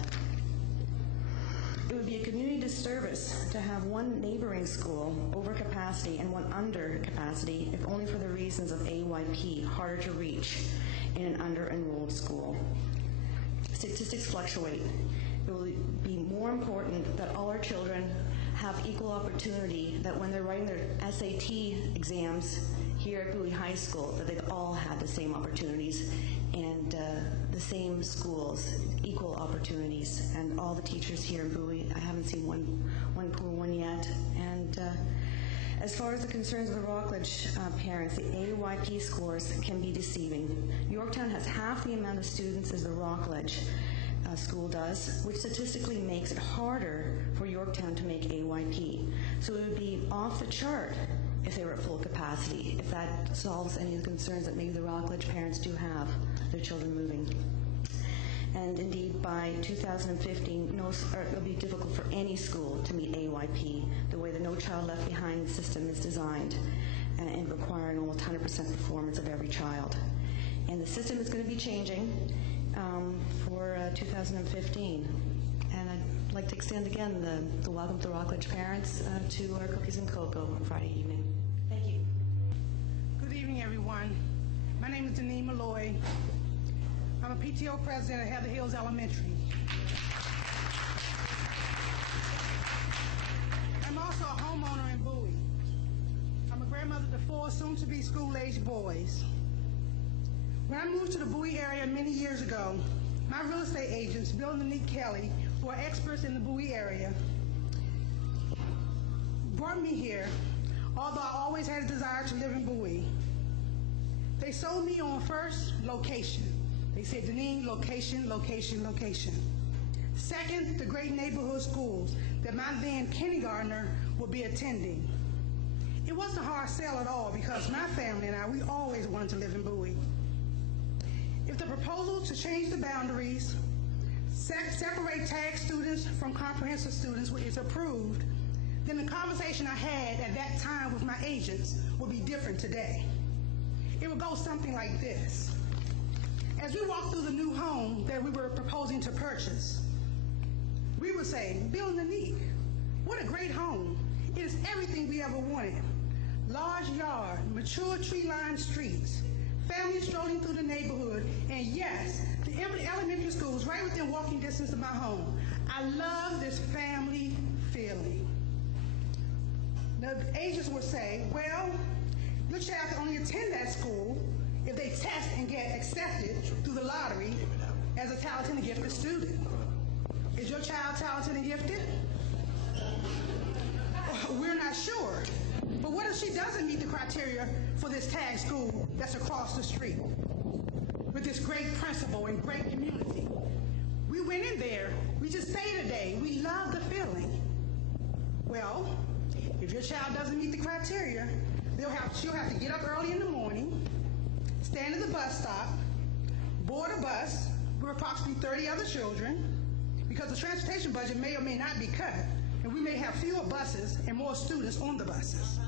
It would be a community disservice to have one neighboring school over capacity and one under capacity, if only for the reasons of AYP, harder to reach in an under-enrolled school. Statistics fluctuate. It will be more important that all our children have equal opportunity, that when they're writing their SAT exams here at Bowie High School, that they've all had the same opportunities and the same schools, equal opportunities, and all the teachers here in Bowie. I haven't seen one poor one yet. And as far as the concerns of the Rockledge parents, the AYP scores can be deceiving. Yorktown has half the amount of students as the Rockledge school does, which statistically makes it harder for Yorktown to make AYP. So it would be off the chart if they were at full capacity, if that solves any of the concerns that maybe the Rockledge parents do have, their children moving. And indeed, by 2015, it'll be difficult for any school to meet AYP, the way the No Child Left Behind system is designed, and requiring almost 100% performance of every child. And the system is going to be changing for 2015. And I'd like to extend again the welcome to the Rockledge parents to our cookies and cocoa on Friday evening. Thank you. Good evening, everyone. My name is Denise Malloy. I'm a PTO president at Heather Hills Elementary. I'm also a homeowner in Bowie. I'm a grandmother to 4 soon-to-be school-aged boys. When I moved to the Bowie area many years ago, my real estate agents, Bill and Nick Kelly, who are experts in the Bowie area, brought me here, although I always had a desire to live in Bowie. They sold me on first, location. They said, Deneen, location, location, location. Second, the great neighborhood schools that my then kindergartner would be attending. It wasn't a hard sell at all because my family and I, we always wanted to live in Bowie. If the proposal to change the boundaries, separate tag students from comprehensive students is approved, then the conversation I had at that time with my agents would be different today. It would go something like this. As we walked through the new home that we were proposing to purchase, we would say, Bill and Nick, what a great home. It is everything we ever wanted. Large yard, mature tree-lined streets, families strolling through the neighborhood, and yes, the elementary school is right within walking distance of my home. I love this family feeling. The agents would say, well, your child can only attend that school if they test and get accepted through the lottery as a talented and gifted student. Is your child talented and gifted? We're not sure. But what if she doesn't meet the criteria for this tag school that's across the street with this great principal and great community? We went in there, we just say today, we love the feeling. Well, if your child doesn't meet the criteria, she'll have to get up early in the morning, stand at the bus stop, board a bus with approximately 30 other children, because the transportation budget may or may not be cut, and we may have fewer buses and more students on the buses.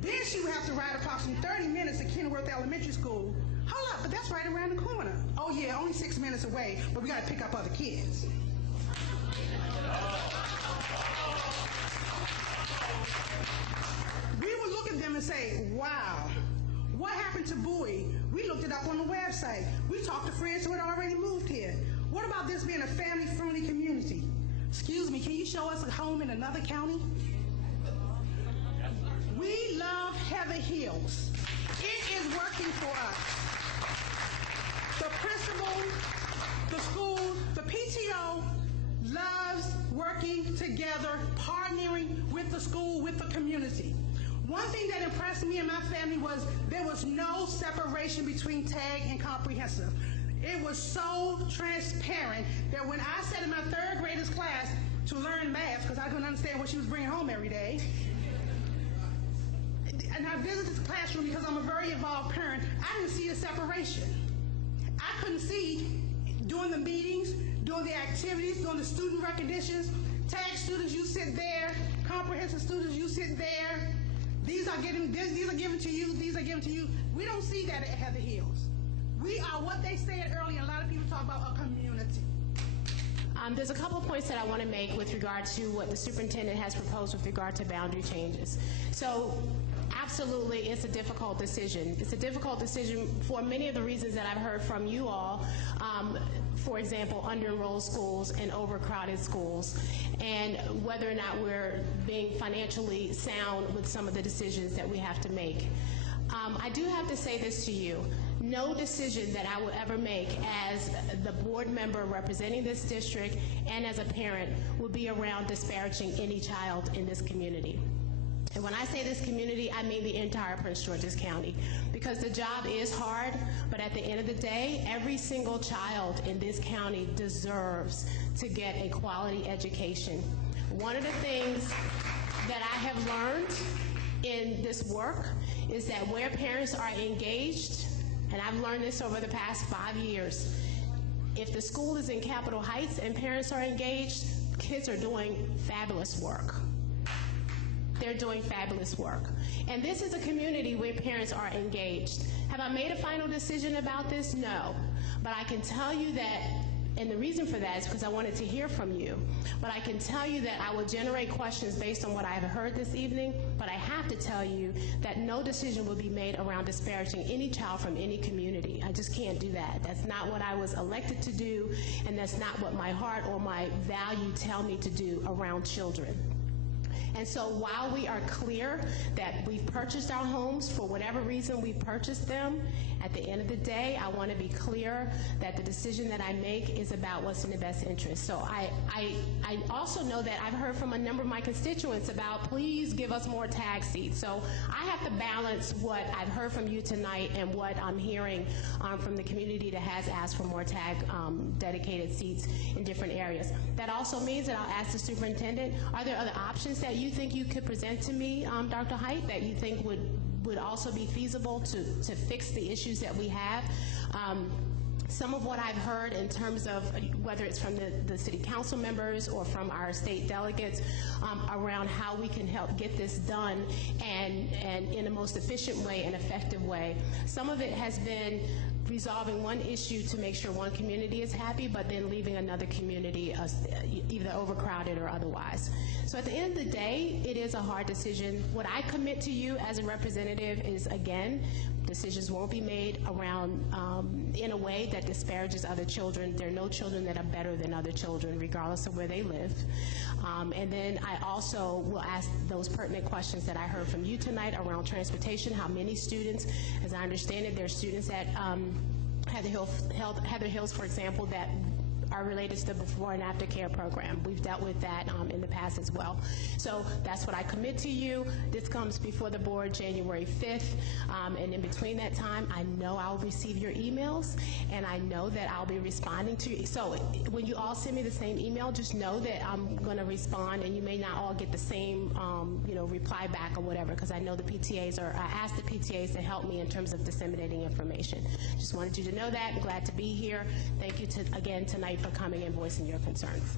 Then she would have to ride approximately 30 minutes to Kenworth Elementary School. Hold up, but that's right around the corner. Oh yeah, only 6 minutes away, but we gotta pick up other kids. We would look at them and say, wow, what happened to Bowie? We looked it up on the website. We talked to friends who had already moved here. What about this being a family-friendly community? Excuse me, can you show us a home in another county? We love Heather Hills. It is working for us. The principal, the school, the PTO loves working together, partnering with the school, with the community. One thing that impressed me and my family was there was no separation between tag and comprehensive. It was so transparent that when I sat in my third graders class to learn math, because I couldn't understand what she was bringing home every day, and I visited the classroom because I'm a very involved parent, I didn't see the separation. I couldn't see during the meetings, during the activities, during the student recognitions, tag students, you sit there, comprehensive students, you sit there. These are given to you, these are given to you. We don't see that at Heather Hills. We are what they said earlier, a lot of people talk about a community. There's a couple of points that I want to make with regard to what the superintendent has proposed with regard to boundary changes. So absolutely, it's a difficult decision. It's a difficult decision for many of the reasons that I've heard from you all. For example, under-enrolled schools and overcrowded schools, and whether or not we're being financially sound with some of the decisions that we have to make. I do have to say this to you. No decision that I will ever make as the board member representing this district and as a parent will be around disparaging any child in this community. And when I say this community, I mean the entire Prince George's County, because the job is hard, but at the end of the day, every single child in this county deserves to get a quality education. One of the things that I have learned in this work is that where parents are engaged, and I've learned this over the past 5 years, if the school is in Capitol Heights and parents are engaged, kids are doing fabulous work. They're doing fabulous work. And this is a community where parents are engaged. Have I made a final decision about this? No. But I can tell you that, and the reason for that is because I wanted to hear from you, but I can tell you that I will generate questions based on what I have heard this evening, but I have to tell you that no decision will be made around disparaging any child from any community. I just can't do that. That's not what I was elected to do, and that's not what my heart or my value tell me to do around children. And so while we are clear that we've purchased our homes for whatever reason we purchased them, at the end of the day, I want to be clear that the decision that I make is about what's in the best interest. So I also know that I've heard from a number of my constituents about, please give us more tag seats. So I have to balance what I've heard from you tonight and what I'm hearing from the community that has asked for more tag dedicated seats in different areas. That also means that I'll ask the superintendent, are there other options that you think you could present to me, Dr. Height, that you think would also be feasible to fix the issues that we have? Some of what I've heard in terms of whether it's from the city council members or from our state delegates around how we can help get this done and in the most efficient way and effective way. Some of it has been resolving one issue to make sure one community is happy, but then leaving another community either overcrowded or otherwise. So at the end of the day, it is a hard decision. What I commit to you as a representative is, again, decisions won't be made around in a way that disparages other children. There are no children that are better than other children, regardless of where they live. And then I also will ask those pertinent questions that I heard from you tonight around transportation, how many students, as I understand it, there are students at Heather Hills, for example, that are related to the before and after care program. We've dealt with that in the past as well. So that's what I commit to you. This comes before the board January 5th, and in between that time, I know I'll receive your emails, and I know that I'll be responding to you. So when you all send me the same email, just know that I'm going to respond, and you may not all get the same reply back or whatever, because I know the PTAs I asked the PTAs to help me in terms of disseminating information. Just wanted you to know that. I'm glad to be here. Thank you again tonight for coming and voicing your concerns.